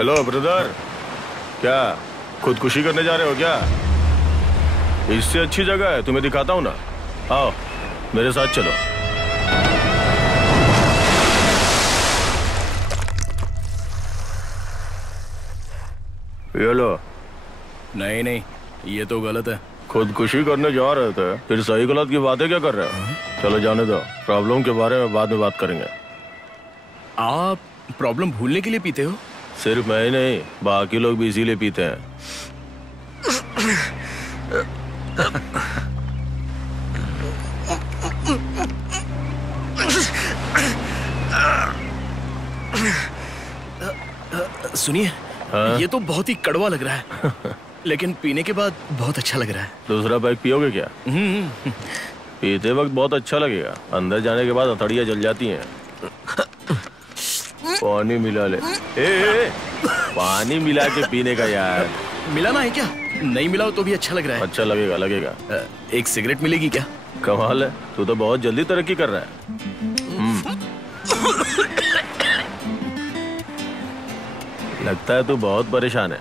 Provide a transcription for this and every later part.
Hello brother, क्या खुदकुशी करने जा रहे हो क्या? इससे अच्छी जगह है, तुम्हें दिखाता हूँ ना। आओ मेरे साथ चलो। ये लो। नहीं नहीं, ये तो गलत है। खुदकुशी करने जा रहे थे, फिर सही गलत की बातें क्या कर रहे हो? चलो जाने दो, प्रॉब्लम के बारे में बाद में बात करेंगे। आप प्रॉब्लम भूलने के लिए पीते हो? सिर्फ मैं ही नहीं, बाकी लोग भी इसीलिए पीते हैं। सुनिए, ये तो बहुत ही कड़वा लग रहा है लेकिन पीने के बाद बहुत अच्छा लग रहा है। दूसरा पैक पियोगे क्या? पीते वक्त बहुत अच्छा लगेगा, अंदर जाने के बाद हथौड़ियां जल जाती हैं। पानी मिला ले। ए, पानी मिला के पीने का यार। मिलाना है क्या? नहीं मिलाओ तो भी अच्छा लग रहा है। अच्छा लगेगा लगेगा। एक सिगरेट मिलेगी क्या? कमाल है, तू तो बहुत जल्दी तरक्की कर रहा है। लगता है तू बहुत परेशान है।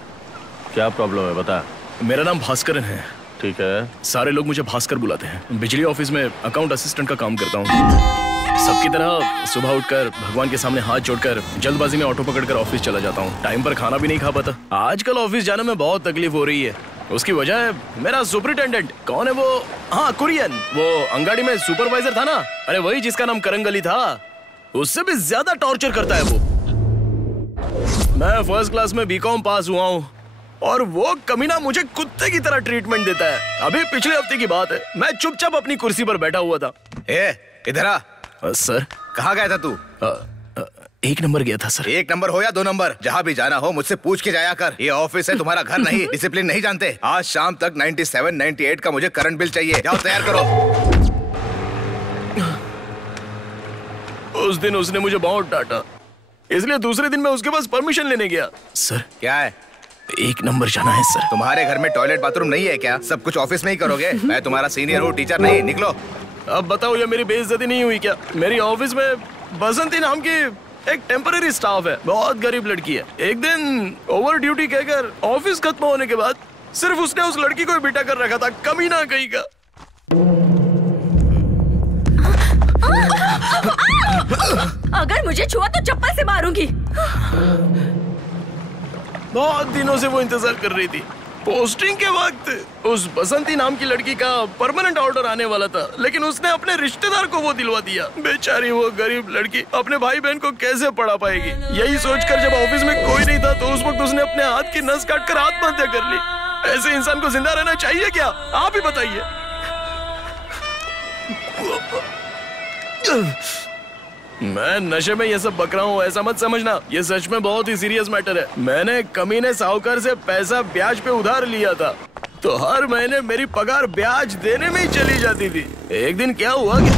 क्या प्रॉब्लम है बता। मेरा नाम भास्करन है। ठीक है। सारे लोग मुझे भास्कर बुलाते हैं। बिजली ऑफिस में अकाउंट असिस्टेंट का काम करता हूँ। सबकी तरह सुबह उठकर भगवान के सामने हाथ जोड़कर जल्दबाजी में ऑटो पकड़कर ऑफिस चला जाता हूँ। टाइम पर खाना भी नहीं खा पाता। आजकल ऑफिस जाने में बहुत तकलीफ हो रही है। उसकी वजह है मेरा सुपरिटेंडेंट। कौन है वो? हाँ, कुरियन। वो अंगाड़ी में सुपरवाइजर था ना, अरे वही जिसका नाम करंगली था। उससे भी ज्यादा टॉर्चर करता है वो। मैं फर्स्ट क्लास में बीकॉम पास हुआ हूँ और वो कमीना मुझे कुत्ते की तरह ट्रीटमेंट देता है। अभी पिछले हफ्ते की बात है, मैं चुपचाप अपनी कुर्सी पर बैठा हुआ था। इधर आ। सर, कहाँ गया था तू? 1 नंबर गया था सर। 1 नंबर हो या 2 नंबर, जहाँ भी जाना हो मुझसे पूछ के जाया कर। ये ऑफिस है, तुम्हारा घर नहीं। डिसिप्लिन नहीं जानते। आज शाम तक 97, 98 का मुझे करंट बिल चाहिए। जाओ तैयार करो। उस दिन उसने मुझे बहुत डांटा, इसलिए दूसरे दिन मैं उसके पास परमिशन लेने गया। सर, क्या है? 1 नंबर जाना है सर। तुम्हारे घर में टॉयलेट बाथरूम नहीं है क्या? सब कुछ ऑफिस में ही करोगे? मैं तुम्हारा सीनियर हूँ, टीचर नहीं। निकलो। अब बताओ, ये मेरी बेइज्जती नहीं हुई क्या? मेरी ऑफिस में बसंती नाम की एक टेम्पररी स्टाफ है, बहुत गरीब लड़की है। एक दिन ओवर ड्यूटी कहकर ऑफिस खत्म होने के बाद सिर्फ उसने उस लड़की को ही बिठा कर रखा था। कमीना कहीं का। अगर मुझे छुआ तो चप्पल से मारूंगी। बहुत दिनों से वो इंतजार कर रही थी। पोस्टिंग के वक्त उस बसंती नाम की लड़की का परमानेंट ऑर्डर आने वाला था, लेकिन उसने अपने रिश्तेदार को वो दिलवा दिया। बेचारी वो गरीब लड़की अपने भाई बहन को कैसे पढ़ा पाएगी? यही सोचकर जब ऑफिस में कोई नहीं था तो उस वक्त उसने अपने हाथ की नस काटकर आत्महत्या कर ली। ऐसे इंसान को जिंदा रहना चाहिए क्या? आप ही बताइए। मैं नशे में ये सब बक रहा हूँ, ऐसा मत समझना। ये सच में बहुत ही सीरियस मैटर है। मैंने कमीने साहूकार से पैसा ब्याज पे उधार लिया था, तो हर महीने मेरी पगार ब्याज देने में ही चली जाती थी। एक दिन क्या हुआ कि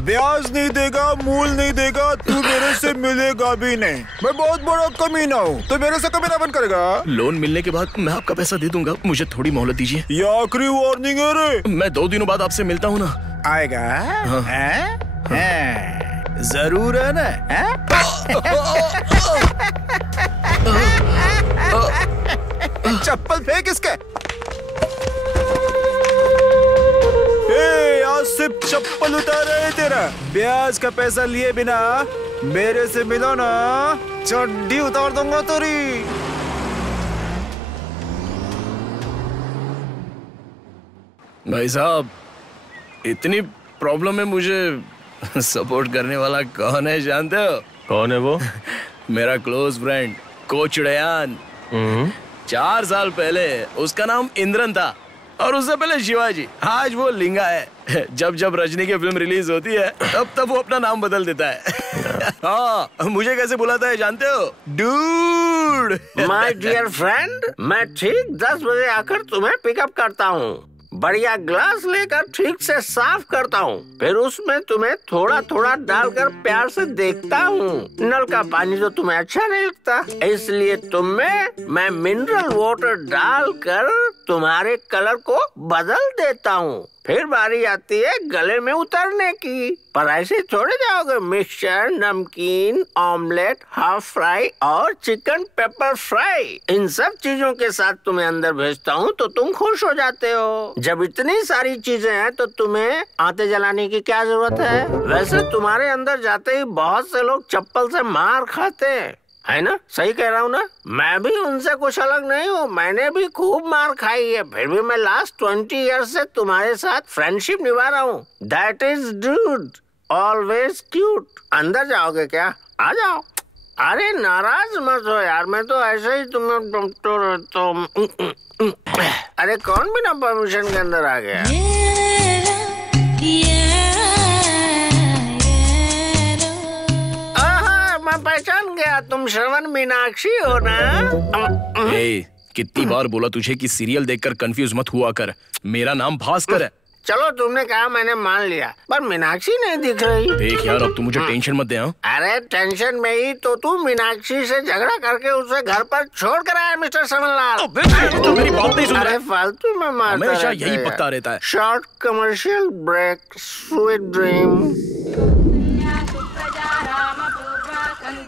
ब्याज नहीं देगा, मूल नहीं देगा, तू मेरे से मिलेगा भी नहीं। मैं बहुत बड़ा कमीना हूँ, तो मेरे से कमीना बन करेगा। लोन मिलने के बाद मैं आपका पैसा दे दूंगा, मुझे थोड़ी मोहलत दीजिए। ये आखिरी वार्निंग है रे। मैं 2 दिनों बाद आपसे मिलता हूँ ना। आएगा? हाँ। जरूर है ना? चप्पल फेंक इसके। आज सिर्फ चप्पल उतारा है तेरा। ब्याज का पैसा लिए बिना मेरे से मिलो ना, चड्डी उतार दूंगा तेरी। भाई साहब, इतनी प्रॉब्लम में मुझे सपोर्ट करने वाला कौन है जानते हो? कौन है वो? मेरा क्लोज फ्रेंड कोच डयान। 4 साल पहले उसका नाम इंद्रन था और उससे पहले शिवाजी। आज वो लिंगा है। जब जब रजनी की फिल्म रिलीज होती है तब तब वो अपना नाम बदल देता है। हाँ, मुझे कैसे बुलाता है जानते हो? डूड। माय डियर फ्रेंड, मैं ठीक 10 बजे आकर तुम्हें पिकअप करता हूँ। बढ़िया ग्लास लेकर ठीक से साफ करता हूँ, फिर उसमें तुम्हें थोड़ा थोड़ा डालकर प्यार से देखता हूँ। नल का पानी तो तुम्हें अच्छा नहीं लगता, इसलिए तुम्हें मैं मिनरल वाटर डालकर तुम्हारे कलर को बदल देता हूँ। फिर बारी आती है गले में उतरने की। पर ऐसे छोड़े जाओगे मिक्सचर, नमकीन, ऑमलेट, हाफ फ्राई और चिकन पेपर फ्राई, इन सब चीजों के साथ तुम्हें अंदर भेजता हूँ तो तुम खुश हो जाते हो। जब इतनी सारी चीजें हैं तो तुम्हें आते जलाने की क्या जरूरत है? वैसे तुम्हारे अंदर जाते ही बहुत से लोग चप्पल से मार खाते हैं, है ना? सही कह रहा हूँ ना? मैं भी उनसे कुछ अलग नहीं हूँ, मैंने भी खूब मार खाई है, फिर भी मैं लास्ट 20 ईयर्स से तुम्हारे साथ फ्रेंडशिप निभा रहा हूँ। That is dude, always cute. अंदर जाओगे क्या? आ जाओ। अरे नाराज मत हो यार, मैं तो ऐसे ही तुम्हें तो अरे कौन बिना परमिशन के अंदर आ गया? मैं पहचान गया, तुम श्रवण मीनाक्षी हो ना? कितनी बार बोला तुझे कि सीरियल देखकर कंफ्यूज मत हुआ कर। मेरा नाम भास्कर है। चलो तुमने कहा, मैंने मान लिया, पर मीनाक्षी नहीं दिख रही। देख यार, अब तू मुझे टेंशन मत दे। अरे टेंशन में ही तो तू मीनाक्षी से झगड़ा करके उसे घर पर छोड़ कर आया मिस्टर श्रवणलाल। तो मेरी बात नहीं सुन रहा। अरे फालतू में मारता हमेशा यही पकता रहता है। Short commercial break, sweet dream.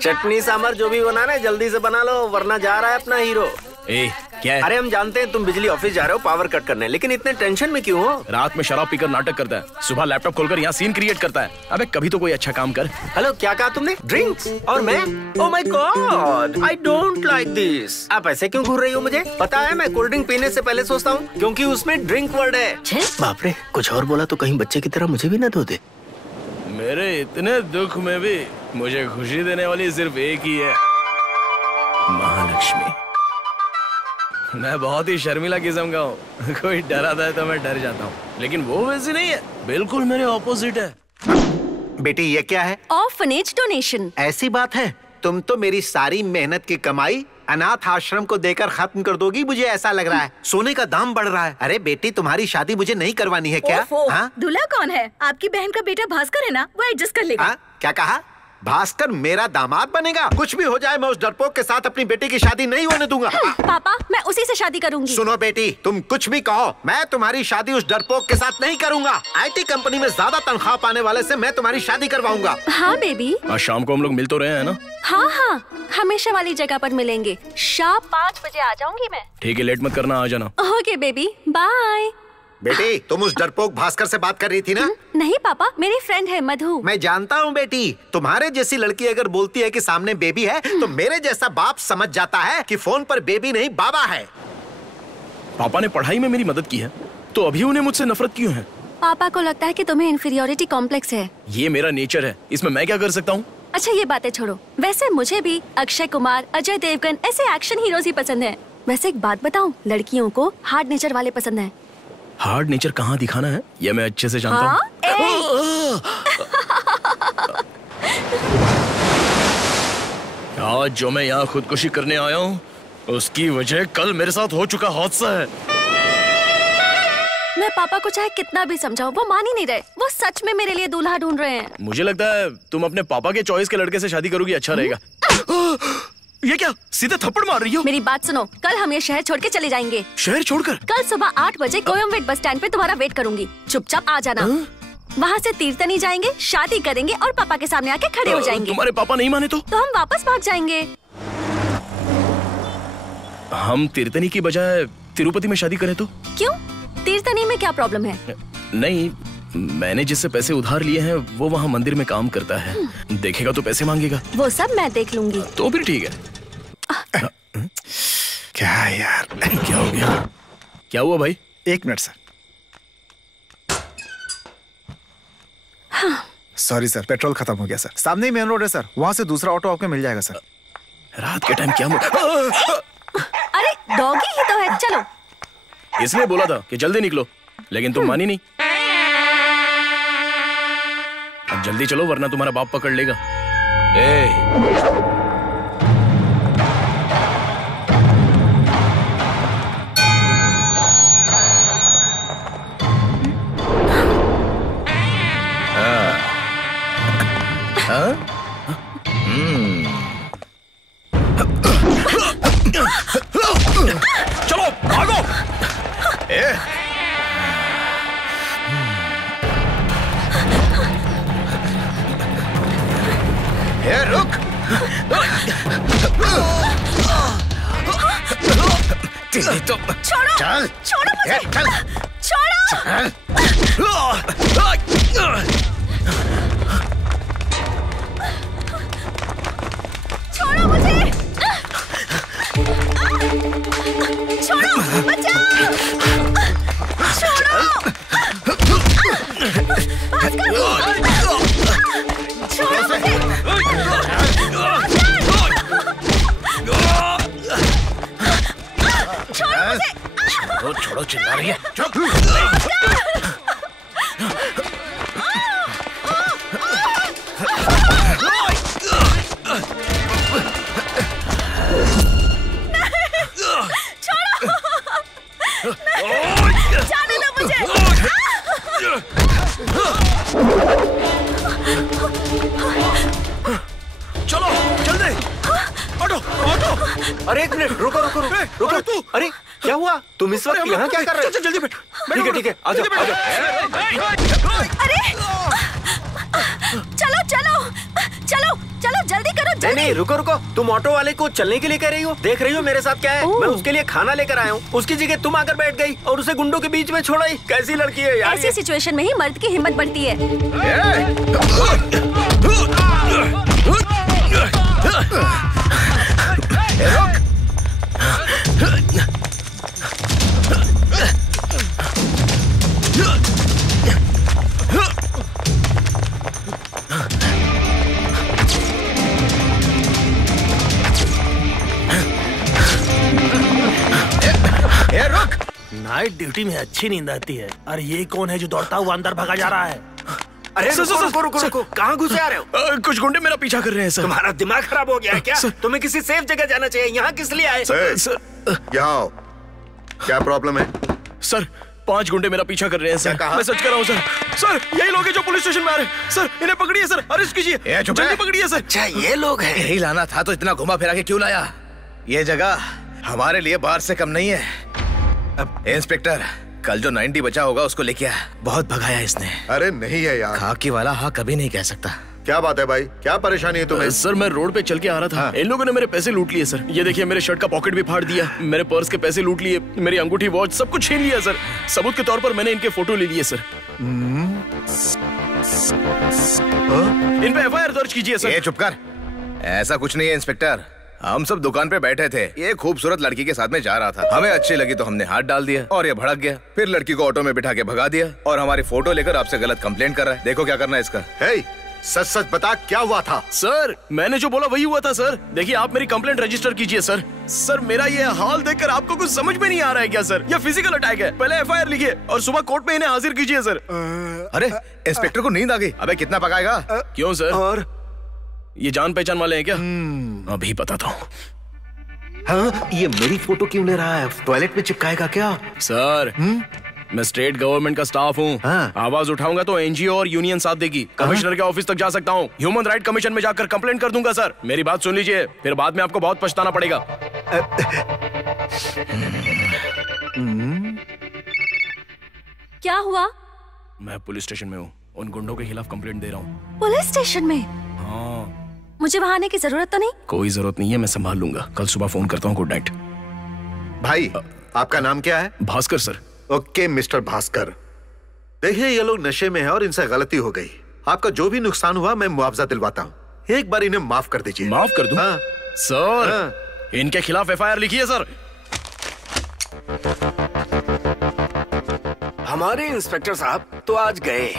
Chutney sambar जो भी बनाना है जल्दी से बना लो, वरना जा रहा है अपना हीरो। क्या है? अरे हम जानते हैं तुम बिजली ऑफिस जा रहे हो पावर कट करने, लेकिन इतने टेंशन में क्यों हो? रात में शराब पीकर नाटक करता है, सुबह लैपटॉप खोलकर यहाँ सीन क्रिएट करता है। अबे कभी तो कोई अच्छा काम कर। हेलो, क्या कहा तुमने? ड्रिंक्स? और मैं? Oh my God, I don't like this. आप ऐसे क्यों घूर रही हो? मुझे पता है, मैं कोल्ड ड्रिंक पीने से पहले सोचता हूँ, क्योंकि उसमें ड्रिंक वर्ड है। बाप रे, कुछ और बोला तो कहीं बच्चे की तरह मुझे भी न धो दे। मेरे इतने दुख में भी मुझे खुशी देने वाली सिर्फ एक ही है, महालक्ष्मी। मैं बहुत ही शर्मिला किस्म का हूँ। कोई डराता है तो मैं डर जाता हूँ, लेकिन वो वैसी नहीं है, बिल्कुल मेरे ऑपोजिट है। बेटी ये क्या है? Orphanage donation. ऐसी बात है, तुम तो मेरी सारी मेहनत की कमाई अनाथ आश्रम को देकर खत्म कर दोगी, मुझे ऐसा लग रहा है। सोने का दाम बढ़ रहा है। अरे बेटी, तुम्हारी शादी मुझे नहीं करवानी है क्या? दूल्हा कौन है? आपकी बहन का बेटा भास्कर है ना, वो एडजस्ट कर लेगा। क्या कहा? भास्कर मेरा दामाद बनेगा? कुछ भी हो जाए, मैं उस डरपोक के साथ अपनी बेटी की शादी नहीं होने दूंगा। पापा, मैं उसी से शादी करूंगी। सुनो बेटी, तुम कुछ भी कहो, मैं तुम्हारी शादी उस डरपोक के साथ नहीं करूंगा। IT कंपनी में ज्यादा तनख्वाह पाने वाले से मैं तुम्हारी शादी करवाऊंगा। हाँ बेबी। आज शाम को हम लोग मिल तो रहे हैं ना? हाँ, हमेशा वाली जगह पर मिलेंगे। शाम 5 बजे आ जाऊंगी मैं। ठीक है, लेट मत करना, आ जाना। Okay baby, bye. बेटी, तुम उस डरपोक भास्कर से बात कर रही थी ना? नहीं पापा, मेरी फ्रेंड है मधु। मैं जानता हूँ बेटी, तुम्हारे जैसी लड़की अगर बोलती है कि सामने बेबी है, तो मेरे जैसा बाप समझ जाता है कि फोन पर बेबी नहीं बाबा है। पापा ने पढ़ाई में मेरी मदद की है, तो अभी उन्हें मुझसे नफरत क्यों है? पापा को लगता है कि तुम्हें इंफीरियोरिटी कॉम्प्लेक्स है। ये मेरा नेचर है, इसमें मैं क्या कर सकता हूँ? अच्छा ये बातें छोड़ो, वैसे मुझे भी अक्षय कुमार, अजय देवगन ऐसे एक्शन हीरोज ही पसंद है। वैसे एक बात बताऊं, लड़कियों को हार्ड नेचर वाले पसंद है। हार्ड नेचर कहाँ दिखाना है, ये मैं अच्छे से जानता हूँ। आज जो मैं यहाँ खुदकुशी करने आया हूँ, उसकी वजह कल मेरे साथ हो चुका हादसा है। मैं पापा को चाहे कितना भी समझाऊं, वो मान ही नहीं रहे। वो सच में मेरे लिए दूल्हा ढूंढ रहे हैं। मुझे लगता है तुम अपने पापा के चॉइस के लड़के से शादी करोगी, अच्छा रहेगा। ये क्या, सीधे थप्पड़ मार रही हो? मेरी बात सुनो, कल हम ये शहर छोड़ के चले जाएंगे। शहर छोड़कर? कल सुबह 8 बजे कोयम्बेड बस स्टैंड पे तुम्हारा वेट करूंगी, चुपचाप आ जाना। वहाँ से तीर्थनी जाएंगे, शादी करेंगे और पापा के सामने आके खड़े हो जाएंगे। तुम्हारे पापा नहीं माने तो हम वापस भाग जाएंगे। हम तीर्थनी की बजाय तिरुपति में शादी करें तो? क्यों, तीर्थनी में क्या प्रॉब्लम है? नहीं, मैंने जिससे पैसे उधार लिए हैं वो वहाँ मंदिर में काम करता है, देखेगा तो पैसे मांगेगा। वो सब मैं देख लूंगी। तो फिर ठीक है। क्या यार, क्या हो गया? क्या हुआ भाई? 1 minute sir. Sorry sir, petrol खत्म हो गया सर। सामने ही मेन रोड है सर, वहाँ से दूसरा ऑटो आपको मिल जाएगा सर। रात के टाइम क्या अरे डॉगी ही तो है, चलो। इसलिए बोला था कि जल्दी निकलो, लेकिन तुम मानी नहीं। अब जल्दी चलो वरना तुम्हारा बाप पकड़ लेगा। चलो भागो। चल छोड़ो मुझे। चल छोड़ो। छोड़ो मुझे। छोड़ो, बचाओ। छोड़ो। भास्कर। छोड़ो मुझे। छोड़ो चिल्ला रही है। चुप। जाने दो मुझे। चलो जल्दी। Auto auto. अरे एक मिनट, रुको रुको रुको रुको। अरे क्या हुआ? तुम इस वक्त यहाँ क्या कर रहे हो? जल्दी बैठ। ठीक है आ जाओ। अरे चलो चलो चलो चलो जल्दी करो जल्दी। नहीं रुको रुको, तुम ऑटो वाले को चलने के लिए कह रही हो? देख रही हो मेरे साथ क्या है? मैं उसके लिए खाना लेकर आया हूँ, उसकी जगह तुम आकर बैठ गई और उसे गुंडों के बीच में छोड़ा ही। कैसी लड़की है यार? ऐसी सिचुएशन में ही मर्द की हिम्मत बढ़ती है। रुक। नाइट ड्यूटी में अच्छी नींद आती है। और ये कौन है जो दौड़ता हुआ अंदर भागा जा रहा है? अरे रुको रुको रुको, कहाँ घुसे आ रहे हो? कुछ गुंडे मेरा पीछा कर रहे हैं सर। तुम्हारा दिमाग खराब हो गया है क्या? तुम्हें किसी सेफ जगह जाना चाहिए। यहाँ किस लिए आए? सर यहाँ आओ। क्या प्रॉब्लम है? सर 5 गुंडे मेरा पीछा कर रहे हैं सर। मैं सच कर रहा हूँ सर। सर यही लोग हैं जो पुलिस स्टेशन में आ रहे हैं। सर इन्हें पकड़िए सर, अरेस्ट कीजिए। जल्दी पकड़िए सर। अच्छा ये लोग हैं। यही लाना था तो इतना घुमा फिरा के क्यों लाया? ये जगह हमारे लिए बार से कम नहीं है। इंस्पेक्टर कल जो 90 बचा होगा उसको लेके आ। बहुत भगाया इसने। अरे नहीं है यार। खाकी वाला हाँ कभी नहीं कह सकता। क्या बात है भाई, क्या परेशानी है तुम्हें? सर मैं रोड पे चल के आ रहा था। इन लोगों ने मेरे पैसे लूट लिए सर। ये देखिए मेरे शर्ट का पॉकेट भी फाड़ दिया, मेरे पर्स के पैसे लूट लिए, मेरी अंगूठी वॉच सब कुछ छीन लिया सर। सबूत के तौर पर मैंने इनके फोटो ले लिए सर। इन पे FIR दर्ज कीजिए सर। चुप कर। ऐसा कुछ नहीं है इंस्पेक्टर। हम सब दुकान पे बैठे थे, ये खूबसूरत लड़की के साथ में जा रहा था। हमें अच्छी लगी तो हमने हाथ डाल दिया और ये भड़क गया। फिर लड़की को ऑटो में बिठा के भगा दिया और हमारी फोटो लेकर आपसे गलत कंप्लेंट कर रहा है। देखो क्या करना है इसका। सच सच बता क्या हुआ था? सर मैंने जो बोला वही हुआ था सर। देखिए आप मेरी कंप्लेंट रजिस्टर कीजिए सर। सर मेरा ये हाल देखकर आपको कुछ समझ में नहीं आ रहा है क्या सर? ये फिजिकल अटैक है। पहले FIR लिखिए और सुबह कोर्ट में इन्हें हाजिर कीजिए सर। अरे इंस्पेक्टर को नींद आ गई। अबे कितना पकाएगा? क्यों सर? और ये जान पहचान वाले हैं क्या? अभी बताता हूँ। हाँ, ये मेरी फोटो क्यों ले रहा है? टॉयलेट में चिपकाएगा क्या? सर मैं स्टेट गवर्नमेंट का स्टाफ हूँ। आवाज उठाऊंगा तो NGO और यूनियन साथ देगी। कमिश्नर के ऑफिस तक जा सकता हूँ। ह्यूमन राइट कमीशन में जाकर कंप्लेंट कर दूंगा सर। मेरी बात सुन लीजिए, फिर बाद में आपको बहुत पछताना पड़ेगा। क्या हुआ? मैं पुलिस स्टेशन में हूँ, उन गुंडों के खिलाफ कंप्लेंट दे रहा हूँ। पुलिस स्टेशन में? हाँ। मुझे वहाँ आने की जरूरत तो नहीं? कोई जरूरत नहीं है, मैं संभाल लूंगा। कल सुबह फोन करता हूँ। Good night. भाई आपका नाम क्या है? Bhaskar sir. Okay mister Bhaskar. देखिए ये लोग नशे में है और इनसे गलती हो गई। आपका जो भी नुकसान हुआ मैं मुआवजा दिलवाता हूँ। एक बार इन्हें माफ कर दीजिए। माफ कर दूं? हाँ। सर इनके खिलाफ FIR लिखिए सर। हमारे इंस्पेक्टर साहब तो आज गए।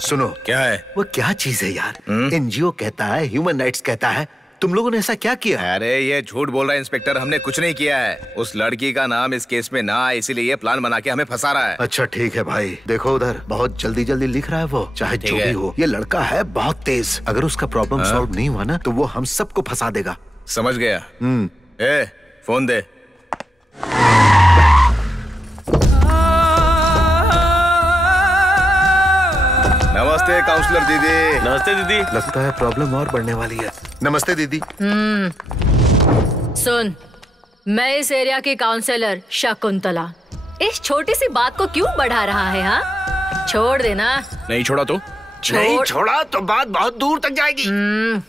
सुनो क्या है? वो क्या चीज है यार? NGO कहता है, ह्यूमन राइट्स कहता है। तुम लोगों ने ऐसा क्या किया? अरे ये झूठ बोल रहा है इंस्पेक्टर। हमने कुछ नहीं किया है। उस लड़की का नाम इस केस में ना आए इसीलिए ये प्लान बना के हमें फंसा रहा है। अच्छा ठीक है भाई। देखो उधर बहुत जल्दी जल्दी लिख रहा है वो। चाहे जो भी हो, ये लड़का है बहुत तेज। अगर उसका प्रॉब्लम सॉल्व नहीं हुआ ना तो वो हम सबको फंसा देगा। समझ गया। ए फोन दे। नमस्ते काउंसलर दीदी। नमस्ते दीदी। लगता है प्रॉब्लम और बढ़ने वाली है। नमस्ते दीदी। सुन, मैं इस एरिया की काउंसलर शकुंतला। इस छोटी सी बात को क्यों बढ़ा रहा है? हाँ छोड़ देना। नहीं छोड़ा तो? नहीं छोड़ा तो बात बहुत दूर तक जाएगी।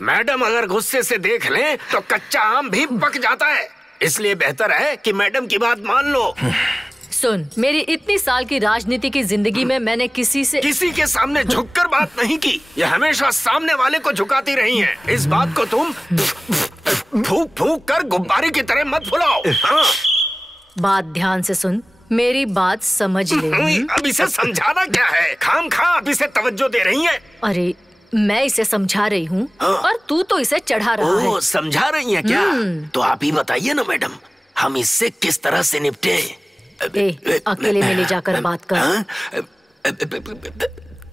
मैडम अगर गुस्से से देख लें तो कच्चा आम भी पक जाता है। इसलिए बेहतर है कि मैडम की बात मान लो। सुन, मेरी इतनी साल की राजनीति की जिंदगी में मैंने किसी के सामने झुककर बात नहीं की। ये हमेशा सामने वाले को झुकाती रही हैं। इस बात को तुम फूंक फूंक कर गुब्बारे की तरह मत फुलाओ। हाँ। बात ध्यान से सुन, मेरी बात समझ ले। अब इसे समझाना क्या है? खामखा आप इसे तवज्जो दे रही हैं। अरे मैं इसे समझा रही हूँ और तू तो इसे चढ़ा रहा है। समझा रही हैं क्या? तो आप ही बताइए ना मैडम, हम इससे किस तरह से निपटे? अकेले में ले जाकर बात कर।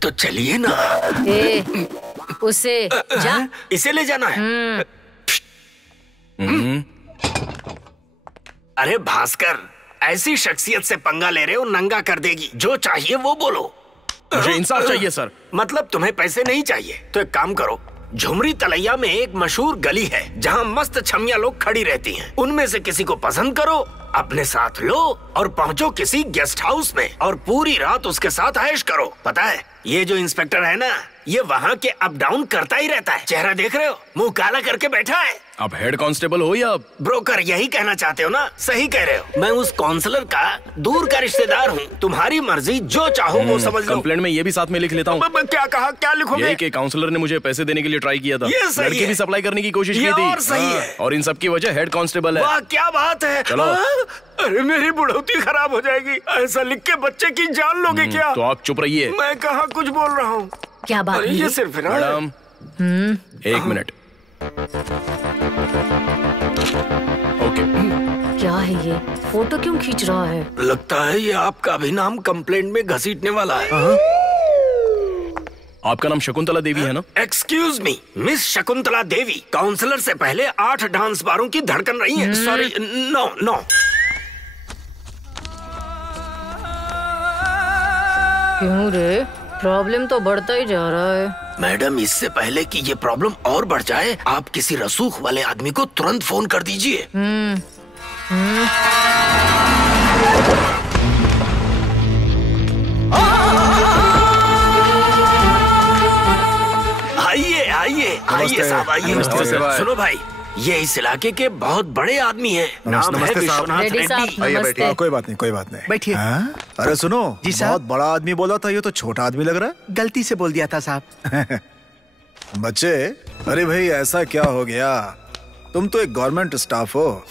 तो चलिए ना। उसे जा। इसे ले जाना है। अरे भास्कर, ऐसी शख्सियत से पंगा ले रहे हो, नंगा कर देगी। जो चाहिए वो बोलो। मुझे इंसाफ चाहिए सर। मतलब तुम्हें पैसे नहीं चाहिए? तो एक काम करो, झुमरी तलैया में एक मशहूर गली है जहाँ मस्त छमिया लोग खड़ी रहती हैं। उनमें से किसी को पसंद करो, अपने साथ लो और पहुंचो किसी गेस्ट हाउस में और पूरी रात उसके साथ ऐश करो। पता है, ये जो इंस्पेक्टर है ना, ये वहाँ के अप डाउन करता ही रहता है। चेहरा देख रहे हो, मुंह काला करके बैठा है। आप हेड कांस्टेबल हो या ब्रोकर? यही कहना चाहते हो ना? सही कह रहे हो। मैं उस काउंसलर का दूर का रिश्तेदार हूँ। तुम्हारी मर्जी, जो चाहो वो समझ लो। कंप्लेंट में ये भी साथ में लिख लेता हूँ। क्या कहा? क्या लिखोगे? यही कि काउंसलर ने मुझे पैसे देने के लिए ट्राई किया था। ये सही लड़की है। भी सप्लाई करने की कोशिश की थी। और सही है। और इन सब की वजह हेड कांस्टेबल है। वाह क्या बात है। चलो। अरे मेरी बुढ़ौती खराब हो जाएगी। ऐसा लिख के बच्चे की जान लोगे क्या? तो आप चुप रहिए। मैं कहाँ कुछ बोल रहा हूँ। क्या बात है? ये सिर्फ मैडम, एक मिनट। ओके। क्या है ये? फोटो क्यों खींच रहा है? लगता है ये आपका भी नाम कंप्लेंट में घसीटने वाला है। आपका नाम शकुंतला देवी है ना? Excuse me, miss Shakuntala Devi counsellor से पहले 8 डांस बारों की धड़कन रही है। Sorry, no. क्यों रे? प्रॉब्लम तो बढ़ता ही जा रहा है। मैडम, इससे पहले कि ये प्रॉब्लम और बढ़ जाए, आप किसी रसूख वाले आदमी को तुरंत फोन कर दीजिए। आइए साहब, आइए। सुनो भाई, ये इस इलाके के बहुत बड़े आदमी हैं। नाम है विश्वनाथ रेड्डी। कोई बात नहीं। बैठिए। अरे सुनो जी साहब। बहुत बड़ा आदमी बोला था, ये तो छोटा आदमी लग रहा है। गलती से बोल दिया था साहब। बच्चे, अरे भाई ऐसा क्या हो गया? तुम तो एक गवर्नमेंट स्टाफ हो,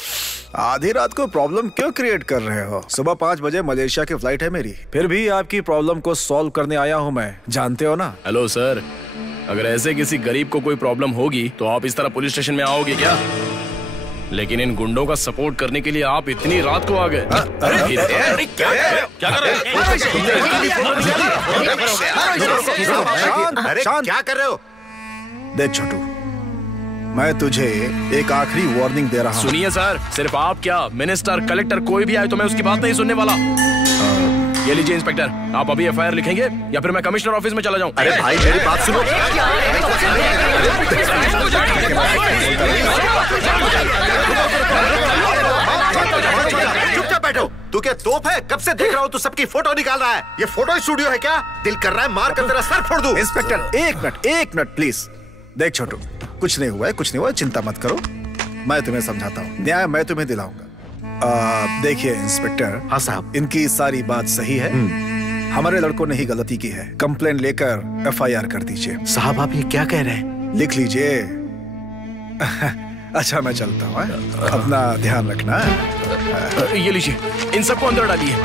आधी रात को प्रॉब्लम क्यों क्रिएट कर रहे हो? सुबह 5 बजे मलेशिया की फ्लाइट है मेरी, फिर भी आपकी प्रॉब्लम को सॉल्व करने आया हूँ मैं, जानते हो ना? हेलो सर, अगर ऐसे किसी गरीब को कोई प्रॉब्लम होगी तो आप इस तरह पुलिस स्टेशन में आओगे क्या? लेकिन इन गुंडों का सपोर्ट करने के लिए आप इतनी रात को आ गए। अरे क्या कर रहे शांत। क्या कर रहे हो? देख छोटू, मैं तुझे एक आखिरी वार्निंग दे रहा हूँ। सुनिए सर, सिर्फ आप क्या, मिनिस्टर, कलेक्टर कोई भी आए तो मैं उसकी बात नहीं सुनने वाला। ये लीजिए इंस्पेक्टर, आप अभी एफआईआर लिखेंगे या फिर मैं कमिश्नर ऑफिस में चला जाऊं? अरे भाई मेरी बात सुनो। चुपचाप बैठो। तू क्या तोप है? कब से देख रहा हूँ तू सबकी फोटो निकाल रहा है। ये फोटो स्टूडियो है क्या? दिल कर रहा है मार कर तेरा सर फोड़ दूं। इंस्पेक्टर एक मिनट प्लीज। देख छोटू, कुछ नहीं हुआ, चिंता मत करो, मैं तुम्हें समझाता हूँ, न्याय मैं तुम्हें दिलाऊंगा। देखिए इंस्पेक्टर। हाँ साहब। इनकी सारी बात सही है, हमारे लड़कों ने ही गलती की है। कंप्लेंट लेकर एफआईआर कर दीजिए। साहब आप ये क्या कह रहे हैं? लिख लीजिए। अच्छा मैं चलता हूँ, अपना ध्यान रखना। ये लीजिए, इन सबको अंदर डालिए।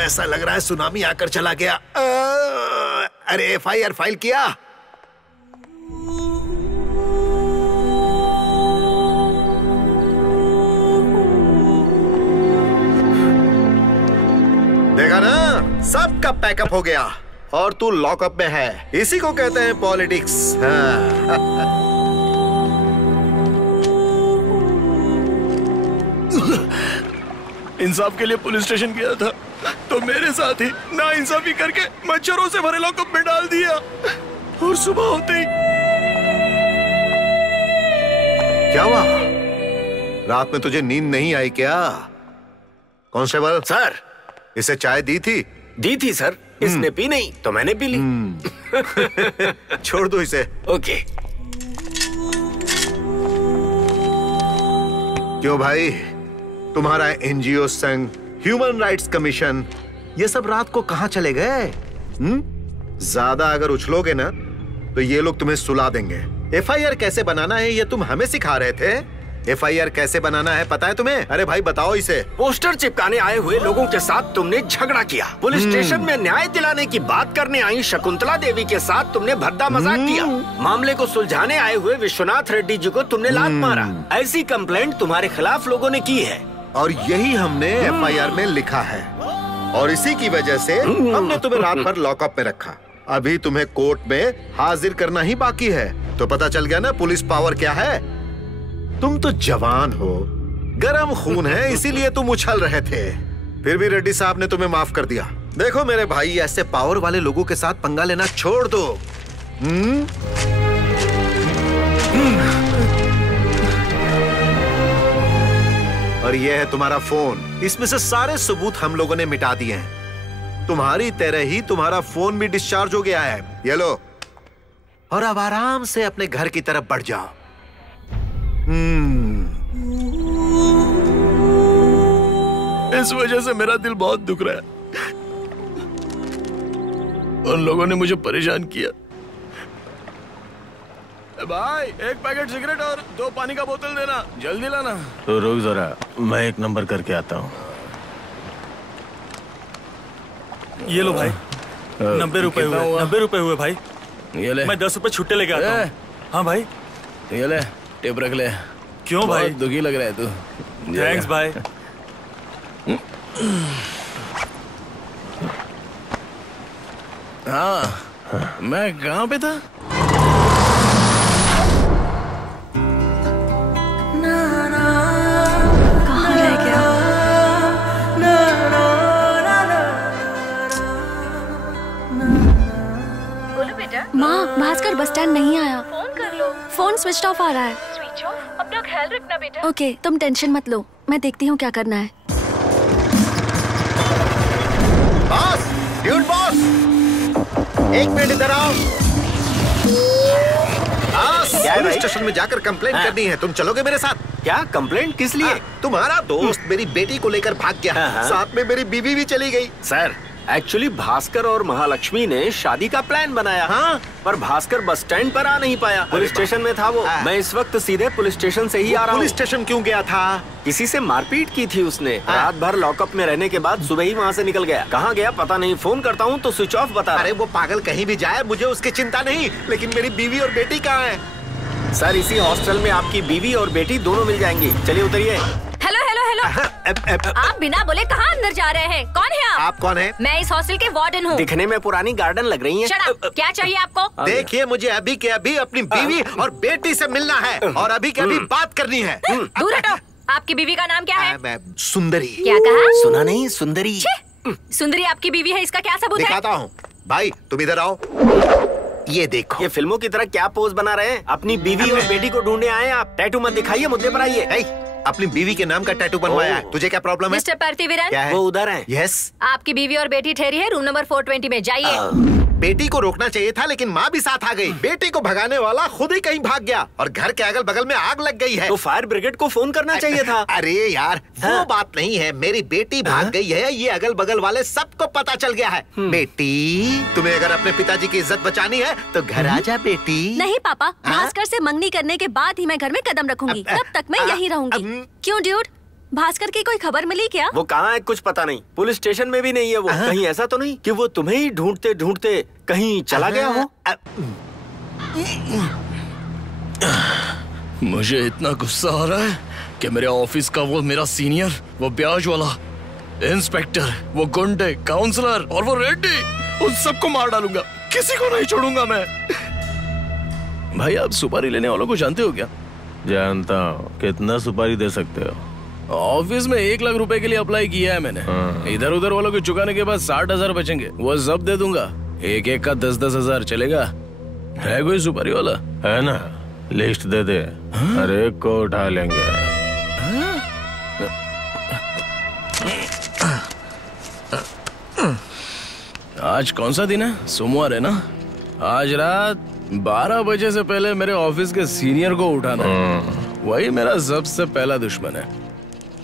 ऐसा लग रहा है सुनामी आकर चला गया। अरे एफआईआर फाइल किया? देखा ना, सबका पैकअप हो गया और तू लॉकअप में है। इसी को कहते हैं पॉलिटिक्स। इंसाफ के लिए पुलिस स्टेशन गया था तो मेरे साथ ही ना इंसाफी करके मच्छरों से भरे लॉकअप में डाल दिया और सुबह होते ही क्या हुआ? रात में तुझे नींद नहीं आई क्या? कांस्टेबल सर, इसे चाय दी थी? दी थी सर, इसने पी नहीं तो मैंने पी ली। छोड़ दो इसे। ओके। क्यों भाई, तुम्हारा एनजीओ संघ, ह्यूमन राइट्स कमीशन, ये सब रात को कहां चले गए? ज्यादा अगर उछलोगे ना तो ये लोग तुम्हें सुला देंगे। एफआईआर कैसे बनाना है ये तुम हमें सिखा रहे थे। एफआईआर कैसे बनाना है पता है तुम्हें? अरे भाई बताओ इसे। पोस्टर चिपकाने आए हुए लोगों के साथ तुमने झगड़ा किया। पुलिस स्टेशन में न्याय दिलाने की बात करने आई शकुंतला देवी के साथ तुमने भद्दा मजाक किया। मामले को सुलझाने आए हुए विश्वनाथ रेड्डी जी को तुमने लात मारा। ऐसी कंप्लेंट तुम्हारे खिलाफ लोगों ने की है और यही हमने एफआईआर में लिखा है और इसी की वजह से हमने तुम्हें रात भर लॉकअप में रखा। अभी तुम्हें कोर्ट में हाजिर करना ही बाकी है। तो पता चल गया ना पुलिस पावर क्या है। तुम तो जवान हो, गरम खून है, इसीलिए तुम उछल रहे थे। फिर भी रेड्डी साहब ने तुम्हें माफ कर दिया। देखो मेरे भाई, ऐसे पावर वाले लोगों के साथ पंगा लेना छोड़ दो। और यह है तुम्हारा फोन। इसमें से सारे सबूत हम लोगों ने मिटा दिए हैं। तुम्हारी तरह ही तुम्हारा फोन भी डिस्चार्ज हो गया है। ये लो, और अब आराम से अपने घर की तरफ बढ़ जाओ। इस वजह से मेरा दिल बहुत दुख रहा है। उन लोगों ने मुझे परेशान किया। भाई, एक पैकेट सिगरेट और 2 पानी का बोतल देना, जल्दी लाना। तो रुक जरा, मैं एक नंबर करके आता हूँ। ये लो भाई, 90 रुपए हुए। 90 रुपए हुए भाई। ये ले। मैं 10 रुपए छुट्टे लेके आता हूँ। हाँ भाई, ये ले, टिप रख ले। क्यों भाई? दुखी लग रहा है तू। थैंक्स भाई। हाँ, मैं कहाँ पे था? कहाँ रह गया? बोलो बेटा। माँ, भास्कर बस स्टैंड नहीं आया। फोन कर लो। फोन स्विच ऑफ आ रहा है। Switch off? अपना ख्याल रखना बेटा। ओके, तुम टेंशन मत लो, मैं देखती हूँ क्या करना है। बॉस, ड्यूड बॉस, एक मिनट इधर आओ। पुलिस स्टेशन में जाकर कंप्लेंट करनी है। तुम चलोगे मेरे साथ? क्या कंप्लेंट? किस लिए? तुम्हारा दोस्त मेरी बेटी को लेकर भाग गया। साथ में मेरी बीवी भी चली गई। सर, एक्चुअली भास्कर और महालक्ष्मी ने शादी का प्लान बनाया। हाँ? पर भास्कर बस स्टैंड पर आ नहीं पाया। पुलिस स्टेशन में था वो। मैं इस वक्त सीधे पुलिस स्टेशन से ही आ रहा हूँ। पुलिस स्टेशन क्यों गया था? किसी से मारपीट की थी उसने। रात भर लॉकअप में रहने के बाद सुबह ही वहाँ से निकल गया। कहाँ गया पता नहीं। फोन करता हूँ तो स्विच ऑफ बता। अरे वो पागल कहीं भी जाए, मुझे उसकी चिंता नहीं, लेकिन मेरी बीवी और बेटी कहाँ है? सर, इसी हॉस्टल में आपकी बीवी और बेटी दोनों मिल जाएंगी। चलिए उतरिए। हेलो हेलो हेलो, आप बिना बोले कहाँ अंदर जा रहे हैं? कौन है आप? आप कौन है? मैं इस हॉस्टल के वार्डन हूँ। दिखने में पुरानी गार्डन लग रही है। Shut up! क्या चाहिए आपको? देखिए, मुझे अभी के अभी अपनी बीवी और बेटी से मिलना है और अभी के अभी बात करनी है। दूर हटो। आपकी बीवी का नाम क्या है? सुंदरी। क्या कहा? सुना नहीं? सुंदरी। सुंदरी आपकी बीवी है, इसका क्या सबूत है? दिखाता हूँ। भाई तुम इधर आओ, ये देखो। ये फिल्मों की तरह क्या पोज बना रहे हैं? अपनी बीवी और बेटी को ढूंढने आए आप। टैटू मत दिखाइए, मुद्दे पर आइए। अपनी बीवी के नाम का टैटू बनवाया है। तुझे क्या प्रॉब्लम है? मिस्टर पार्थिवीरन, वो उधर है। यस। आपकी बीवी और बेटी ठहरी है रूम नंबर 420 में, जाइए। बेटी को रोकना चाहिए था, लेकिन माँ भी साथ आ गई। बेटी को भगाने वाला खुद ही कहीं भाग गया और घर के अगल बगल में आग लग गई है। तो फायर ब्रिगेड को फोन करना चाहिए था। अरे यार, वो बात नहीं है। मेरी बेटी भाग गई है, ये अगल बगल वाले सबको पता चल गया है। बेटी, तुम्हें अगर अपने पिताजी की इज्जत बचानी है तो घर आ जा बेटी। नहीं पापा, भास्कर से मंगनी करने के बाद ही मैं घर में कदम रखूंगी। तब तक मैं यहीं रहूंगी। क्यों ड्यूड, भास्कर की कोई खबर मिली क्या? वो कहाँ है कुछ पता नहीं। पुलिस स्टेशन में भी नहीं है वो। कहीं ऐसा तो नहीं कि वो तुम्हें ही ढूंढते ढूंढते कहीं चला गया हो? मुझे इतना गुस्सा आ रहा है कि मेरे ऑफिस का वो मेरा सीनियर, वो ब्याज वाला इंस्पेक्टर, वो गुंडे, काउंसलर और वो रेड्डी, उन सबको मार डालूंगा। किसी को नहीं छोड़ूंगा मैं। भाई, आप सुपारी लेने वालों को जानते हो क्या? जानता हूँ। कितना सुपारी दे सकते हो? ऑफिस में 1 लाख रुपए के लिए अप्लाई किया है मैंने। इधर उधर वालों को चुकाने के बाद 60,000 बचेंगे, वो सब दे दूंगा। एक एक का 10-10 हजार चलेगा। है कोई सुपारी वाला? है ना, लिस्ट दे दे। हर एक को उठा लेंगे। आज कौन सा दिन है? सोमवार है ना? आज रात 12 बजे से पहले मेरे ऑफिस के सीनियर को उठाना है। वही मेरा सबसे पहला दुश्मन है।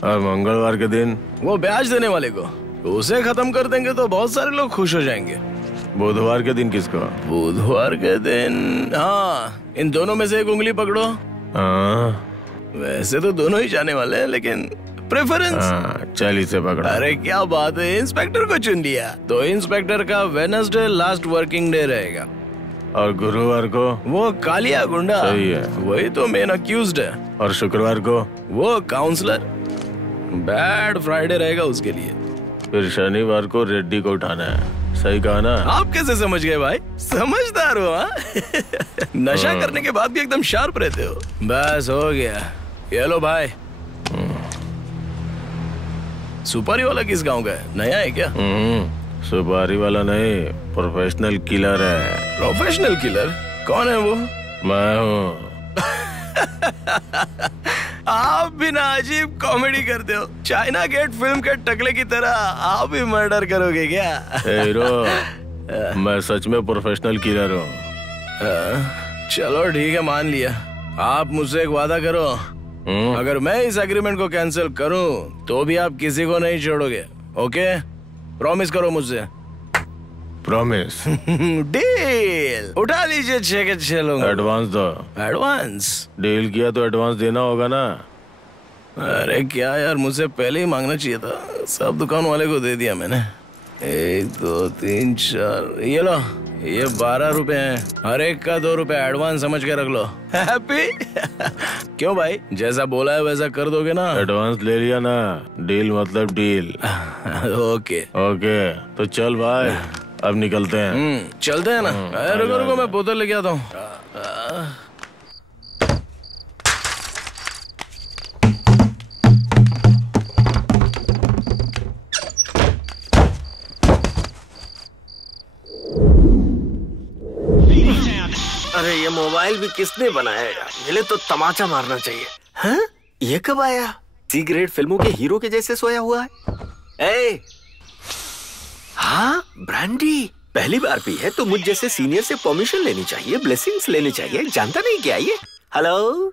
और मंगलवार के दिन वो ब्याज देने वाले को, उसे खत्म कर देंगे तो बहुत सारे लोग खुश हो जाएंगे। बुधवार के दिन किसको? बुधवार के दिन, हाँ, इन दोनों में से एक उंगली पकड़ो। वैसे तो दोनों ही जाने वाले हैं, लेकिन प्रेफरेंस। चल इसे पकड़ा। अरे क्या बात है, इंस्पेक्टर को चुन लिया। तो इंस्पेक्टर का वेडनेसडे लास्ट वर्किंग डे रहेगा। और गुरुवार को? वो कालिया गुंडा। सही है। वही तो मेन अक्यूज्ड है। और शुक्रवार को? वो काउंसलर। बैड फ्राइडे रहेगा उसके लिए। फिर शनिवार को रेड्डी को उठाना है। सही कहा ना? आप कैसे समझ गए भाई? समझदार हो। नशा करने के बाद भी एकदम शार्प रहते हो। बस हो गया। ये लो भाई। सुपारी वाला किस गांव का है? नया है क्या? सुपारी वाला नहीं, प्रोफेशनल किलर है। Professional killer? कौन है वो? मैं हूँ। आप भी ना अजीब कॉमेडी करते हो। चाइना गेट फिल्म के टकले की तरह आप भी मर्डर करोगे क्या? हीरो, मैं सच में प्रोफेशनल किलर हूँ। चलो ठीक है, मान लिया। आप मुझसे एक वादा करो, अगर मैं इस एग्रीमेंट को कैंसिल करूं तो भी आप किसी को नहीं छोड़ोगे। ओके? प्रॉमिस करो मुझसे। प्रॉमिस। डील। उठा लीजिए 6 के 6 लोग। एडवांस दो। एडवांस? डील किया तो एडवांस देना होगा ना। अरे क्या यार, मुझसे पहले ही मांगना चाहिए था। सब दुकान वाले को दे दिया मैंने। 1 2 3 4, ये लो, ये 12 रुपए हैं। हर एक का 2 रुपए एडवांस समझ के रख लो। हैप्पी? क्यों भाई, जैसा बोला है वैसा कर दोगे ना? एडवांस ले लिया ना। डील मतलब डील। ओके ओके, तो चल भाई, अब निकलते हैं। चलते हैं ना। रुको रुको, मैं बोतल लेके आता हूँ। अरे ये मोबाइल भी किसने बनाया यार? मिले तो तमाचा मारना चाहिए। हाँ? ये कब आया? सी ग्रेड फिल्मों के हीरो के जैसे सोया हुआ है। ए, हाँ, ब्रांडी पहली बार पी है तो मुझ जैसे सीनियर से परमिशन लेनी चाहिए, ब्लेसिंग्स लेनी चाहिए। जानता नहीं क्या ये? हेलो,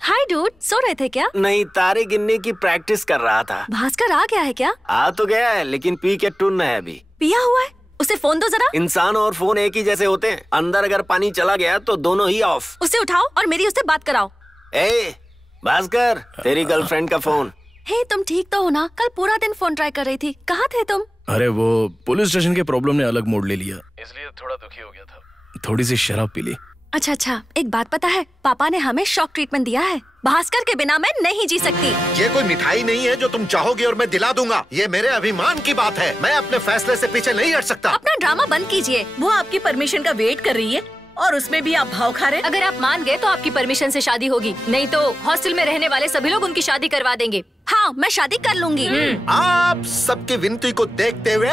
हाय डूड, सो रहे थे क्या? नहीं, तारे गिनने की प्रैक्टिस कर रहा था। भास्कर आ गया है क्या? आ तो गया है, लेकिन पी के टुन है अभी। पिया हुआ है? उसे फोन दो जरा। इंसान और फोन एक ही जैसे होते हैं। अंदर अगर पानी चला गया तो दोनों ही ऑफ। उसे उठाओ और मेरी उससे बात कराओ। ए, भास्कर, तेरी गर्लफ्रेंड का फोन। हे, तुम ठीक तो हो ना? कल पूरा दिन फोन ट्राई कर रही थी। कहाँ थे तुम? अरे वो पुलिस स्टेशन के प्रॉब्लम ने अलग मोड़ ले लिया, इसलिए थोड़ा दुखी हो गया था। थोड़ी सी शराब पी ली। अच्छा, एक बात पता है, पापा ने हमें शॉक ट्रीटमेंट दिया है। भास्कर के बिना मैं नहीं जी सकती। ये कोई मिठाई नहीं है जो तुम चाहोगी और मैं दिला दूंगा। ये मेरे अभिमान की बात है। मैं अपने फैसले से पीछे नहीं हट सकता। अपना ड्रामा बंद कीजिए। वो आपकी परमिशन का वेट कर रही है और उसमें भी आप भाव खा रहे हैं। अगर आप मान गए तो आपकी परमिशन से शादी होगी, नहीं तो हॉस्टल में रहने वाले सभी लोग उनकी शादी करवा देंगे। हाँ, मैं शादी कर लूंगी। आप सबकी विनती को देखते हुए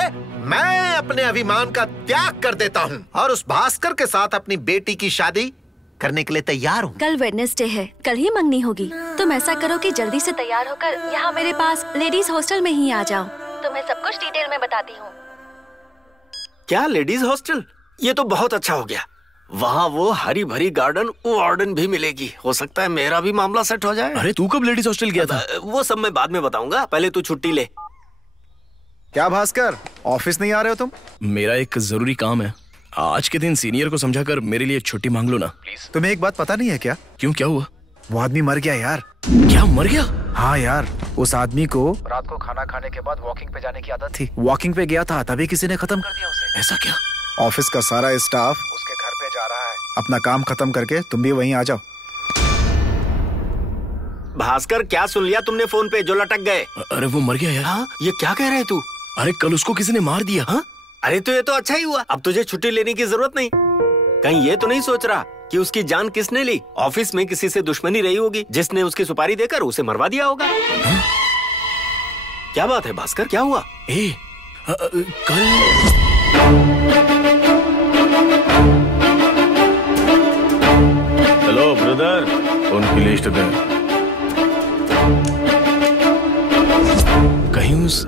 मैं अपने अभिमान का त्याग कर देता हूँ और उस भास्कर के साथ अपनी बेटी की शादी करने के लिए तैयार हूँ। कल वेडनेसडे है, कल ही मंगनी होगी। तुम ऐसा करो कि जल्दी से तैयार होकर यहाँ मेरे पास लेडीज हॉस्टल में ही आ जाओ। तुम्हें सब कुछ डिटेल में बताती हूँ। क्या लेडीज हॉस्टल? ये तो बहुत अच्छा हो गया। वहाँ वो हरी भरी गार्डन वार्डन भी मिलेगी। हो सकता है मेरा भी मामला सेट हो जाए। अरे तू कब लेडीज हॉस्टल गया था? वो सब मैं बाद में बताऊंगा, पहले तू छुट्टी ले। क्या भास्कर, ऑफिस नहीं आ रहे हो तुम? मेरा एक जरूरी काम है। आज के दिन सीनियर को समझाकर मेरे लिए छुट्टी मांग लो ना प्लीज। तुम्हें एक बात पता नहीं है क्या? क्यों, क्या हुआ? वो आदमी मर गया यार। क्या, मर गया? हाँ यार, उस आदमी को रात को खाना खाने के बाद वॉकिंग पे जाने की आदत थी। वॉकिंग पे गया था, तभी किसी ने खत्म कर दिया उसे। ऐसा क्या? ऑफिस का सारा स्टाफ उसके घर पे जा रहा है। अपना काम खत्म करके तुम भी वहीं आ जाओ। भास्कर, क्या सुन लिया तुमने फोन पे जो लटक गए? अरे वो मर गया यार। हाँ, ये क्या कह रहे तू? अरे कल उसको किसी ने मार दिया। हाँ? अरे तो ये तो अच्छा ही हुआ, अब तुझे छुट्टी लेने की जरूरत नहीं। कहीं ये तो नहीं सोच रहा कि उसकी जान किसने ली? ऑफिस में किसी से दुश्मनी रही होगी जिसने उसकी सुपारी देकर उसे मरवा दिया होगा। हाँ? क्या बात है भास्कर, क्या हुआ? कल हेलो ब्रदर, उनकी लिस्ट दे। कहीं उस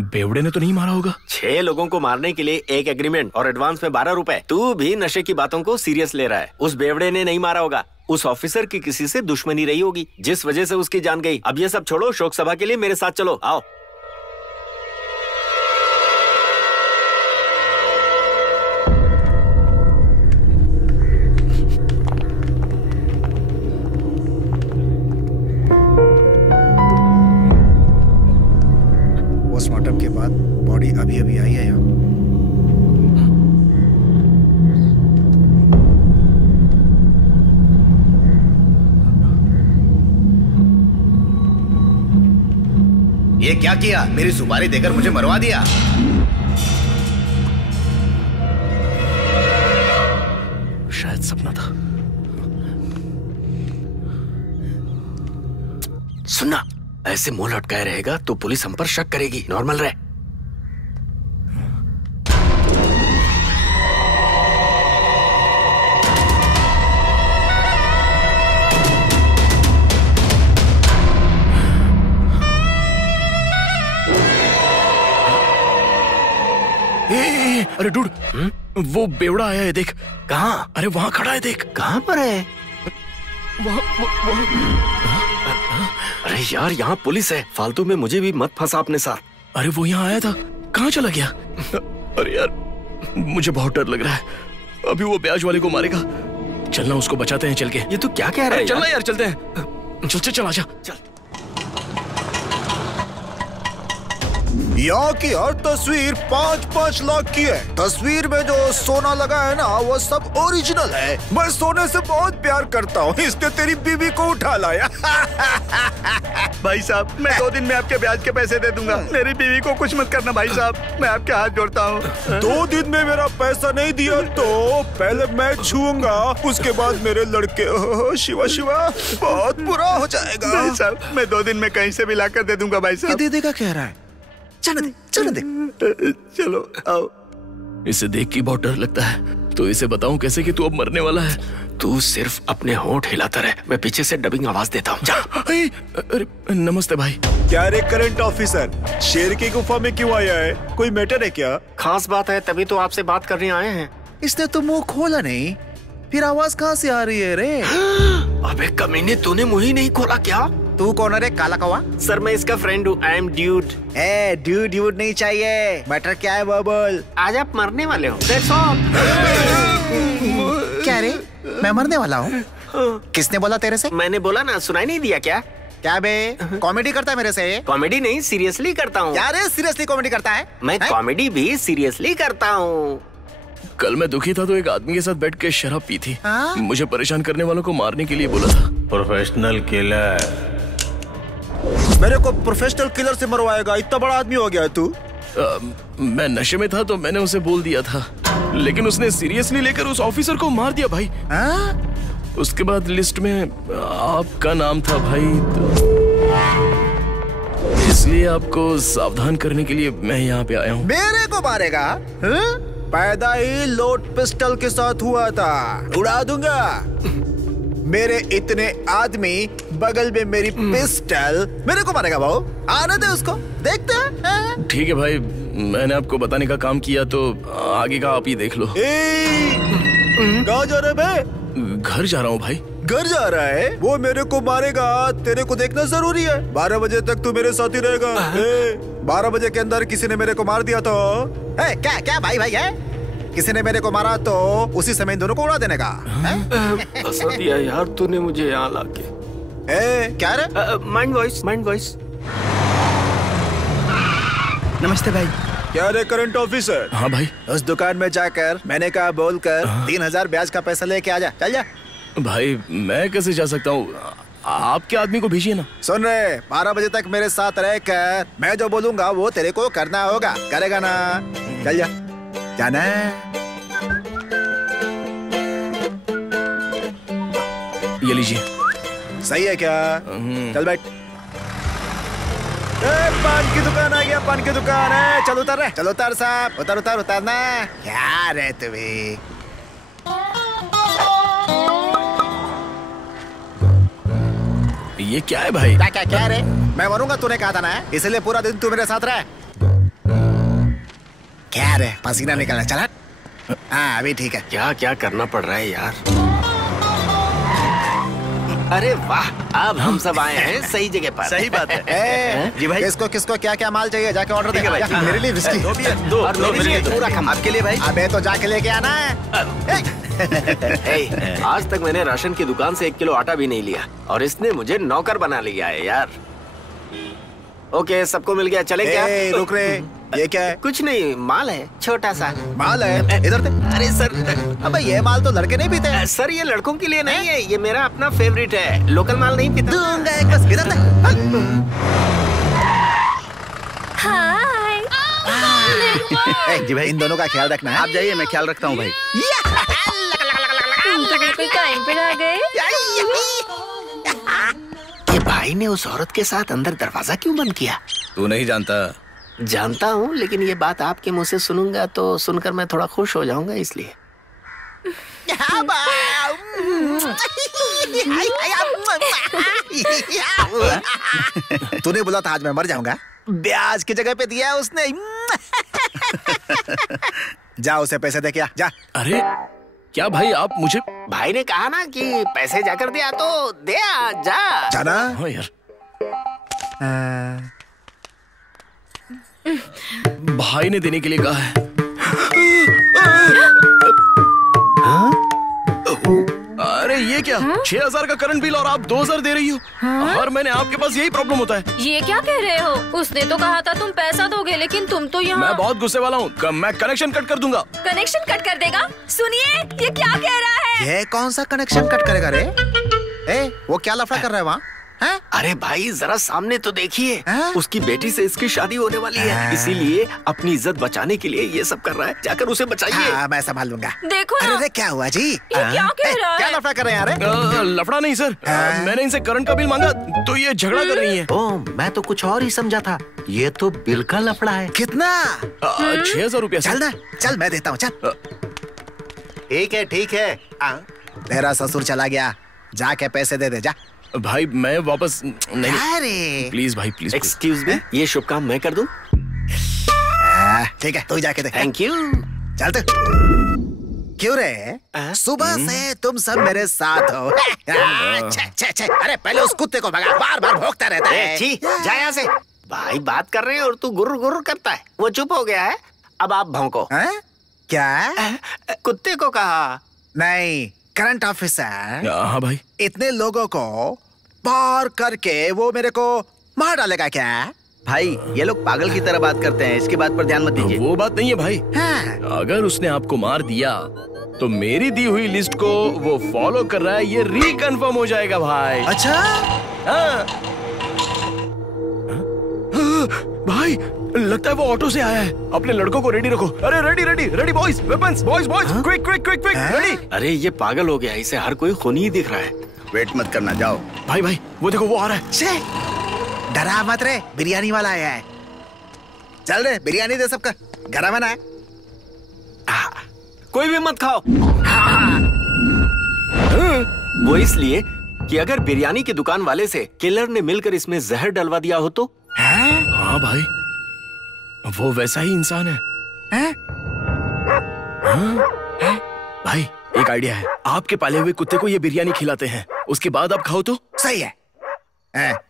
बेवड़े ने तो नहीं मारा होगा? 6 लोगों को मारने के लिए 1 एग्रीमेंट और एडवांस में 12 रुपए। तू भी नशे की बातों को सीरियस ले रहा है। उस बेवड़े ने नहीं मारा होगा, उस ऑफिसर की किसी से दुश्मनी रही होगी जिस वजह से उसकी जान गई। अब ये सब छोड़ो, शोक सभा के लिए मेरे साथ चलो, आओ। पोस्टमार्टम के बाद बॉडी अभी अभी आई है यहाँ। ये क्या किया? मेरी सुपारी देकर मुझे मरवा दिया। शायद सपना था। सुनना, ऐसे मुंह लटकाए रहेगा तो पुलिस हम पर शक करेगी। नॉर्मल रहे। अरे डूड, वो बेवड़ा आया है, देख। कहाँ? अरे वहाँ खड़ा है, देख। कहाँ पर है? वहाँ। अरे यार, यहाँ पुलिस है। फालतू में मुझे भी मत फंसा अपने साथ। अरे वो यहाँ आया था, कहाँ चला गया? अरे यार, मुझे बहुत डर लग रहा है। अभी वो ब्याज वाले को मारेगा। चलना, उसको बचाते हैं चल के। ये तू क्या कह रहा है? चलना यार, चलते हैं। चल आजा। चल। यहाँ की हर तस्वीर 5-5 लाख की है। तस्वीर में जो सोना लगा है ना, वो सब ओरिजिनल है। मैं सोने से बहुत प्यार करता हूँ, इसलिए तेरी बीवी को उठा लाया। भाई साहब, मैं 2 दिन में आपके ब्याज के पैसे दे दूंगा। मेरी बीवी को कुछ मत करना भाई साहब, मैं आपके हाथ जोड़ता हूँ। 2 दिन में मेरा पैसा नहीं दिया तो पहले मैं छूऊंगा, उसके बाद मेरे लड़के। शिवा बहुत बुरा हो जाएगा। भाई साहब, मैं 2 दिन में कहीं से भी लाकर दे दूंगा भाई साहब। दे देगा कह रहा है। चलो दे। चलो आओ। इसे देख के बहुत डर लगता है। तो इसे बताऊं कैसे कि तू अब मरने वाला है? तू सिर्फ अपने होंठ हिलाता रहे, मैं पीछे से डबिंग आवाज देता हूँ। अरे नमस्ते भाई। क्या रे करंट ऑफिसर, शेर की गुफा में क्यों आया है? कोई मैटर है क्या? खास बात है, तभी तो आपसे बात करने आए हैं। इसने तो मुंह खोला नहीं, फिर आवाज कहाँ से आ रही है रे? अबे कमीने, तूने मुंह ही नहीं खोला क्या? तू कौन है रे काला कौवा? सर मैं इसका फ्रेंड हूँ। I am dude. ड्यूड नहीं चाहिए। मैटर क्या है वो बोल। आज आप मरने वाले हो। That's all। क्या रे, मैं मरने वाला हूँ? किसने बोला तेरे से? मैंने बोला ना, सुनाई नहीं दिया क्या? क्या बे, कॉमेडी करता है मेरे से? कॉमेडी नहीं, सीरियसली करता हूँ। क्या रे, सीरियसली कॉमेडी करता है? मैं कॉमेडी भी सीरियसली करता हूँ। कल मैं दुखी था तो एक आदमी के साथ बैठ के शराब पी थी। मुझे परेशान करने वालों को मारने के लिए बोला था। Professional killer. मेरे को प्रोफेशनल किलर से मरवाएगा? इतना बड़ा आदमी हो गया है तू। मैं नशे में था तो मैंने उसे बोल दिया था, लेकिन उसने सीरियसली लेकर उस ऑफिसर को मार दिया भाई। उसके बाद लिस्ट में आपका नाम था भाई, तो इसलिए आपको सावधान करने के लिए मैं यहाँ पे आया हूँ। मेरे को मारेगा? पैदा ही लोड पिस्टल के साथ हुआ था, उड़ा दूंगा। मेरे इतने आदमी, बगल में मेरी पिस्टल, मेरे को मारेगा भाऊ? आने दे उसको, देखते हैं। ठीक है भाई, मैंने आपको बताने का काम किया तो आगे का आप ही देख लो। कहाँ जा रहे बे? घर जा रहा हूँ भाई। घर जा रहा है? वो मेरे को मारेगा, तेरे को देखना जरूरी है। 12 बजे तक तू मेरे साथ ही रहेगा। 12 बजे के अंदर किसी ने मेरे को मार दिया तो क्या भाई है? किसी ने मेरे को मारा तो उसी समय दोनों को उड़ा देने का। फंसा दिया यार तूने मुझे यहाँ लाके। क्या रे? Mind voice. नमस्ते भाई। क्या रे करंट ऑफिसर? हाँ भाई। उस दुकान में जाकर मैंने कहा बोलकर 3000 ब्याज का पैसा लेके आ जा। चल जा। भाई मैं कैसे जा सकता हूँ? आपके आदमी को भेजिए ना। सुन रहे, 12 बजे तक मेरे साथ रहकर मैं जो बोलूंगा वो तेरे को करना होगा। करेगा ना? चल जा। जाना। ये लीजिए। सही है क्या? चल बैठ। पान की दुकान आ गया, पान की दुकान है। चल उतर रहे, चल उतर साहब, उतरना। क्या रे तुम्हें? ये क्या है भाई? क्या रे? मैं मरूंगा, तूने कहा था ना, इसलिए पूरा दिन तू मेरे साथ रह। क्या रे पसीना निकलना चला। हाँ अभी ठीक है। क्या क्या करना पड़ रहा है यार। अरे वाह, अब हम सब आए हैं सही जगह पर। सही बात है। जी भाई किसको किसको क्या क्या माल चाहिए जाके ऑर्डर दे भाई। मेरे लिए विस्की दो पूरा कम आपके लिए भाई। अबे तो जाके लेके आना है। आज तक मैंने राशन की दुकान से 1 किलो आटा भी नहीं लिया और इसने मुझे नौकर बना लिया है यार। ओके सबको मिल गया, चले क्या? रुक रे, ये क्या है? कुछ नहीं, माल है, छोटा सा माल है। इधर दे। अरे सर, अबे ये माल तो लड़के नहीं पीते। सर ये लड़कों के लिए नहीं है, ये मेरा अपना फेवरेट है। लोकल माल नहीं पीता। दूंगा एक बस, इधर दे। हाय। जी भाई इन दोनों का ख्याल रखना है। आप जाइए, मैं ख्याल रखता हूँ भाई। तुम तो बिल्कुल टाइम पे आ गए। ये भाई ने उस औरत के साथ अंदर दरवाजा क्यों बंद किया? तू नहीं जानता? जानता हूँ, लेकिन ये बात आपके मुंह से सुनूंगा तो सुनकर मैं थोड़ा खुश हो जाऊंगा, इसलिए। तूने बोला था आज मैं मर जाऊंगा, ब्याज की जगह पे दिया उसने। जा उसे पैसे दे क्या जा। अरे क्या भाई आप मुझे। भाई ने कहा ना कि पैसे जाकर दिया तो दे आ, जा जाना। हाँ यार भाई ने देने के लिए कहा है। अरे ये क्या 6000 का करंट बिल और आप 2000 दे रही हो। हर महीने आपके पास यही प्रॉब्लम होता है। ये क्या कह रहे हो? उसने तो कहा था तुम पैसा दोगे, लेकिन तुम तो यहाँ। मैं बहुत गुस्से वाला हूँ, मैं कनेक्शन कट कर दूंगा। कनेक्शन कट कर देगा? सुनिए ये क्या कह रहा है? ये कौन सा कनेक्शन कट करेगा रे? वो क्या लफड़ा कर रहा है वहाँ? अरे भाई जरा सामने तो देखिए, उसकी बेटी से इसकी शादी होने वाली है, इसीलिए अपनी इज्जत बचाने के लिए ये सब कर रहा है। जाकर उसे बचाइए। मैं संभाल लूंगा। देखो ना। अरे क्या हुआ जी? ये क्या कह रहा है? क्या लफड़ा कर रहे हैं यार? लफड़ा नहीं सर, मैंने इनसे करंट का बिल मांगा तो ये झगड़ा कर रही है। मैं तो कुछ और ही समझा था, ये तो बिल का लफड़ा है। कितना? 6000 रुपया। चल ना, चल मैं देता हूँ, चल। ठीक है। तेरा ससुर चला गया, जाके पैसे दे दे जा। भाई मैं वापस नहीं। अरे प्लीज भाई प्लीज। एक्सक्यूज मी, ये शुभ काम मैं कर दूं? ठीक है तू जाके दे। Thank you. चल तू। क्यों रे? सुबह से तुम सब मेरे साथ हो। अरे पहले उस कुत्ते को भगा, बार बार भौंकता रहता है। जा यहाँ से। भाई बात कर रहे हैं और तू गुर्र गुर्र करता है। वो चुप हो गया है, अब आप भौंको। क्या? कुत्ते को कहा? नहीं, करंट ऑफिसर। हाँ भाई। इतने लोगों को पार करके वो मेरे को मार डालेगा क्या? भाई ये लोग पागल की तरह बात करते हैं, इसकी बात पर ध्यान मत दीजिए। वो बात नहीं है भाई। अगर उसने आपको मार दिया तो मेरी दी हुई लिस्ट को वो फॉलो कर रहा है, ये रिकन्फर्म हो जाएगा भाई। अच्छा? हाँ। भाई लगता है वो ऑटो से आया है। अपने लड़कों को रेडी रखो। अरे ready boys, weapons, boys quick ready. अरे ये पागल हो गया, इसे हर कोई खूनी ही दिख रहा है। वेट मत करना, जाओ। भाई वो देखो वो आ रहा है। डरा मत रे, बिरयानी वाला आया है। चल रे बिरयानी दे सबका, गरम है ना? कोई भी मत खाओ। वो इसलिए कि अगर बिरयानी की दुकान वाले से किलर ने मिलकर इसमें जहर डलवा दिया हो तो। हाँ भाई वो वैसा ही इंसान है। भाई एक आइडिया है, आपके पाले हुए कुत्ते को ये बिरयानी खिलाते हैं, उसके बाद आप खाओ तो सही है।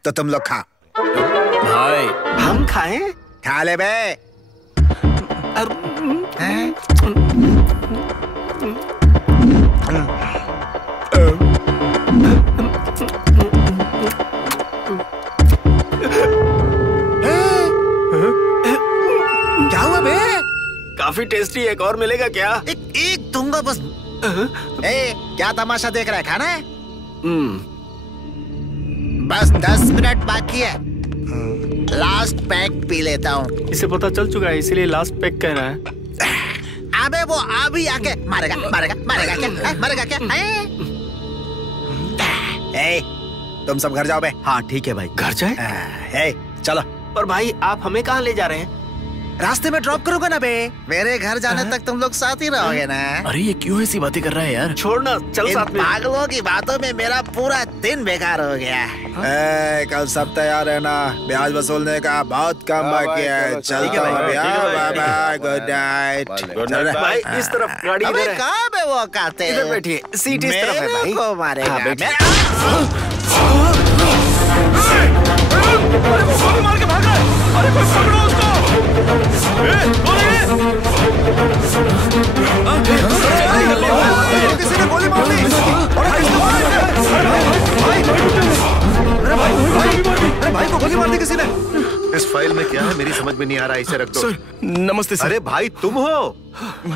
तो तुम लोग खा। भाई हम खाएं? खा ले बे। क्या हुआ बे? काफी टेस्टी, एक और मिलेगा क्या? एक दूंगा बस। क्या तमाशा देख रहा है? खाना है? बस 10 मिनट बाकी है, लास्ट पैक पी लेता हूँ। इसे पता चल चुका है, इसीलिए लास्ट पैक कह रहा है। अबे वो अभी आके मारेगा क्या? तुम सब घर जाओ बे। हाँ ठीक है भाई। घर जाए? चलो। और भाई आप हमें कहाँ ले जा रहे हैं? रास्ते में ड्रॉप करोगे ना बे? मेरे घर जाने तक तुम लोग साथ ही रहोगे ना? अरे ये क्यों ऐसी बातें कर रहा है यार? छोड़ना, चल साथ में। पागलों की बातों में मेरा पूरा दिन बेकार हो गया। कल सब तैयार है ना? ब्याज वसूलने का बहुत काम बाकी है। चलता हूँ भैया, bye bye, good night. Good night भाई इस तरफ गाड़ी इधर है। कहाँ पे वो काते? इधर बैठिए, सीट इस तरफ है भाई। को मारेगा। हाँ, बैठिए। अरे वो गोली मार के भाग रहा है। अरे कोई पकड़ो उसको। किसी ने गोली मार दी। अरे भाई को गोली मार दी किसी ने। इस फाइल में क्या है मेरी समझ में नहीं आ रहा, इसे रख दो। सर नमस्ते सर। अरे भाई तुम हो?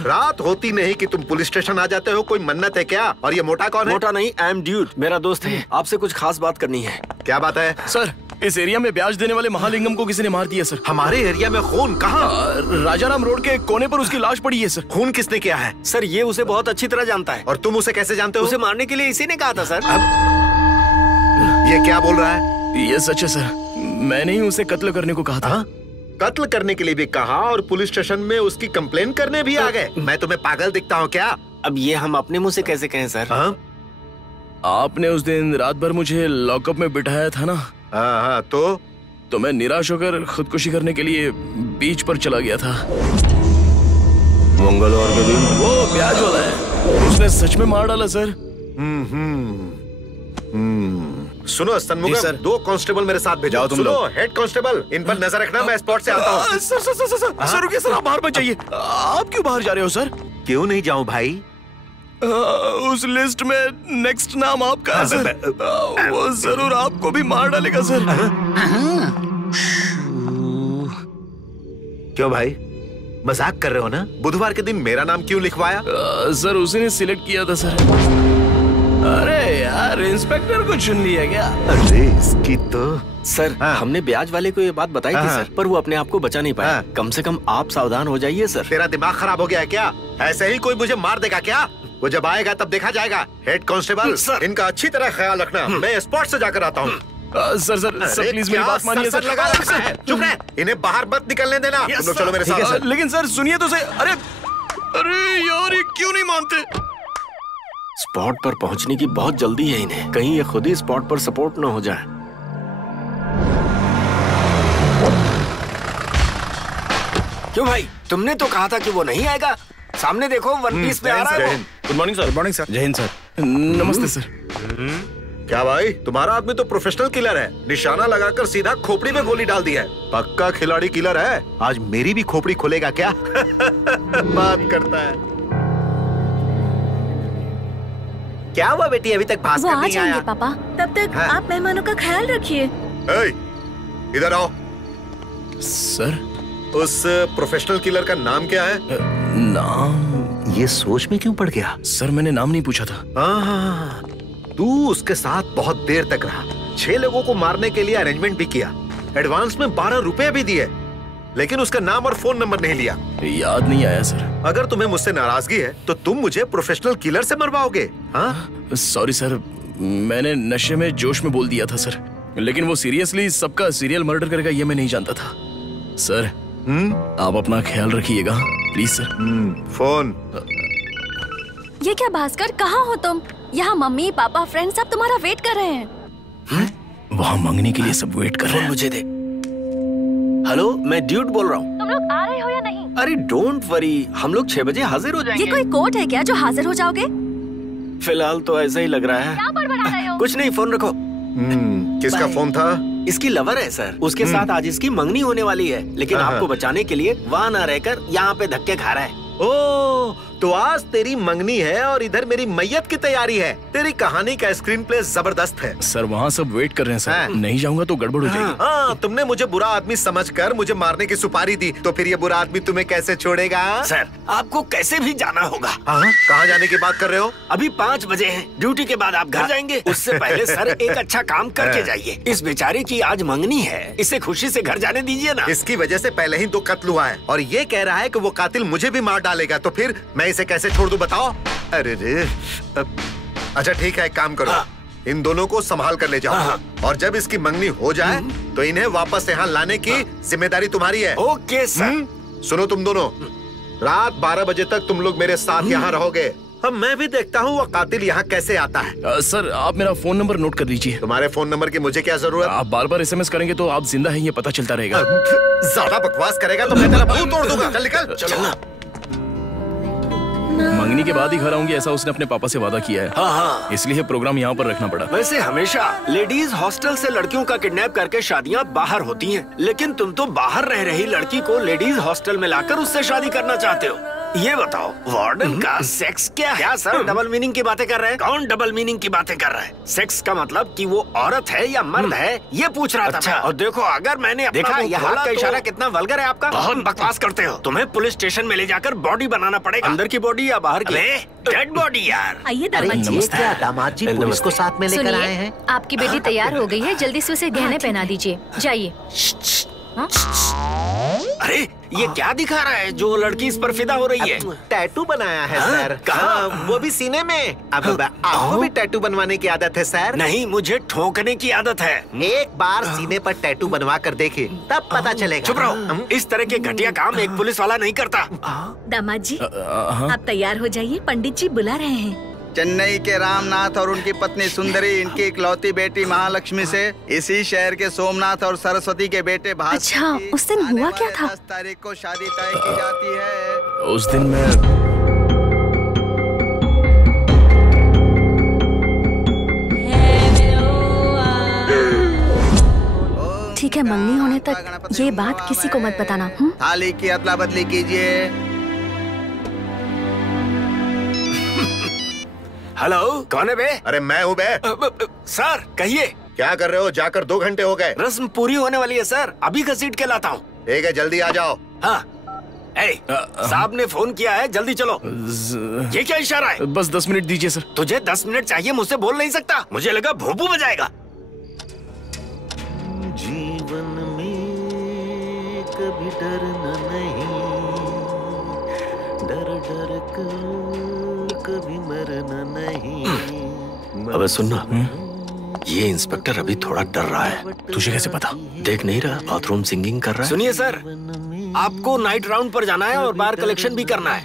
रात होती नहीं कि तुम पुलिस स्टेशन आ जाते हो, कोई मन्नत है क्या? और ये मोटा कौन है? मोटा नहीं, आई एम ड्यूड, मेरा दोस्त है। आपसे कुछ खास बात करनी है। क्या बात है? सर इस एरिया में ब्याज देने वाले महालिंगम को किसी ने मार दिया सर। हमारे एरिया में खून? कहाँ? राजाराम रोड के कोने पर उसकी लाश पड़ी है सर। खून किसने किया है? सर ये उसे बहुत अच्छी तरह जानता है। और तुम उसे कैसे जानते हो? उसे मारने के लिए इसी ने कहा था सर। ये क्या बोल रहा है? ये सच है सर, मैंने ही उसे कत्ल करने को कहा था। कत्ल करने के लिए भी कहा और पुलिस स्टेशन में उसकी कंप्लेन करने भी आ गए। मैं तुम्हें पागल दिखता हूँ क्या? अब ये हम अपने मुंह से कैसे कहें सर? आपने उस दिन रात भर मुझे लॉकअप में बिठाया था ना। हाँ तो मैं निराश होकर खुदकुशी करने के लिए बीच पर चला गया था। मंगलवार के दिन वो ब्याज वाला है, उसने सच में मार डाला सर। सुनो स्तनमुगम, 2 कांस्टेबल मेरे साथ भेजो। तुम सुनो हेड कांस्टेबल, इन पर नजर रखना, मैं स्पॉट से आता हूँ। सर रुकिए सर, आप बाहर मत जाइए। आप क्यों बाहर जा रहे हो सर? क्यों नहीं जाऊँ भाई? उस लिस्ट में नेक्स्ट नाम आपका है सर। वो जरूर आपको भी मार डालेगा सर। क्यों भाई, मजाक कर रहे हो ना? बुधवार के दिन मेरा नाम क्यों लिखवाया? सर उसी ने सिलेक्ट किया था सर। अरे यार इंस्पेक्टर को चुन लिया क्या? अरे इसकी तो सर हमने ब्याज वाले को ये बात बताई थी सर, पर वो अपने आप को बचा नहीं पाया। कम से कम आप सावधान हो जाइए सर। तेरा दिमाग खराब हो गया है क्या? ऐसे ही कोई मुझे मार देगा क्या? वो जब आएगा तब देखा जाएगा। हेड कांस्टेबल इनका अच्छी तरह ख्याल रखना, मैं स्पॉट से जाकर आता हूँ। सर प्लीज मेरी बात मानिए सर। लगा रखा है, चुप रहे, इन्हें बाहर मत निकलने देना। तुम लोग चलो मेरे साथ। लेकिन सर सुनिए तो सही। अरे यार ये क्यों नहीं मानते? स्पॉट पर पहुंचने की बहुत जल्दी है इन्हें, कहीं ये खुद ही स्पॉट पर सपोर्ट न हो जाए। क्यों भाई, तुमने तो कहा था कि वो नहीं आएगा। सामने देखो वन पीस में आ रहा है। Good morning sir. Good morning sir. जय हिंद सर। नमस्ते सर। क्या भाई, तुम्हारा आदमी तो प्रोफेशनल किलर है, निशाना लगाकर सीधा खोपड़ी में गोली डाल दी है। पक्का खिलाड़ी किलर है। आज मेरी भी खोपड़ी खोलेगा क्या? बात करता है। क्या हुआ बेटी, अभी तक भास्कर नहीं आया? पापा तब तक आप मेहमानों का ख्याल रखिए। इधर आओ। सर उस प्रोफेशनल किलर का नाम क्या है? नाम? ये सोच में क्यों पड़ गया? सर मैंने नाम नहीं पूछा था। हाँ, तू उसके साथ बहुत देर तक रहा, 6 लोगों को मारने के लिए अरेंजमेंट भी किया, एडवांस में 12 रुपए भी दिए, लेकिन उसका नाम और फोन नंबर नहीं लिया। याद नहीं आया सर। अगर तुम्हें मुझसे नाराजगी है तो तुम मुझे प्रोफेशनल किलर से मरवाओगे? हाँ? सॉरी सर, मैंने नशे में जोश में बोल दिया था सर, लेकिन वो सीरियसली सबका सीरियल मर्डर करेगा ये मैं नहीं जानता था। सर आप अपना ख्याल रखिएगा प्लीज सर। फोन। ये क्या भास्कर, कहाँ हो तुम? यहाँ मम्मी पापा फ्रेंड सब तुम्हारा वेट कर रहे हैं। वहाँ मांगने के लिए सब वेट कर रहे हैं। मुझे दे। हेलो, मैं ड्यूड बोल रहा हूँ। तुम लोग आ रहे हो या नहीं? अरे डोंट वरी, हम लोग 6 बजे हाजिर हो जाएंगे। ये कोई कोर्ट है क्या जो हाजिर हो जाओगे? फिलहाल तो ऐसा ही लग रहा है। क्या बड़बड़ा रहे हो? कुछ नहीं, फोन रखो। किसका फोन था? इसकी लवर है सर, उसके साथ आज इसकी मंगनी होने वाली है, लेकिन आपको बचाने के लिए वहाँ न रहकर यहाँ पे धक्के खा रहा है। ओह, तो आज तेरी मंगनी है और इधर मेरी मैयत की तैयारी है। तेरी कहानी का स्क्रीन प्ले जबरदस्त है। सर वहाँ सब वेट कर रहे हैं सर। नहीं जाऊंगा तो गड़बड़ हो जाएगी। हाँ, तुमने मुझे बुरा आदमी समझकर मुझे मारने की सुपारी दी, तो फिर ये बुरा आदमी तुम्हें कैसे छोड़ेगा? सर आपको कैसे भी जाना होगा। कहाँ जाने की बात कर रहे हो? अभी 5 बजे है, ड्यूटी के बाद आप घर जाएंगे। उससे पहले सर एक अच्छा काम करके जाइए। इस बेचारे की आज मंगनी है, इसे खुशी से घर जाने दीजिए ना। इसकी वजह से पहले ही 2 कत्ल हुआ है और ये कह रहा है कि वो कातिल मुझे भी मार डालेगा, तो फिर मैं इसे कैसे छोड़ दूं बताओ? अरे रे, अच्छा ठीक है, एक काम करो, इन दोनों को संभाल कर ले जाओ और जब इसकी मंगनी हो जाए तो इन्हें वापस यहाँ लाने की जिम्मेदारी तुम्हारी है। Okay sir. सुनो तुम दोनों, रात 12 बजे तक तुम लोग मेरे साथ यहाँ रहोगे। अब मैं भी देखता हूँ वो कातिल यहाँ कैसे आता है। सर आप मेरा फोन नंबर नोट कर लीजिए। तुम्हारे फोन नंबर की मुझे क्या जरूरत? आप बार बार SMS करेंगे तो आप जिंदा हैं ये पता चलता रहेगा। ज्यादा बकवास करेगा तो मैं तेरा मुंह तोड़ दूंगा। चल निकल। चलो। मंगनी के बाद ही घर आऊंगी ऐसा उसने अपने पापा से वादा किया है। हाँ। इसलिए प्रोग्राम यहाँ पर रखना पड़ा। वैसे हमेशा लेडीज हॉस्टल से लड़कियों का किडनैप करके शादियाँ बाहर होती हैं, लेकिन तुम तो बाहर रह रही लड़की को लेडीज हॉस्टल में लाकर उससे शादी करना चाहते हो। ये बताओ वार्डन का सेक्स क्या है? क्या सर डबल मीनिंग की बातें कर रहे हैं? कौन डबल मीनिंग की बातें कर रहा है? सेक्स का मतलब कि वो औरत है या मर्द है ये पूछ रहा था। और देखो अगर मैंने देखा ये हाथ का इशारा कितना वल्गर है आपका। बहुत बकवास करते हो। तुम्हें पुलिस स्टेशन में ले जाकर बॉडी बनाना पड़ेगा। अंदर की बॉडी या बाहर की? डेड बॉडी यार। आइए दामाद जी। क्या दामाद जी पुलिस को साथ में लेकर आए हैं? आपकी बेटी तैयार हो गई है, जल्दी से उसे गहने पहना दीजिए। जाइए। अरे ये क्या दिखा रहा है जो लड़की इस पर फिदा हो रही है? टैटू बनाया है सर। कहाँ? वो भी सीने में। अब आपको भी टैटू बनवाने की आदत है सर? नहीं, मुझे ठोकने की आदत है। एक बार सीने पर टैटू बनवा कर देखिए तब पता चलेगा। चुप रहो। इस तरह के घटिया काम एक पुलिस वाला नहीं करता। दामाद जी आप तैयार हो जाइए, पंडित जी बुला रहे हैं। चेन्नई के रामनाथ और उनकी पत्नी सुंदरी, इनकी इकलौती बेटी महालक्ष्मी से इसी शहर के सोमनाथ और सरस्वती के बेटे भास्कर। अच्छा, उस दिन हुआ क्या था? 10 तारीख को शादी तय की जाती है। उस दिन मैं ठीक है, मंगनी होने तक ये बात किसी को मत बताना। थाली की अदला बदली कीजिए। हेलो, कौन है बे? अरे मैं हूँ बे। सर कहिए। क्या कर रहे हो? जाकर 2 घंटे हो गए। रस्म पूरी होने वाली है सर, अभी घसीट के लाता हूँ। ठीक है जल्दी आ जाओ। हाँ साहब ने फोन किया है, जल्दी चलो। ये क्या इशारा है? बस 10 मिनट दीजिए सर। तुझे 10 मिनट चाहिए, मुझसे बोल नहीं सकता? मुझे लगा भोंपू बजाएगा। जीवन में कभी डरना नहीं, डर डर कर कभी मरना नहीं। अबे सुनना, ये इंस्पेक्टर अभी थोड़ा डर रहा है। तुझे कैसे पता? देख नहीं रहा, बाथरूम सिंगिंग कर रहा है। सुनिए सर, आपको नाइट राउंड पर जाना है और बार कलेक्शन भी करना है।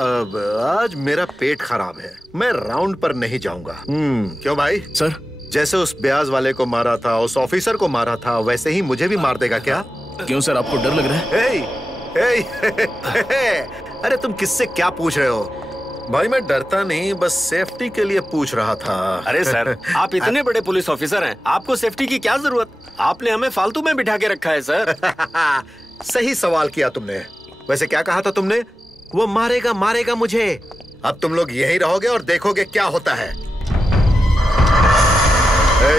अब आज मेरा पेट खराब है, मैं राउंड पर नहीं जाऊंगा। क्यों भाई? सर जैसे उस ब्याज वाले को मारा था, उस ऑफिसर को मारा था, वैसे ही मुझे भी मार देगा क्या? क्यों सर, आपको डर लग रहा है? अरे तुम किससे क्या पूछ रहे हो? भाई मैं डरता नहीं, बस सेफ्टी के लिए पूछ रहा था। अरे सर, आप इतने बड़े पुलिस ऑफिसर हैं, आपको सेफ्टी की क्या जरूरत? आपने हमें फालतू में बिठा के रखा है सर। सही सवाल किया तुमने। वैसे क्या कहा था तुमने? वो मारेगा मारेगा मुझे। अब तुम लोग यहीं रहोगे और देखोगे क्या होता है।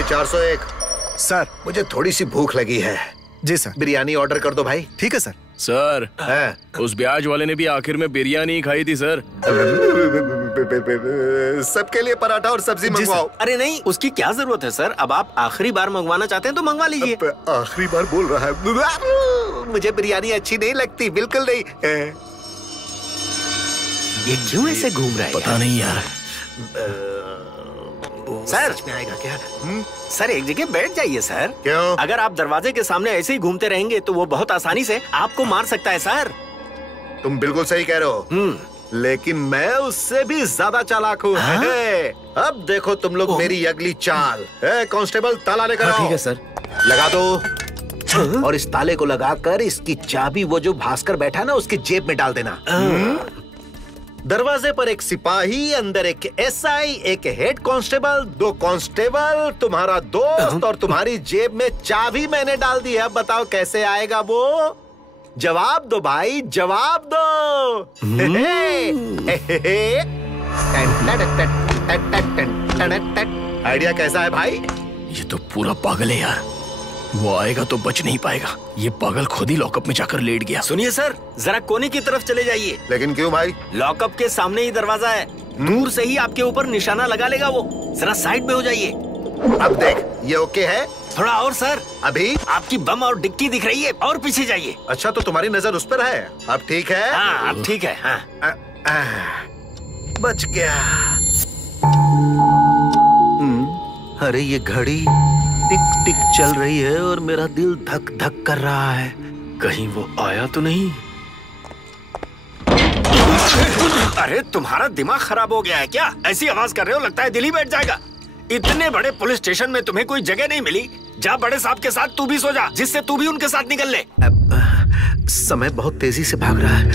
401 सर, मुझे थोड़ी सी भूख लगी है। जी सर। बिरयानी ऑर्डर कर दो भाई। ठीक है सर। सर उस ब्याज वाले ने भी आखिर में बिरयानी खाई थी सर। सबके लिए पराठा और सब्जी मंगवाओ। अरे नहीं, उसकी क्या जरूरत है सर? अब आप आखिरी बार मंगवाना चाहते हैं तो मंगवा लीजिए। आखिरी बार बोल रहा है। मुझे बिरयानी अच्छी नहीं लगती, बिल्कुल नहीं। ये क्यों ऐसे घूम रहा है? पता नहीं यार। सर में आएगा क्या? सर एक जगह बैठ जाइए सर। क्यों? अगर आप दरवाजे के सामने ऐसे ही घूमते रहेंगे तो वो बहुत आसानी से आपको मार सकता है सर। तुम बिल्कुल सही कह रहे हो, लेकिन मैं उससे भी ज्यादा चालाक हूँ। अब देखो तुम लोग मेरी अगली चाल। कांस्टेबल ताला लेकर आओ। ठीक है सर। लगा दो। और इस ताले को लगाकर इसकी चाबी वो जो भास्कर बैठा है ना उसकी जेब में डाल देना। दरवाजे पर एक सिपाही, अंदर एक SI, एक हेड कांस्टेबल, 2 कांस्टेबल, तुम्हारा दोस्त और तुम्हारी जेब में चाबी मैंने डाल दी है। बताओ कैसे आएगा वो? जवाब दो भाई, जवाब दो। आइडिया कैसा है भाई? ये तो पूरा पागल है यार। वो आएगा तो बच नहीं पाएगा। ये पागल खुद ही लॉकअप में जाकर लेट गया। सुनिए सर, जरा कोने की तरफ चले जाइए। लेकिन क्यों भाई? लॉकअप के सामने ही दरवाजा है, दूर से ही आपके ऊपर निशाना लगा लेगा वो। जरा साइड में हो जाइए। अब देख, ये ओके है? थोड़ा और सर। अभी? आपकी बम और डिक्की दिख रही है, और पीछे जाइए। अच्छा, तो तुम्हारी नजर उस पर है। अब ठीक है? हाँ, अब ठीक है। हाँ। बच गया। अरे ये घड़ी टिक टिक चल रही है और मेरा दिल धक धक कर रहा है। कहीं वो आया तो नहीं? अरे तुम्हारा दिमाग खराब हो गया है क्या? ऐसी आवाज कर रहे हो, लगता है दिल ही बैठ जाएगा। इतने बड़े पुलिस स्टेशन में तुम्हें कोई जगह नहीं मिली? जा बड़े साहब के साथ तू भी सो जा, जिससे तू भी उनके साथ निकल ले। समय बहुत तेजी से भाग रहा है।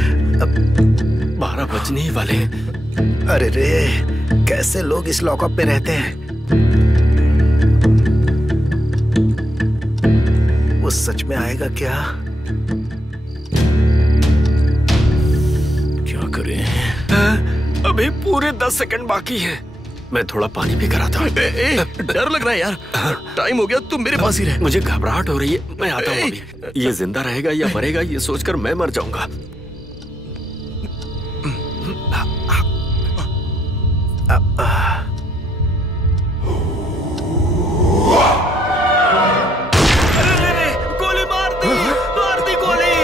12 बजने ही वाले हैं। अरे रे, कैसे लोग इस लॉकअप में रहते हैं? वो सच में आएगा क्या? क्या करें? अभी पूरे 10 सेकंड बाकी है। मैं थोड़ा पानी भी कराता हूँ। डर लग रहा है यार। टाइम हो गया, तुम मेरे पास ही रह। मुझे घबराहट हो रही है, मैं आता हूँ अभी। ये जिंदा रहेगा या मरेगा ये सोचकर मैं मर जाऊंगा। गोली मार दी गोली।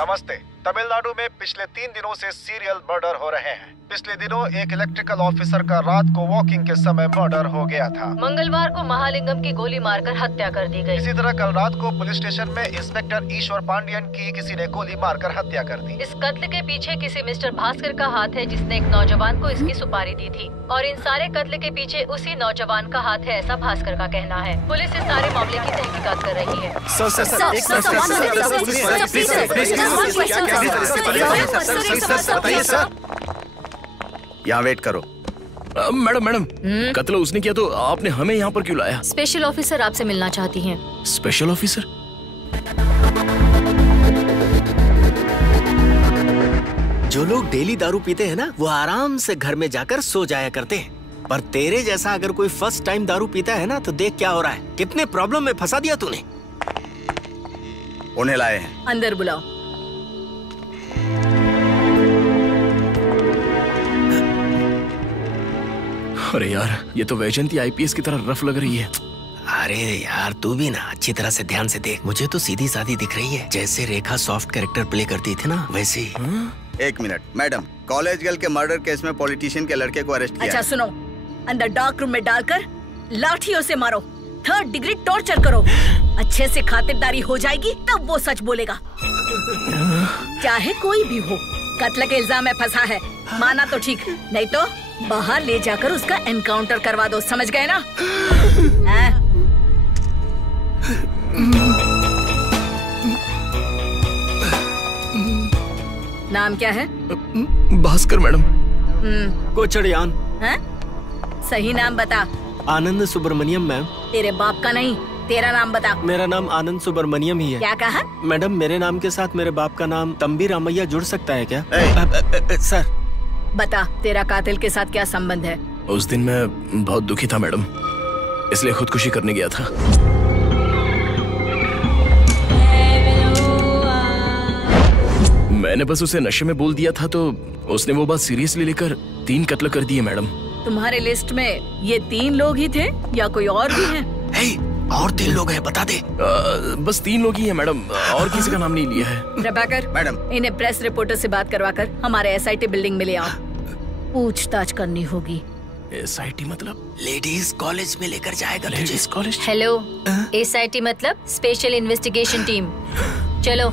नमस्ते। तमिलनाडु में पिछले 3 दिनों से सीरियल मर्डर हो रहे हैं। पिछले दिनों एक इलेक्ट्रिकल ऑफिसर का रात को वॉकिंग के समय मर्डर हो गया था। मंगलवार को महालिंगम की गोली मारकर हत्या कर दी गई। इसी तरह कल रात को पुलिस स्टेशन में इंस्पेक्टर ईश्वर पांडियन की किसी ने गोली मारकर हत्या कर दी। इस कत्ल के पीछे किसी मिस्टर भास्कर का हाथ है, जिसने एक नौजवान को इसकी सुपारी दी थी, और इन सारे कत्ल के पीछे उसी नौजवान का हाथ है, ऐसा भास्कर का कहना है। पुलिस इस सारे मामले की तहकीकात कर रही है। यहाँ वेट करो। मैडम, कत्ल उसने किया तो आपने हमें यहाँ पर क्यों लाया? स्पेशल ऑफिसर आपसे मिलना चाहती हैं। Special officer? जो लोग डेली दारू पीते हैं ना, वो आराम से घर में जाकर सो जाया करते हैं। पर तेरे जैसा अगर कोई फर्स्ट टाइम दारू पीता है ना, तो देख क्या हो रहा है। कितने प्रॉब्लम में फंसा दिया तूने। उन्हें लाए हैं। अंदर बुलाओ। अरे यार, ये तो वैजयंती आईपीएस की तरह रफ लग रही है। अरे यार, तू भी ना अच्छी तरह से ध्यान से देख। मुझे तो सीधी सादी दिख रही है, जैसे रेखा सॉफ्ट कैरेक्टर प्ले करती थी ना, वैसे ही। 1 मिनट मैडम, कॉलेज गर्ल के मर्डर केस में पॉलिटिशियन के लड़के को अरेस्ट किया। अच्छा सुनो, अंदर डार्क रूम में डालकर लाठियों से मारो, 3rd डिग्री टॉर्चर करो। अच्छे से खातिरदारी हो जाएगी तब वो सच बोलेगा। चाहे कोई भी हो, कत्ल के इल्जाम में फंसा है, माना तो ठीक, नहीं तो बाहर ले जाकर उसका एनकाउंटर करवा दो। समझ गए ना? नाम क्या है? भास्कर मैडम। कोचड़ियान। सही नाम बता। आनंद सुब्रमण्यम मैम। तेरे बाप का नहीं, तेरा नाम बता। मेरा नाम आनंद सुब्रमण्यम ही है। क्या कहा? मैडम, मेरे नाम के साथ मेरे बाप का नाम तंबी रामैया जुड़ सकता है क्या? सर बता, तेरा कातिल के साथ क्या संबंध है? उस दिन मैं बहुत दुखी था मैडम, इसलिए खुदकुशी करने गया था। मैंने बस उसे नशे में बोल दिया था, तो उसने वो बात सीरियसली लेकर 3 कत्ल कर दिए मैडम। तुम्हारे लिस्ट में ये 3 लोग ही थे या कोई और भी है? और 3 लोग हैं, बता दे। बस 3 लोग ही हैं मैडम, और किसी का नाम नहीं लिया है। प्रभाकर मैडम, इन्हें प्रेस रिपोर्टर से बात करवाकर हमारे एसआईटी बिल्डिंग में ले आओ, पूछताछ करनी होगी। एसआईटी मतलब? लेडीज कॉलेज में लेकर जाएगा तुझे। कॉलेज? हेलो, एसआईटी मतलब स्पेशल इन्वेस्टिगेशन टीम। चलो।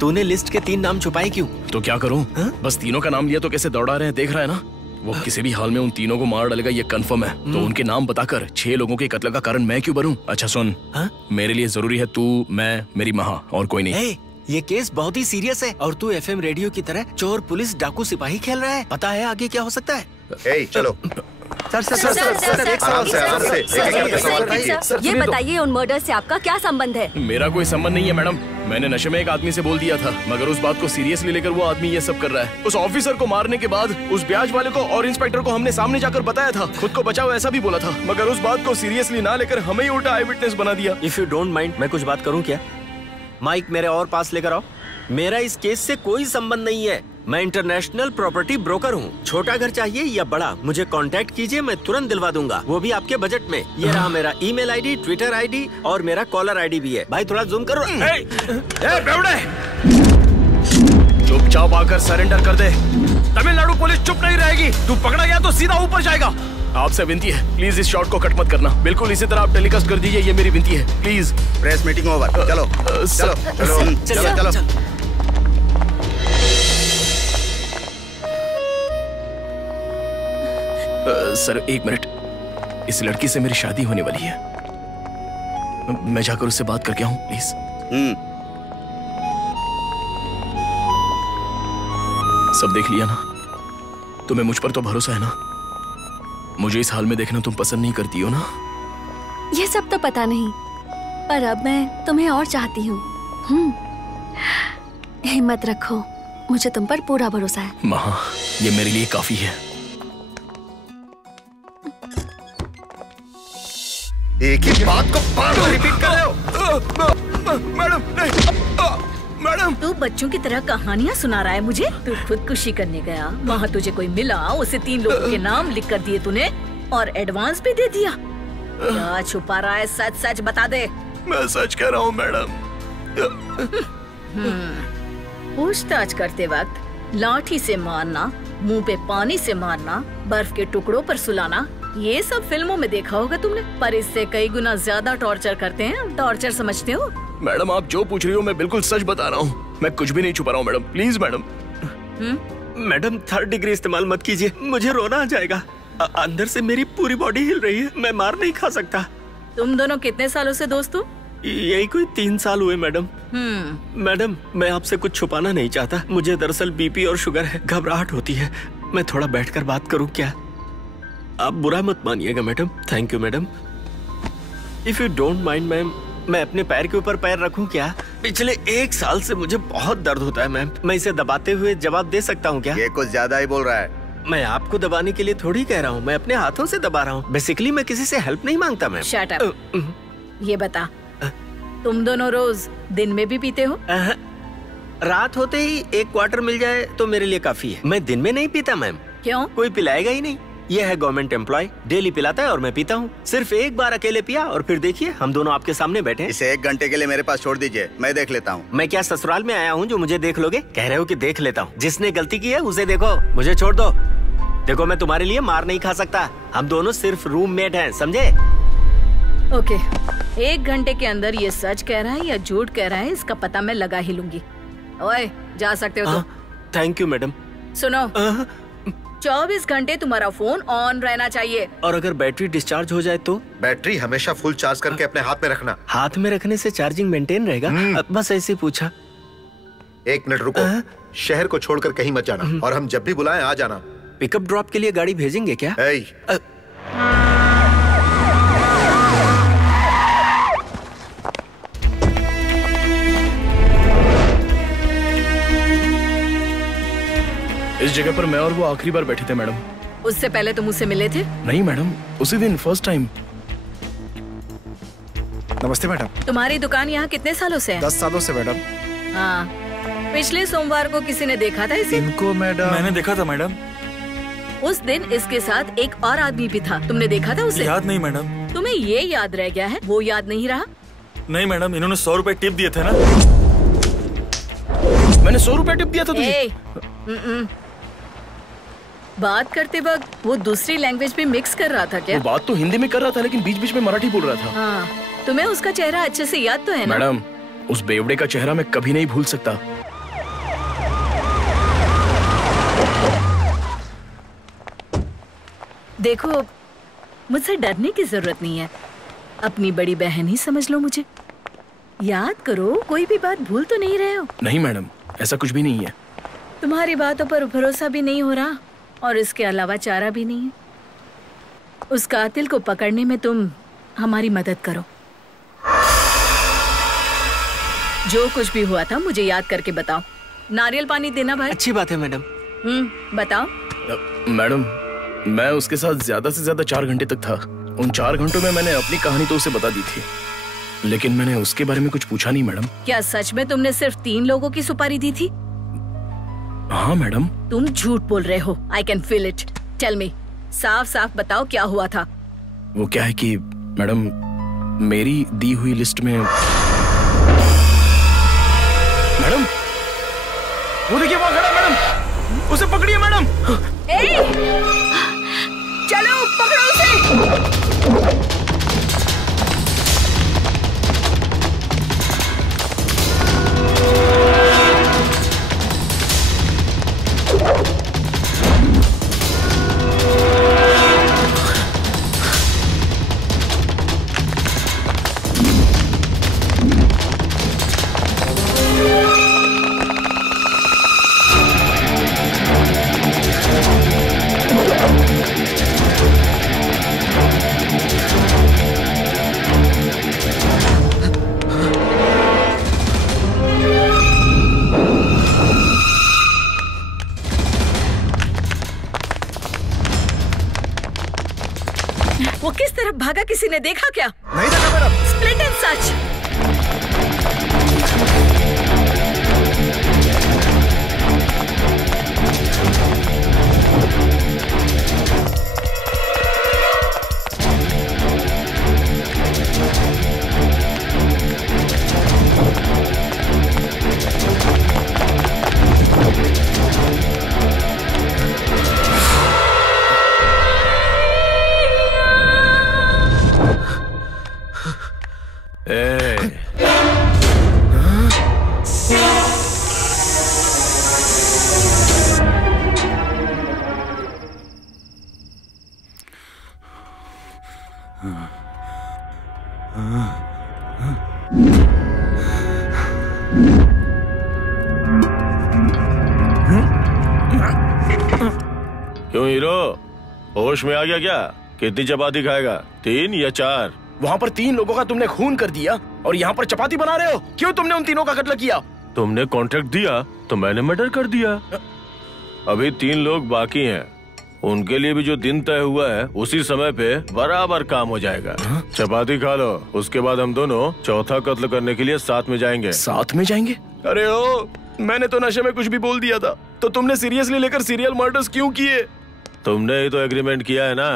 तूने लिस्ट के 3 नाम छुपाए क्यों? तो क्या करूं? बस तीनों का नाम लिया तो कैसे दौड़ा रहे हैं, देख रहा है ना? वो किसी भी हाल में उन तीनों को मार डालेगा, ये कंफर्म है। तो उनके नाम बताकर 6 लोगों के कत्ल का कारण मैं क्यों बनूं? अच्छा सुन, मेरे लिए जरूरी है तू, मैं, मेरी माँ, और कोई नहीं। ये केस बहुत ही सीरियस है, और तू एफएम रेडियो की तरह चोर पुलिस डाकू सिपाही खेल रहा है। पता है आगे क्या हो सकता है? चलो। ये बताइए, उन मर्डर से आपका क्या संबंध है? मेरा कोई संबंध नहीं है मैडम, मैंने नशे में एक आदमी से बोल दिया था, मगर उस बात को सीरियसली लेकर वो आदमी ये सब कर रहा है। उस ऑफिसर को मारने के बाद उस ब्याज वाले को और इंस्पेक्टर को हमने सामने जाकर बताया था, खुद को बचाओ ऐसा भी बोला था, मगर उस बात को सीरियसली ना लेकर हमें ही उल्टा आई विटनेस बना दिया। इफ यू डोंट माइंड, मैं कुछ बात करूं क्या? माइक मेरे और पास लेकर आओ। मेरा इस केस से कोई संबंध नहीं है, मैं इंटरनेशनल प्रॉपर्टी ब्रोकर हूँ। छोटा घर चाहिए या बड़ा, मुझे कांटेक्ट कीजिए, मैं तुरंत दिलवा दूंगा, वो भी आपके बजट में। ये रहा मेरा ईमेल आईडी, ट्विटर आईडी और मेरा कॉलर आईडी भी है। भाई थोड़ा जूम करो। चुपचाप आकर सरेंडर कर दे। तमिलनाडु पुलिस चुप नहीं रहेगी। तू पकड़ा गया तो सीधा ऊपर जाएगा। आपसे विनती है, प्लीज इस शॉट को कट मत करना। बिल्कुल इसी तरह आप टेलीकास्ट कर दीजिए, ये मेरी विनती है, प्लीज। Press meeting over. चलो चलो चलो चलो चलो। सर एक मिनट, इस लड़की से मेरी शादी होने वाली है, मैं जाकर उससे बात करके आऊं प्लीज। सब देख लिया ना? तुम्हें मुझ पर तो भरोसा है ना? मुझे इस हाल में देखना तुम पसंद नहीं करती हो ना? ये सब तो पता नहीं, पर अब मैं तुम्हें और चाहती हूँ। हिम्मत रखो, मुझे तुम पर पूरा भरोसा है। महा, ये मेरे लिए काफी है। एक ही बात को बार बार रिपीट कर रहे हो। मैडम मैडम, तू बच्चों की तरह कहानियाँ सुना रहा है मुझे। तू खुदकुशी करने गया, वहाँ तुझे कोई मिला, उसे 3 लोगों के नाम लिख कर दिए तूने और एडवांस भी दे दिया। क्या छुपा रहा है? सच सच बता दे। मैं सच कह रहा हूँ मैडम। पूछताछ करते वक्त लाठी से मारना, मुंह पे पानी से मारना, बर्फ के टुकड़ों पर सुलाना, ये सब फिल्मों में देखा होगा तुमने, पर इससे कई गुना ज्यादा टॉर्चर करते हैं। टॉर्चर समझते हो? मैडम आप जो पूछ रही हो मैं बिल्कुल सच बता रहा हूँ, मैं कुछ भी नहीं छुपा रहा हूँ madam, please madam. Madam 3rd degree इस्तेमाल मत कीजिए, मुझे रोना आ जाएगा। अंदर से मेरी पूरी बॉडी हिल रही है, मैं मार नहीं खा सकता। तुम दोनों कितने सालों से दोस्त हो? यही कोई 3 साल हुए मैडम। मैडम मैं आपसे कुछ छुपाना नहीं चाहता, मुझे दरअसल बीपी और शुगर है, घबराहट होती है। मैं थोड़ा बैठकर बात करूं क्या? आप बुरा मत मानिएगा madam. Thank you madam. If you don't mind ma'am, मैं अपने पैर के ऊपर पैर रखूं क्या? पिछले 1 साल से मुझे बहुत दर्द होता है मैम, मैं इसे दबाते हुए जवाब दे सकता हूँ क्या? ये कुछ ज्यादा ही बोल रहा है। मैं आपको दबाने के लिए थोड़ी कह रहा हूँ, मैं अपने हाथों से दबा रहा हूँ। बेसिकली मैं किसी से हेल्प नहीं मांगता मैम। Shut up. ये बता, तुम दोनों रोज दिन में भी पीते हो? रात होते ही 1 क्वार्टर मिल जाए तो मेरे लिए काफी है। मैं दिन में नहीं पीता मैम। क्यों? कोई पिलाएगा ही नहीं। यह है गवर्नमेंट एम्प्लॉय, डेली पिलाता है और मैं पीता हूँ। सिर्फ एक बार अकेले पिया और फिर देखिए हम दोनों आपके सामने बैठे। इसे 1 घंटे के लिए मेरे पास छोड़ दीजिए, मैं देख लेता हूँ। मैं क्या ससुराल में आया हूँ जो मुझे देख लोगे? कह रहे हो कि देख लेता हूँ। जिसने गलती की है उसे देखो, मुझे छोड़ दो। देखो मैं तुम्हारे लिए मार नहीं खा सकता, हम दोनों सिर्फ रूममेट हैं, समझे? ओके, 1 घंटे के अंदर ये सच कह रहा है या झूठ कह रहा है इसका पता मैं लगा ही लूंगी। ओए जा सकते हो तुम। Thank you madam. सुनो, 24 घंटे तुम्हारा फोन ऑन रहना चाहिए। और अगर बैटरी डिस्चार्ज हो जाए तो? बैटरी हमेशा फुल चार्ज करके अपने हाथ में रखना। हाथ में रखने से चार्जिंग मेंटेन रहेगा? बस ऐसे पूछा। 1 मिनट रुको, शहर को छोड़कर कहीं मत जाना और हम जब भी बुलाएं आ जाना। पिकअप ड्रॉप के लिए गाड़ी भेजेंगे क्या? इस जगह पर मैं और वो आखिरी बार बैठे थे मैडम। उससे पहले तुम उससे मिले थे? नहीं मैडम, उसी दिन फर्स्ट टाइम। नमस्ते मैडम। तुम्हारी दुकान यहाँ कितने सालों से है? 10 सालों से मैडम। हाँ, पिछले सोमवार को किसी ने देखा था इसे? इनको मैडम? मैंने देखा था मैडम। उस दिन इसके साथ एक और आदमी भी था, तुमने देखा था उसे? याद नहीं मैडम। तुम्हें ये याद रह गया है, वो याद नहीं रहा? नहीं मैडम, इन्होंने 100 रुपए टिप दिए थे ना। मैंने 100 रुपए टिप दिया था तुझे? बात करते वक्त वो दूसरी लैंग्वेज में मिक्स कर रहा था क्या? वो बात तो हिंदी में कर रहा था लेकिन बीच बीच में मराठी बोल रहा था। हाँ, तुम्हें उसका चेहरा अच्छे से याद तो है ना? मैडम, उस बेवड़े का चेहरा मैं कभी नहीं भूल सकता। देखो, मुझसे डरने की जरूरत नहीं है, अपनी बड़ी बहन ही समझ लो मुझे। याद करो, कोई भी बात भूल तो नहीं रहे हो? नहीं मैडम, ऐसा कुछ भी नहीं है। तुम्हारी बातों पर भरोसा भी नहीं हो रहा और इसके अलावा चारा भी नहीं है। उस कातिल को पकड़ने में तुम हमारी मदद करो। जो कुछ भी हुआ था मुझे याद करके बताओ। नारियल पानी देना भाई। अच्छी बात है मैडम। बताओ। मैडम, मैं उसके साथ ज्यादा से ज्यादा 4 घंटे तक था। उन 4 घंटों में मैंने अपनी कहानी तो उसे बता दी थी, लेकिन मैंने उसके बारे में कुछ पूछा नहीं मैडम। क्या सच में तुमने सिर्फ 3 लोगों की सुपारी दी थी? हाँ मैडम। तुम झूठ बोल रहे हो। I can feel it. Tell me, साफ साफ बताओ क्या हुआ था। वो क्या है कि मैडम, मेरी दी हुई लिस्ट में मैडम वो देखिए वहाँ खड़ा मैडम, उसे पकड़िए मैडम। चलो पकड़ो उसे। वो किस तरफ भागा, किसी ने देखा क्या? नहीं देखा मैडम। Split and such. क्यों हीरो, होश में आ गया क्या? कितनी चपाती खाएगा, 3 या 4? वहाँ पर 3 लोगों का तुमने खून कर दिया और यहाँ पर चपाती बना रहे हो। क्यों तुमने उन तीनों का कत्ल किया? तुमने कॉन्ट्रैक्ट दिया तो मैंने मर्डर कर दिया। अभी 3 लोग बाकी हैं, उनके लिए भी जो दिन तय हुआ है उसी समय पे बराबर काम हो जाएगा। चपाती खा लो, उसके बाद हम दोनों चौथा कत्ल करने के लिए साथ में जाएंगे। साथ में जाएंगे? अरे ओ, मैंने तो नशे में कुछ भी बोल दिया था, तो तुमने सीरियसली लेकर सीरियल मर्डर्स क्यों किए? तुमने ही तो एग्रीमेंट किया है ना।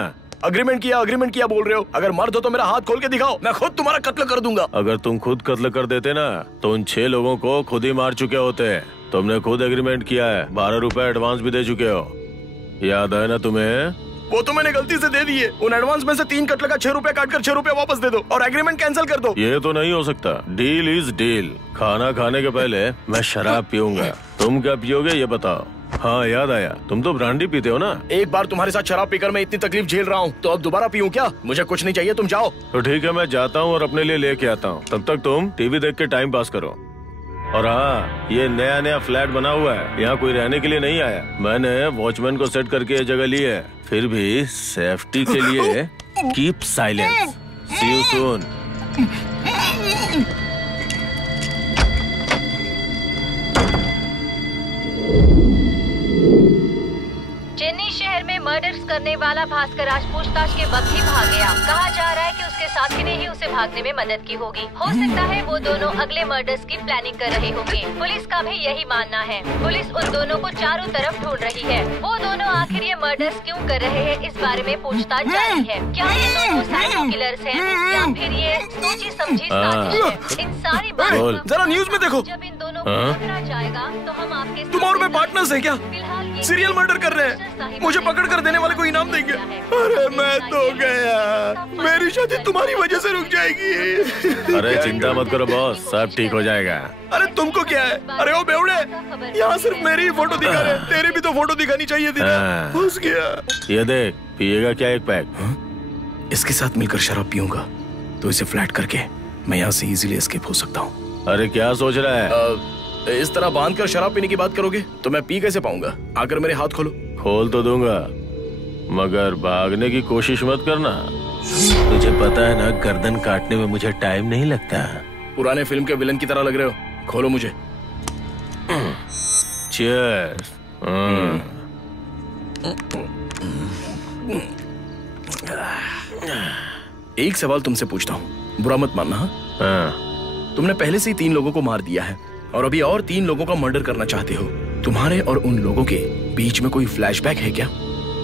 अग्रीमेंट किया बोल रहे हो? अगर मर्द हो तो मेरा हाथ खोल के दिखाओ, मैं खुद तुम्हारा कत्ल कर दूंगा। अगर तुम खुद कत्ल कर देते ना तो उन 6 लोगों को खुद ही मार चुके होते। तुमने खुद एग्रीमेंट किया है, 12 रुपए एडवांस भी दे चुके हो, याद है ना तुम्हें? वो तो मैंने गलती से दे दिए। उन एडवांस में से 3 कत्ल का 6 रुपए काट कर 6 रुपए वापस दे दो और एग्रीमेंट कैंसिल कर दो। ये तो नहीं हो सकता। Deal is deal. खाना खाने के पहले मैं शराब पीऊंगा, तुम क्या पियोगे ये बताओ। हाँ याद आया, तुम तो ब्रांडी पीते हो ना। एक बार तुम्हारे साथ शराब पीकर मैं इतनी तकलीफ झेल रहा हूँ, तो अब दोबारा पीऊं क्या? मुझे कुछ नहीं चाहिए, तुम जाओ। तो ठीक है, मैं जाता हूँ और अपने लिए लेके आता हूँ। तब तक तुम टीवी देख के टाइम पास करो। और हाँ, ये नया फ्लैट बना हुआ है, यहाँ कोई रहने के लिए नहीं आया। मैंने वॉचमैन को सेट करके ये जगह ली है। फिर भी सेफ्टी के लिए keep silence. See you soon. Chennai शहर में मर्डर्स करने वाला भास्कर आज पूछताछ के वक्त ही भाग गया। कहा जा रहा है कि उसके साथी ने ही उसे भागने में मदद की होगी। हो सकता है वो दोनों अगले मर्डर्स की प्लानिंग कर रहे होंगे। पुलिस का भी यही मानना है। पुलिस उन दोनों को चारों तरफ ढूंढ रही है। वो दोनों आखिर ये मर्डर्स क्यों कर रहे हैं, इस बारे में पूछताछ जारी है। क्या ये दोनों साइको किलर्स हैं या फिर ये सोची समझी साजिश है? इन सारी बातों जरा न्यूज में देखो। जब इन दोनों को पकड़ा जाएगा तो हम आपके तुम और मैं पार्टनर्स हैं क्या? सीरियल मर्डर कर रहे हैं, मुझे पकड़ कर देने वाले को इनाम देंगे। अरे मैं तो गया, मेरी शादी तुम्हारी वजह से रुक जाएगी। अरे चिंता मत करो बॉस, सब ठीक हो जाएगा। अरे तुमको क्या है? अरे ओ बेवड़े, यहाँ सिर्फ मेरी ही फोटो दिखा रहे, तेरी भी तो फोटो दिखानी चाहिए थी ना। फंस गया। ये देख, पिएगा क्या 1 पैक? इसके साथ मिलकर शराब पीऊंगा तो इसे फ्लैट करके मैं यहाँ से इजीली एस्केप हो सकता हूँ। अरे क्या सोच रहा है? इस तरह बांध कर शराब पीने की बात करोगे तो मैं पी कैसे पाऊंगा? आकर मेरे हाथ खोलो। खोल तो दूंगा, मगर भागने की कोशिश मत करना। तुझे पता है ना, गर्दन काटने में मुझे टाइम नहीं लगता। पुराने फिल्म के विलन की तरह लग रहे हो। खोलो मुझे। चीयर्स। एक सवाल तुमसे पूछता हूँ, बुरा मत मानना। हाँ। तुमने पहले से ही 3 लोगों को मार दिया है और अभी और 3 लोगों का मर्डर करना चाहते हो। तुम्हारे और उन लोगों के बीच में कोई फ्लैशबैक है क्या?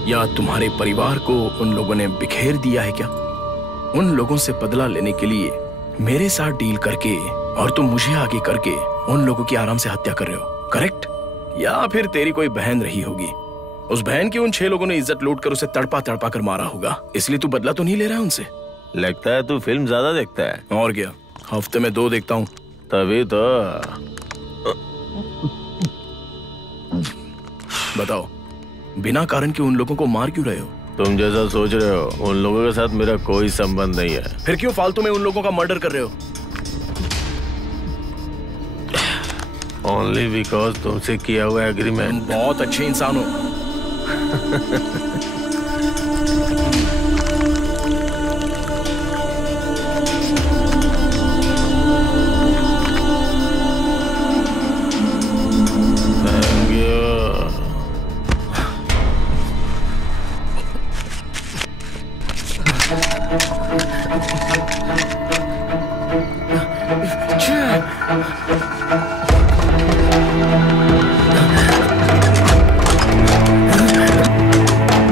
या तुम्हारे परिवार को उन लोगों ने बिखेर दिया है क्या? उन लोगों से बदला लेने के लिए मेरे साथ डील करके और तुम मुझे आगे करके उन लोगों की आराम से हत्या कर रहे हो, करेक्ट? या फिर तेरी कोई बहन रही होगी। उस बहन की उन 6 लोगों ने इज्जत लूट कर उसे तड़पा तड़पा कर मारा होगा, इसलिए तू बदला तो नहीं ले रहा है उनसे। लगता है तू फिल्म ज्यादा देखता है। और क्या, हफ्ते में 2 देखता हूँ। तभी तो। बताओ, बिना कारण के उन लोगों को मार क्यों रहे हो? तुम जैसा सोच रहे हो, उन लोगों के साथ मेरा कोई संबंध नहीं है। फिर क्यों फालतू में उन लोगों का मर्डर कर रहे हो? ओनली बिकॉज तुमसे किया हुआ एग्रीमेंट। बहुत अच्छे इंसान हो।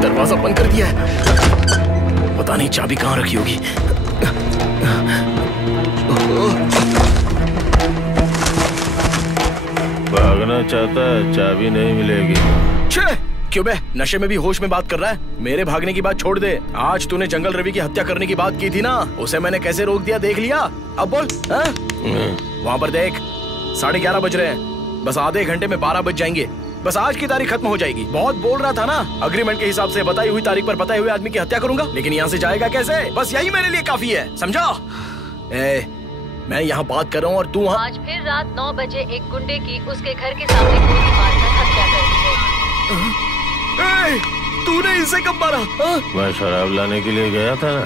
दरवाजा बंद कर दिया है, पता नहीं चाबी कहाँ रखी होगी। भागना चाहता है, चाबी नहीं मिलेगी। क्यों बे, नशे में भी होश में बात कर रहा है? मेरे भागने की बात छोड़ दे। आज तूने जंगल रवि की हत्या करने की बात की थी ना, उसे मैंने कैसे रोक दिया देख लिया? अब बोल। वहाँ पर देख, 11:30 बज रहे हैं। बस आधे घंटे में 12 बज जाएंगे। बस आज की तारीख खत्म हो जाएगी। बहुत बोल रहा था ना, अग्रीमेंट के हिसाब से बताई हुई तारीख पर बताए हुए आदमी की हत्या करूंगा, लेकिन यहाँ से जाएगा कैसे? बस यही मेरे लिए काफी है, समझा? मैं यहाँ बात कर रहा हूँ और तू वहाँ। आज फिर रात 9 बजे एक गुंडे की उसके घर के सामने गोली मारकर हत्या कर दी गई। तूने इसे कब मारा? मैं शराब लाने के लिए गया था ना।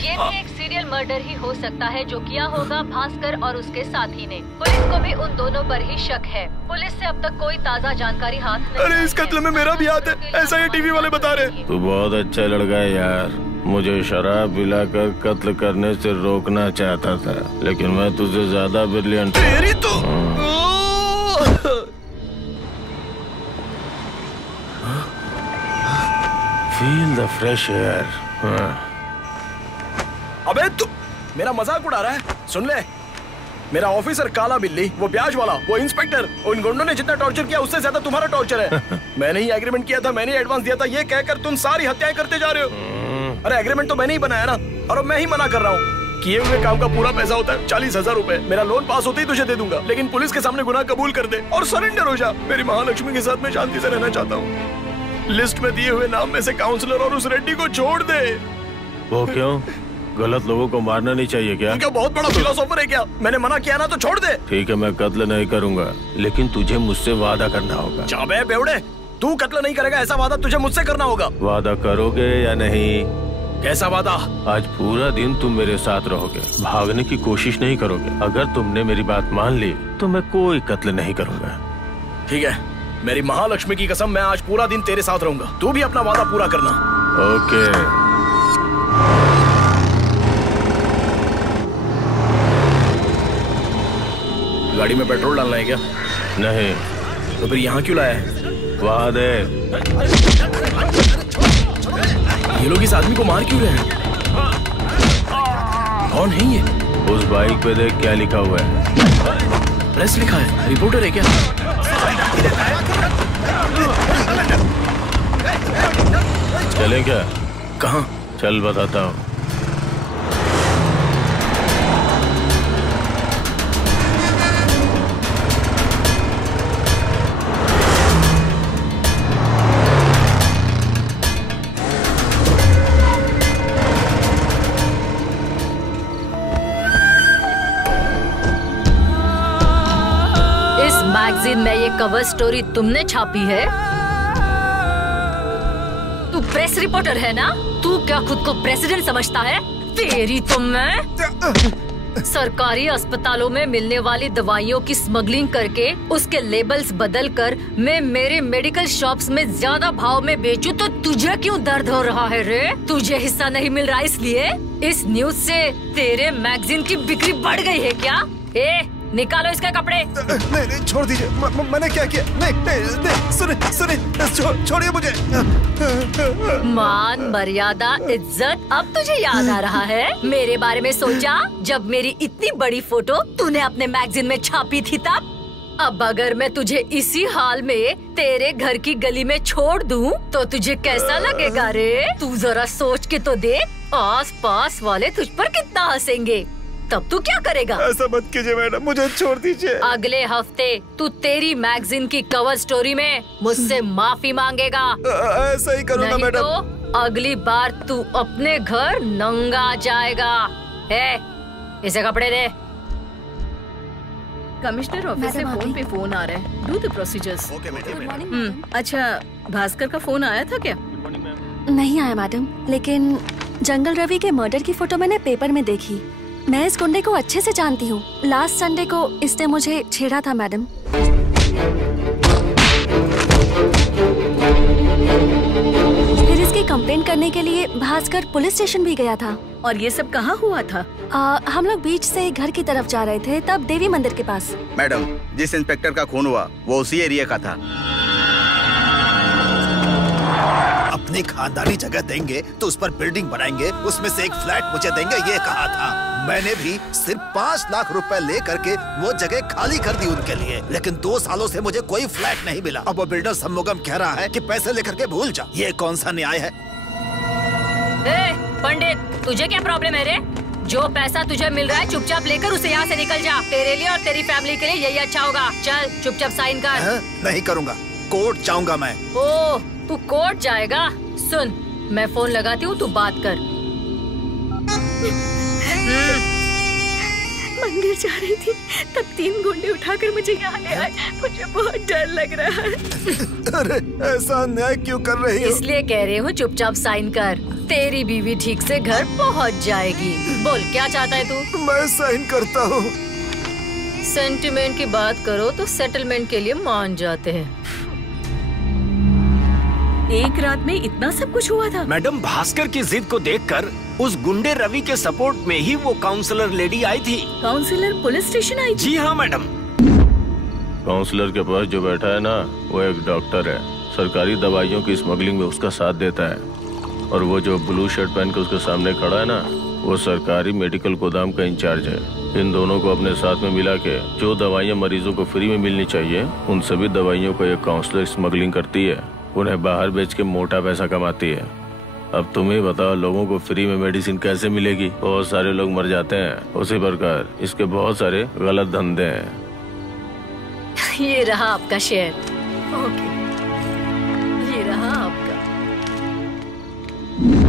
ये भी एक सीरियल मर्डर ही हो सकता है जो किया होगा भास्कर और उसके साथी ने। पुलिस को भी उन दोनों पर ही शक है। पुलिस से अब तक कोई ताज़ा जानकारी हाथ नहीं। अरे इस कत्ल में मेरा भी हाथ है, ऐसा ये टीवी वाले बता रहे। तू बहुत अच्छा लड़का है यार। मुझे शराब पिलाकर कत्ल करने से रोकना चाहता था, लेकिन मैं तुझे ज्यादा ब्रिलियंट। तेरी तो फील द फ्रेश एयर। अबे तू मेरा मजाक उड़ा रहा है? सुन ले, मेरा ऑफिसर काला बिल्ली, वो ब्याज वाला, वो इंस्पेक्टर, उन गुंडों ने जितना टॉर्चर किया उससे ज्यादा तुम्हारा टॉर्चर है। मैंने ही एग्रीमेंट किया था, मैंने एडवांस दिया था, ये कहकर तुम सारी हत्याएं करते जा रहे हो। अरे एग्रीमेंट तो मैंने ही बनाया ना, और अब मैं ही मना कर रहा हूँ। किए हुए काम का पूरा पैसा होता है 40,000 रुपए। मेरा लोन पास होते ही तुझे दे दूंगा, लेकिन पुलिस के सामने गुनाह कबूल कर दे और सरेंडर हो जा। मेरी महालक्ष्मी के साथ मैं शांति से रहना चाहता हूँ। लिस्ट में दिए हुए नाम में से काउंसलर और उस रेड्डी को छोड़ दे। वो क्यों? गलत लोगों को मारना नहीं चाहिए क्या? क्या बहुत बड़ा फिलोसोफर है क्या? मैंने मना किया ना तो छोड़ दे। ठीक है, मैं कत्ल नहीं करूंगा, लेकिन तुझे मुझसे वादा करना होगा। चाबे बेवड़े, तू कत्ल नहीं करेगा ऐसा वादा तुझे मुझसे करना होगा। वादा करोगे या नहीं? कैसा वादा? आज पूरा दिन तुम मेरे साथ रहोगे, भागने की कोशिश नहीं करोगे। अगर तुमने मेरी बात मान ली तो मैं कोई कत्ल नहीं करूंगा। ठीक है, मेरी महालक्ष्मी की कसम, मैं आज पूरा दिन तेरे साथ रहूंगा। तू भी अपना वादा पूरा करना। ओके। गाड़ी में पेट्रोल डालना है क्या? नहीं। तो फिर यहाँ क्यों लाया है? वहाँ दे। ये लोग इस आदमी को मार क्यों रहे हैं? कौन है ये? उस बाइक पे देख क्या लिखा हुआ है। प्रेस लिखा है, रिपोर्टर है क्या? चलें क्या? कहाँ? चल बताता हूँ। मैगजीन में ये कवर स्टोरी तुमने छापी है? तू प्रेस रिपोर्टर है ना? तू क्या खुद को प्रेसिडेंट समझता है? तेरी तो मैं सरकारी अस्पतालों में मिलने वाली दवाइयों की स्मगलिंग करके उसके लेबल्स बदलकर मैं मेरे मेडिकल शॉप्स में ज्यादा भाव में बेचूं तो तुझे क्यों दर्द हो रहा है रे? तुझे हिस्सा नहीं मिल रहा इसलिए? इस न्यूज से तेरे मैगजीन की बिक्री बढ़ गई है क्या? निकालो इसके कपड़े। नहीं नहीं छोड़ दीजिए, मैंने क्या किया? नहीं, सुनिए, छोड़िए मुझे। मान मर्यादा इज्जत अब तुझे याद आ रहा है? मेरे बारे में सोचा जब मेरी इतनी बड़ी फोटो तूने अपने मैगजीन में छापी थी तब? अब अगर मैं तुझे इसी हाल में तेरे घर की गली में छोड़ दूं तो तुझे कैसा लगेगा रे? तू जरा सोच के तो देख, आस पास वाले तुझ पर कितना हंसेंगे। तब तू क्या करेगा? ऐसा मत कीजिए मैडम, मुझे छोड़ दीजिए। अगले हफ्ते तू तेरी मैगजीन की कवर स्टोरी में मुझसे माफी मांगेगा। ऐसा ही करूँगा मैडम। तो अगली बार तू अपने घर नंगा जाएगा। इसे कपड़े दे। कमिश्नर ऑफिस से फोन पे फोन आ रहा है। Do the procedures. Good morning. अच्छा, भास्कर का फोन आया था क्या? नहीं आया मैडम, लेकिन जंगल रवि के मर्डर की फोटो मैंने पेपर में देखी। मैं इस गुंडे को अच्छे से जानती हूँ। लास्ट संडे को इसने मुझे छेड़ा था मैडम। फिर इसकी कंप्लेंट करने के लिए भास्कर पुलिस स्टेशन भी गया था। और ये सब कहाँ हुआ था? हम लोग बीच से घर की तरफ जा रहे थे, तब देवी मंदिर के पास। मैडम, जिस इंस्पेक्टर का खून हुआ वो उसी एरिया का था। अपनी खानदानी जगह देंगे तो उस पर बिल्डिंग बनाएंगे, उसमें से एक फ्लैट मुझे देंगे, ये कहा था। मैंने भी सिर्फ 5 लाख रुपए ले करके वो जगह खाली कर दी उनके लिए, लेकिन 2 सालों से मुझे कोई फ्लैट नहीं मिला। अब वो बिल्डर सम्मुगम कह रहा है कि पैसे लेकर के भूल जा। ये कौन सा न्याय है? पंडित, तुझे क्या प्रॉब्लम है रे? जो पैसा तुझे मिल रहा है चुपचाप लेकर उसे यहाँ से निकल जा। तेरे लिए और तेरी फैमिली के लिए यही अच्छा होगा। चल चुपचाप साइन कर। नहीं करूँगा, कोर्ट जाऊंगा मैं। ओह, तू कोर्ट जाएगा? सुन, मैं फोन लगाती हूँ, तू बात कर। मंदिर जा रही थी तब 3 गुंडे उठाकर मुझे यहाँ ले आए। मुझे बहुत डर लग रहा है। अरे ऐसा अन्याय क्यों कर रही हो? इसलिए कह रही हूँ चुपचाप साइन कर। तेरी बीवी ठीक से घर पहुँच जाएगी। बोल, क्या चाहता है तू? मैं साइन करता हूँ। सेंटिमेंट की बात करो तो सेटलमेंट के लिए मान जाते हैं। एक रात में इतना सब कुछ हुआ था? मैडम, भास्कर की जिद को देखकर उस गुंडे रवि के सपोर्ट में ही वो काउंसलर लेडी आई थी। काउंसलर पुलिस स्टेशन आई थी? जी हाँ मैडम। काउंसलर के पास जो बैठा है ना, वो एक डॉक्टर है। सरकारी दवाइयों की स्मगलिंग में उसका साथ देता है। और वो जो ब्लू शर्ट पहन के उसके सामने खड़ा है ना, वो सरकारी मेडिकल गोदाम का इंचार्ज है। इन दोनों को अपने साथ में मिला के जो दवाइयाँ मरीजों को फ्री में मिलनी चाहिए, उन सभी दवाइयों को एक काउंसलर स्मगलिंग करती है। उन्हें बाहर बेच के मोटा पैसा कमाती है। अब तुम ही बताओ, लोगों को फ्री में मेडिसिन कैसे मिलेगी? बहुत सारे लोग मर जाते हैं। उसी प्रकार इसके बहुत सारे गलत धंधे हैं। ये रहा आपका शेयर। ओके, ये रहा आपका।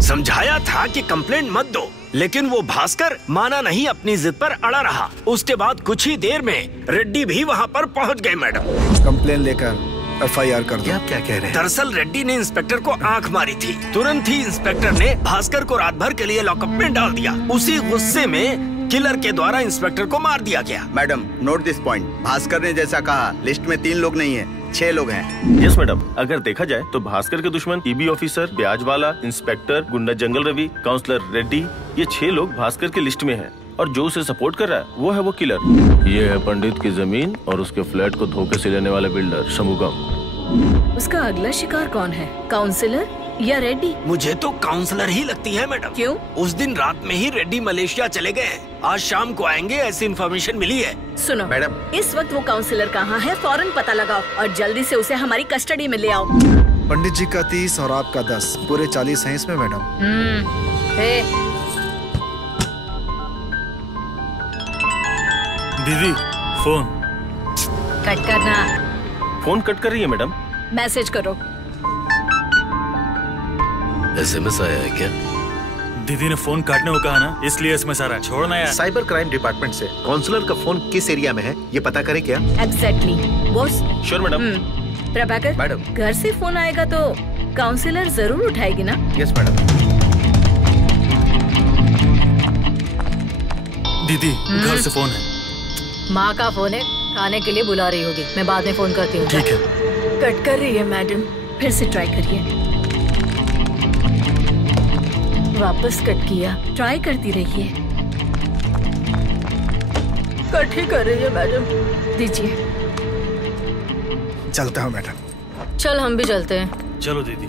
समझाया था कि कंप्लेंट मत दो, लेकिन वो भास्कर माना नहीं, अपनी जिद पर अड़ा रहा। उसके बाद कुछ ही देर में रेड्डी भी वहाँ पर पहुँच गए। मैडम, कंप्लेन लेकर FIR कर दो। आप क्या कह रहे हैं? दरअसल रेड्डी ने इंस्पेक्टर को आंख मारी थी। तुरंत ही इंस्पेक्टर ने भास्कर को रात भर के लिए लॉकअप में डाल दिया। उसी गुस्से में किलर के द्वारा इंस्पेक्टर को मार दिया गया। Madam, note this point. Bhaskar ने जैसा कहा, लिस्ट में 3 लोग नहीं है, 6 लोग हैं। यस मैडम, अगर देखा जाए तो भास्कर के दुश्मन EB ऑफिसर, ब्याज वाला, इंस्पेक्टर, गुंडा जंगल रवि, काउंसलर रेड्डी, ये 6 लोग भास्कर की लिस्ट में हैं। और जो उसे सपोर्ट कर रहा है वो है वो किलर। ये है पंडित की जमीन और उसके फ्लैट को धोखे से लेने वाले बिल्डर शमुगम। उसका अगला शिकार कौन है, काउंसलर या रेड्डी? मुझे तो काउंसलर ही लगती है मैडम। क्यों? उस दिन रात में ही रेड्डी मलेशिया चले गए। आज शाम को आएंगे, ऐसी इन्फॉर्मेशन मिली है। सुनो मैडम, इस वक्त वो काउंसलर कहाँ है, फौरन पता लगाओ और जल्दी से उसे हमारी कस्टडी में ले आओ। पंडित जी का 30 और आपका 10, पूरे 40 हैं इसमें मैडम। दीदी, फोन कट करना। फोन कट कर रही है मैडम। मैसेज करो। SMS आया है क्या? दीदी ने फोन काटने को कहा ना, इसलिए SMS आ रहा है। छोड़ना यार। साइबर क्राइम डिपार्टमेंट से काउंसलर का फोन किस एरिया में है, ये पता करें क्या? Exactly boss. Sure madam. Prabhakar, madam, घर से फोन आएगा तो काउंसलर जरूर उठाएगी ना? Yes madam. दीदी, घर से फोन है। माँ का फोन है, खाने के लिए बुला रही होगी। मैं बाद में फोन करती हूँ। ठीक है। कट कर रही है मैडम, फिर से ट्राई करिए। वापस कट किया, ट्राई करती रहिए। कट ही कर रही है मैडम। दीजिए। चलता हूँ मैडम। चल हम भी चलते हैं। चलो दीदी।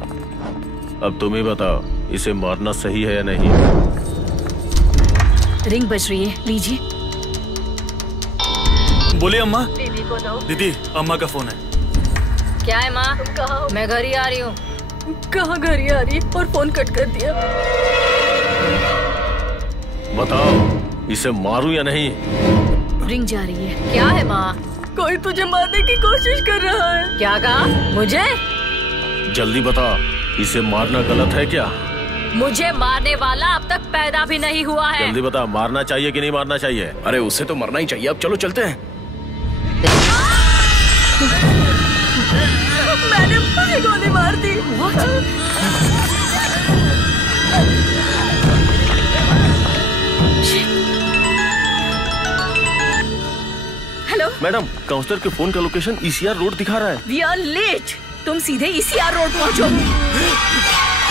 अब तुम ही बताओ, इसे मारना सही है या नहीं? रिंग बज रही है, लीजिए। बोलिए अम्मा। दीदी को दो। दीदी, अम्मा का फोन है। क्या है माँ? मैं घर ही आ रही हूँ। कहाँ घर ही आ रही है और फोन कट कर दिया। बताओ, इसे मारूं या नहीं? रिंग जा रही है। क्या है माँ? कोई तुझे मारने की कोशिश कर रहा है। क्या कहा? मुझे? जल्दी बता, इसे मारना गलत है क्या? मुझे मारने वाला अब तक पैदा भी नहीं हुआ है। जल्दी बता, मारना चाहिए कि नहीं मारना चाहिए? अरे उसे तो मरना ही चाहिए। अब चलो चलते हैं। मैंने मुझे गोली मार दी। हेलो मैडम, काउंसलर के फोन का लोकेशन ECR रोड दिखा रहा है। We are late. तुम सीधे ECR रोड पहुंचो।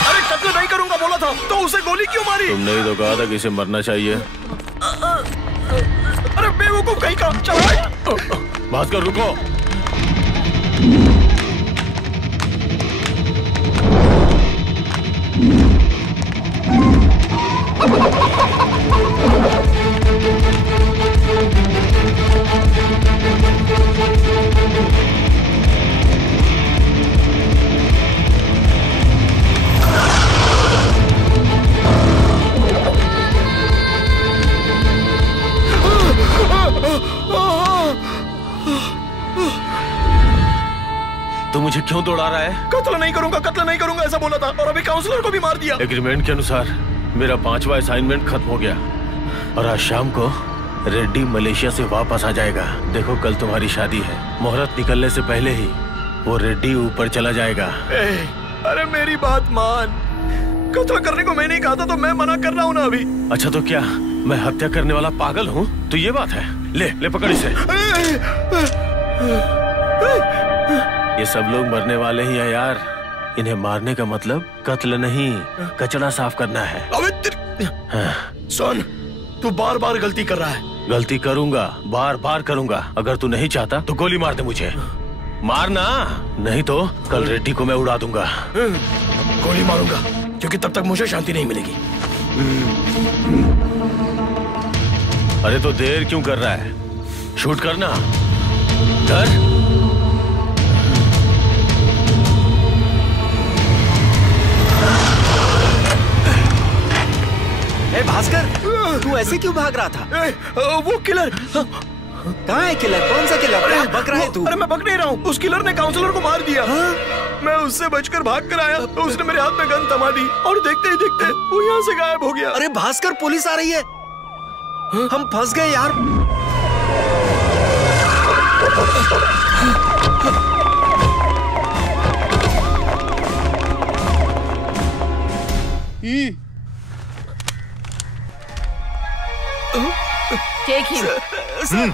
अरे कत्ल नहीं करूंगा बोला था, तो उसे गोली क्यों मारी? तुमने ही तो कहा था कि इसे मरना चाहिए। अरे बेवकूफ कहीं का। चलो भास्कर रुको। तू मुझे क्यों दौड़ा रहा है? कत्ल नहीं करूंगा ऐसा बोला था, और अभी काउंसलर को भी मार दिया। एग्रीमेंट के अनुसार मेरा 5वां असाइनमेंट खत्म हो गया और आज शाम को रेड्डी मलेशिया से वापस आ जाएगा। देखो, कल तुम्हारी शादी है। मुहूर्त निकलने से पहले ही वो रेड्डी ऊपर चला जाएगा। अरे मेरी बात मान। कत्ल करने को मैंने कहा था, तो मैं मना कर रहा हूँ ना अभी। अच्छा तो क्या मैं हत्या करने वाला पागल हूँ? तो ये बात है। ले पकड़ इसे। ये सब लोग मरने वाले ही हैं यार। इन्हें मारने का मतलब कत्ल नहीं, कचरा साफ करना है। सुन, तू बार बार गलती कर रहा है। गलती करूंगा, बार बार करूंगा। अगर तू नहीं चाहता तो गोली मार दे मुझे। मारना, नहीं तो कल रेड्डी को मैं उड़ा दूंगा। गोली मारूंगा, क्योंकि तब तक मुझे शांति नहीं मिलेगी। अरे तो देर क्यों कर रहा है? शूट करना। कर। ए भास्कर, तू ऐसे क्यों भाग रहा था? वो किलर। कहाँ है किलर? कौन सा किलर? क्या बक रहा है तू? अरे मैं बक नहीं रहा हूँ। उस किलर ने काउंसलर को मार दिया। मैं उससे बचकर भाग कर आया तो उसने मेरे हाथ में गन थमा दी और देखते ही देखते वो यहाँ से गायब हो गया। अरे भास्कर, पुलिस आ रही है। हम फंस गए यार। Take him. सर,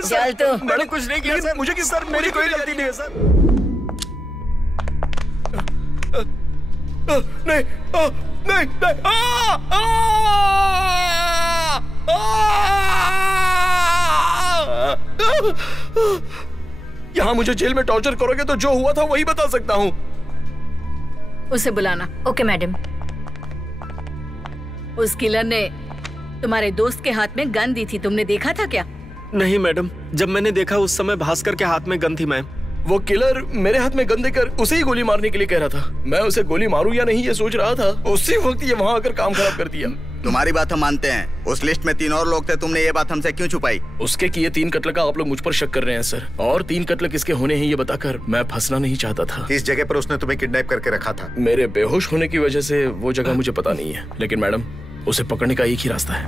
चल तो। मैंने कुछ नहीं किया सर। मुझे सर, मेरी कोई गलती नहीं है सर। नहीं, नहीं, यहाँ मुझे जेल में टॉर्चर करोगे तो जो हुआ था वही बता सकता हूँ। उसे बुलाना। Okay madam. उस किलर ने तुम्हारे दोस्त के हाथ में गन दी थी, तुमने देखा था क्या? नहीं मैडम, जब मैंने देखा उस समय भास्कर के हाथ में गन थी मैम। वो किलर मेरे हाथ में गन देकर उसे ही गोली मारने के लिए कह रहा था। मैं उसे गोली मारूं या नहीं ये सोच रहा था। उसी वक्त ये वहाँ आकर काम खराब कर दिया। तुम्हारी बात हम मानते हैं। उस लिस्ट में 3 और लोग थे, तुमने ये बात हमसे क्यों छुपाई? उसके किए 3 कत्ल का आप लोग मुझ पर शक कर रहे हैं सर, और 3 कत्ल किसके होने हैं ये बताकर मैं फंसना नहीं चाहता था। किस जगह पर उसने तुम्हें किडनैप करके रखा था? मेरे बेहोश होने की वजह से वो जगह मुझे पता नहीं है, लेकिन मैडम उसे पकड़ने का एक ही रास्ता है।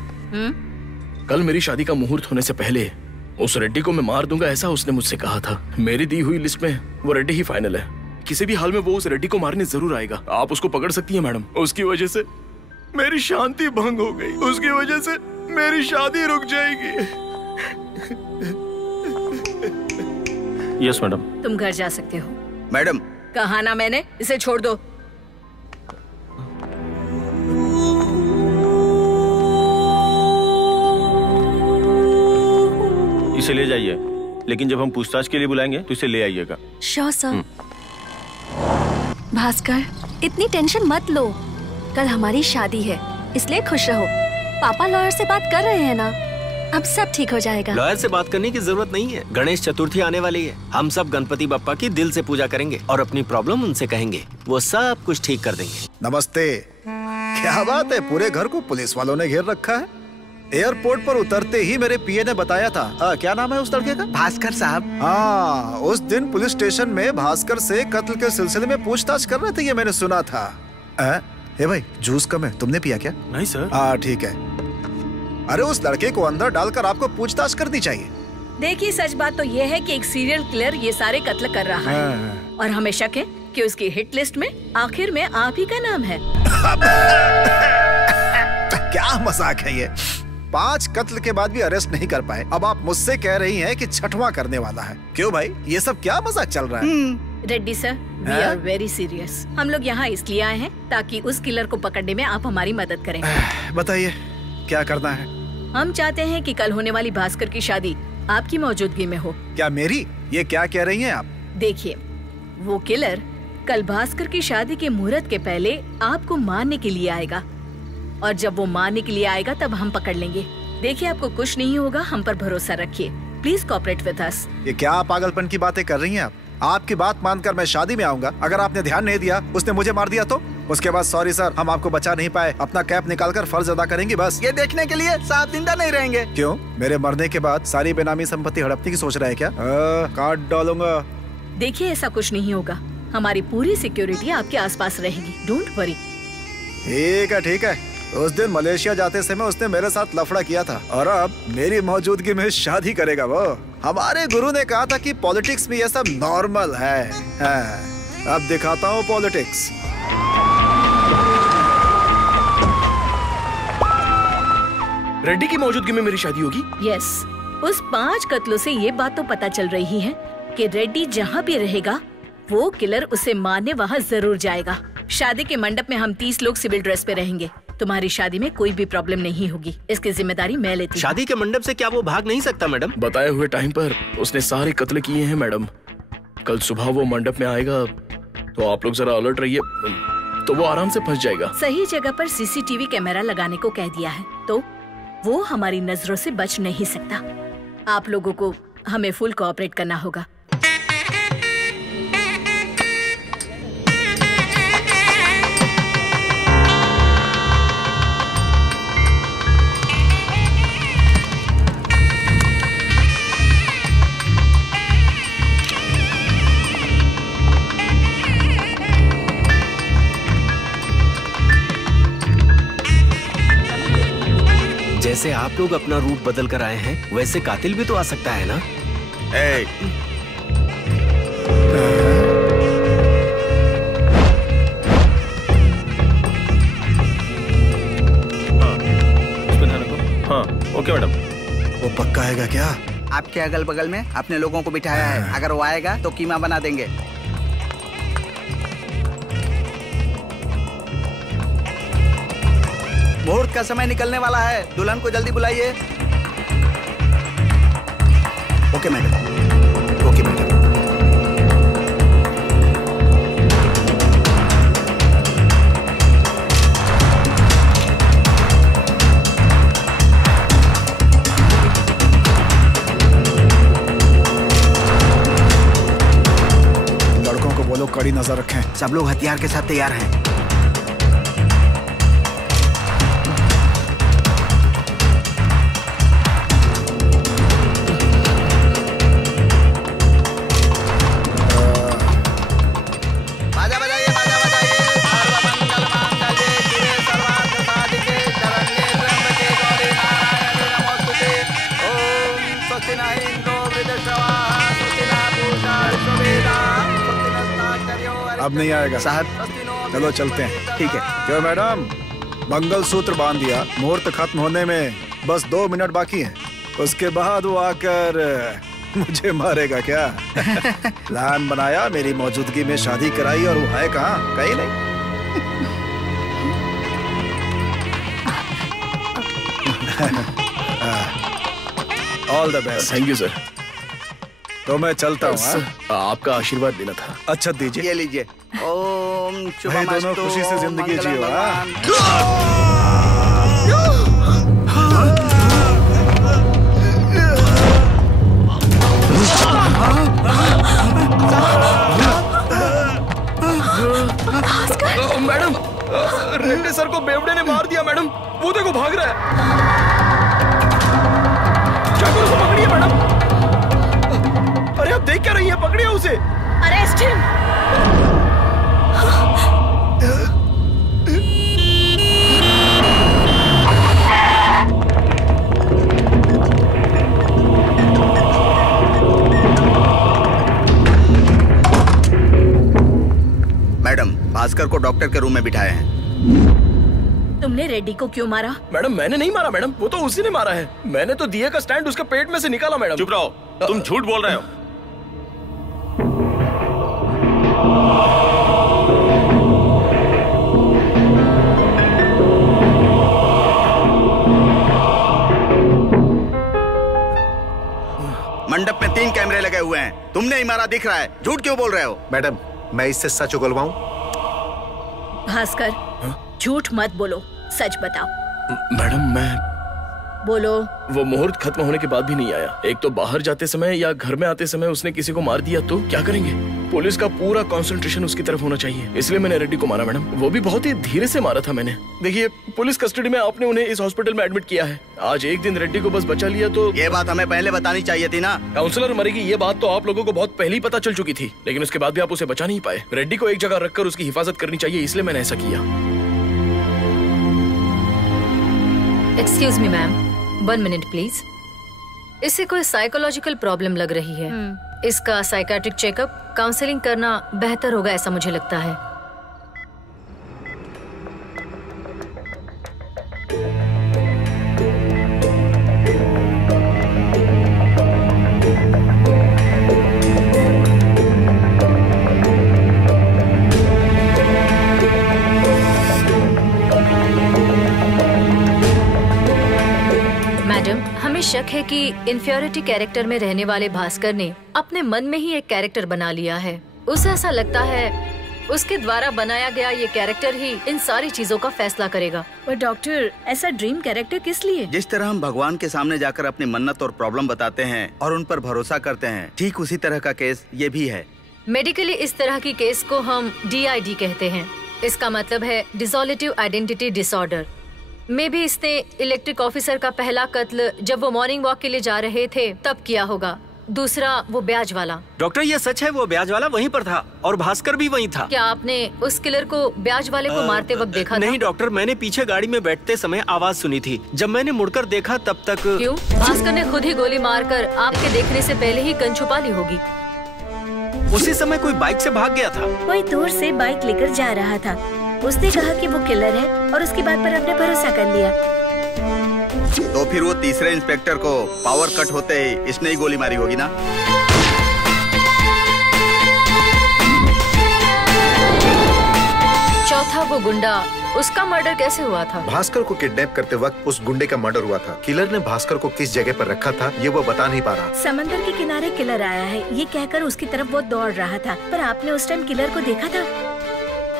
कल मेरी शादी का मुहूर्त होने से पहले उस रेड्डी को मैं मार दूंगा, ऐसा उसने मुझसे कहा था। मेरी दी हुई लिस्ट में वो रेड्डी ही फाइनल है। किसी भी हाल में वो उस रेड्डी को मारने जरूर आएगा। आप उसको पकड़ सकती हैं मैडम। उसकी वजह से मेरी शांति भंग हो गई, उसकी वजह से मेरी शादी रुक जाएगी। Yes madam. तुम घर जा सकते हो। मैडम, कहा ना मैंने, इसे छोड़ दो। इसे ले जाइए, लेकिन जब हम पूछताछ के लिए बुलाएंगे तो इसे ले आइएगा। Sure sir. भास्कर, इतनी टेंशन मत लो, कल हमारी शादी है, इसलिए खुश रहो। पापा लॉयर से बात कर रहे हैं ना, अब सब ठीक हो जाएगा। लॉयर से बात करने की जरूरत नहीं है, गणेश चतुर्थी आने वाली है। हम सब गणपति बप्पा की दिल से पूजा करेंगे और अपनी प्रॉब्लम उनसे कहेंगे, वो सब कुछ ठीक कर देंगे। नमस्ते। क्या बात है, पूरे घर को पुलिस वालों ने घेर रखा है। एयरपोर्ट पर उतरते ही मेरे पीए ने बताया था। क्या नाम है उस लड़के का? भास्कर साहब। हाँ, उस दिन पुलिस स्टेशन में भास्कर से कत्ल के सिलसिले में पूछताछ कर रहे थे, ये मैंने सुना था। ए भाई, जूस कम है, तुमने पिया क्या? नहीं सर। हाँ ठीक है। अरे उस लड़के को अंदर डालकर आपको पूछताछ करनी चाहिए। देखिए, सच बात तो ये है कि एक सीरियल किलर ये सारे कत्ल कर रहा है और हमें शक है कि उसकी हिट लिस्ट में आखिर में आप ही का नाम है। क्या मजाक है ये? 5 कत्ल के बाद भी अरेस्ट नहीं कर पाए, अब आप मुझसे कह रही हैं कि 6वां करने वाला है। क्यों भाई, ये सब क्या मजाक चल रहा है? Reddy sir, we are very serious. हम लोग यहाँ इसलिए आए हैं ताकि उस किलर को पकड़ने में आप हमारी मदद करें। बताइए क्या करना है? हम चाहते हैं कि कल होने वाली भास्कर की शादी आपकी मौजूदगी में हो। क्या मेरी? ये क्या कह रही हैं आप? देखिए, वो किलर कल भास्कर की शादी के मुहूर्त के पहले आपको मारने के लिए आएगा और जब वो मारने के लिए आएगा तब हम पकड़ लेंगे। देखिए, आपको कुछ नहीं होगा, हम पर भरोसा रखिए। Please cooperate with us. ये क्या पागलपन की बातें कर रही हैं आप? आपकी बात मानकर मैं शादी में आऊंगा, अगर आपने ध्यान नहीं दिया, उसने मुझे मार दिया तो उसके बाद सॉरी सर, हम आपको बचा नहीं पाए, अपना कैप निकालकर फर्ज अदा करेंगे बस। ये देखने के लिए साफ जिंदा नहीं रहेंगे। क्यों, मेरे मरने के बाद सारी बेनामी संपत्ति हड़पने की सोच रहा है क्या? काट डालूंगा। देखिए, ऐसा कुछ नहीं होगा, हमारी पूरी सिक्योरिटी आपके आसपास रहेगी, डोंट वरी। ठीक है। उस दिन मलेशिया जाते समय उसने मेरे साथ लफड़ा किया था और अब मेरी मौजूदगी में शादी करेगा वो। हमारे गुरु ने कहा था कि पॉलिटिक्स में ये सब नॉर्मल है। अब दिखाता हूँ पॉलिटिक्स। रेड्डी की मौजूदगी में मेरी शादी होगी? यस। उस 5 कत्लों से ये बात तो पता चल रही है कि रेड्डी जहाँ भी रहेगा वो किलर उसे मारने वहाँ जरूर जाएगा। शादी के मंडप में हम 30 लोग सिविल ड्रेस पे रहेंगे। तुम्हारी शादी में कोई भी प्रॉब्लम नहीं होगी, इसकी जिम्मेदारी मैं लेती हूँ। शादी के मंडप से क्या वो भाग नहीं सकता मैडम? बताए हुए टाइम पर उसने सारे कत्ल किए हैं मैडम। कल सुबह वो मंडप में आएगा तो आप लोग जरा अलर्ट रहिए, तो वो आराम से फंस जाएगा। सही जगह पर सीसीटीवी कैमरा लगाने को कह दिया है तो वो हमारी नजरों से बच नहीं सकता। आप लोगों को हमें फुल कोऑपरेट करना होगा। जैसे आप लोग अपना रूप बदल कर आए हैं, वैसे कातिल भी तो आ सकता है ना? हाँ, ओके मैडम। वो पक्का आएगा क्या? आपके अगल बगल में अपने लोगों को बिठाया है, अगर वो आएगा तो कीमा बना देंगे। मुहूर्त का समय निकलने वाला है, दुल्हन को जल्दी बुलाइए। Okay madam. Okay madam. लड़कों को बोलो कड़ी नजर रखें। सब लोग हथियार के साथ तैयार हैं। अब नहीं आएगा साहब, चलो चलते हैं। ठीक है। क्यों मैडम, मंगलसूत्र बांध दिया, मुहूर्त खत्म होने में बस 2 मिनट बाकी हैं। उसके बाद वो आकर मुझे मारेगा क्या? प्लान बनाया, मेरी मौजूदगी में शादी कराई और वो है कहाँ? कहीं नहीं। All the best. Thank you sir. तो मैं चलता हूँ। सर, आपका आशीर्वाद लेना था। अच्छा दीजिए। ये लीजिए। ओम भाई दोनों खुशी से जिंदगी जियो। मैडम, रेड्डी सर को बेवड़े ने मार दिया मैडम। वो देखो भाग रहा है। चाकू को पकड़िए मैडम। अरे आप देख क्या रही हैं? पकड़िए उसे। Arrest him. मैडम, भास्कर को डॉक्टर के रूम में बिठाए हैं। तुमने रेड्डी को क्यों मारा? मैडम मैंने नहीं मारा मैडम, वो तो उसी ने मारा है। मैंने तो दिए का स्टैंड उसके पेट में से निकाला मैडम। चुप रहो, तुम झूठ बोल रहे हो। मंडप में 3 कैमरे लगे हुए हैं, तुमने ही मारा दिख रहा है, झूठ क्यों बोल रहे हो? मैडम, मैं इससे सच उगलवाऊं? भास्कर, झूठ मत बोलो, सच बताओ। मैडम मैं बोलो। वो मुहूर्त खत्म होने के बाद भी नहीं आया। एक तो बाहर जाते समय या घर में आते समय उसने किसी को मार दिया तो क्या करेंगे? पुलिस का पूरा कंसंट्रेशन उसकी तरफ होना चाहिए, इसलिए मैंने रेड्डी को मारा मैडम। वो भी बहुत ही धीरे से मारा था मैंने। देखिए, पुलिस कस्टडी में आपने उन्हें इस हॉस्पिटल में एडमिट किया है। आज एक दिन रेड्डी को बस बचा लिया तो ये बात हमें पहले बतानी चाहिए थी ना। काउंसलर मरेगी ये बात तो आप लोगों को बहुत पहले ही पता चल चुकी थी, लेकिन उसके बाद भी आप उसे बचा नहीं पाए। रेड्डी को एक जगह रखकर उसकी हिफाजत करनी चाहिए, इसलिए मैंने ऐसा किया। Excuse me ma'am, 1 minute please. इसे कोई साइकोलॉजिकल प्रॉब्लम लग रही है। इसका साइकाट्रिक चेकअप, काउंसलिंग करना बेहतर होगा ऐसा मुझे लगता है। हमें शक है कि इंफीरियरिटी कैरेक्टर में रहने वाले भास्कर ने अपने मन में ही एक कैरेक्टर बना लिया है। उसे ऐसा लगता है उसके द्वारा बनाया गया ये कैरेक्टर ही इन सारी चीजों का फैसला करेगा। पर डॉक्टर, ऐसा ड्रीम कैरेक्टर किस लिए? जिस तरह हम भगवान के सामने जाकर अपनी मन्नत और प्रॉब्लम बताते हैं और उन पर भरोसा करते हैं, ठीक उसी तरह का केस ये भी है। मेडिकली इस तरह की केस को हम DID कहते हैं। इसका मतलब है डिसोल्यूटिव आइडेंटिटी डिसऑर्डर। मे भी इसने इलेक्ट्रिक ऑफिसर का पहला कत्ल जब वो मॉर्निंग वॉक के लिए जा रहे थे तब किया होगा। दूसरा वो ब्याज वाला। डॉक्टर, ये सच है, वो ब्याज वाला वहीं पर था और भास्कर भी वहीं था। क्या आपने उस किलर को ब्याज वाले को मारते वक्त देखा? नहीं डॉक्टर, मैंने पीछे गाड़ी में बैठते समय आवाज सुनी थी। जब मैंने मुड़कर देखा तब तक। क्यों? भास्कर ने खुद ही गोली मारकर आपके देखने से पहले ही गन छुपा ली होगी। उसी समय कोई बाइक से भाग गया था। कोई दूर से बाइक लेकर जा रहा था। उसने कहा कि वो किलर है और उसकी बात पर हमने भरोसा कर लिया। तो फिर वो तीसरे इंस्पेक्टर को पावर कट होते ही इसने ही गोली मारी होगी ना? चौथा वो गुंडा, उसका मर्डर कैसे हुआ था? भास्कर को किडनैप करते वक्त उस गुंडे का मर्डर हुआ था। किलर ने भास्कर को किस जगह पर रखा था ये वो बता नहीं पा रहा। समंदर के किनारे किलर आया है ये कहकर उसकी तरफ वो दौड़ रहा था। पर आपने उस टाइम किलर को देखा था?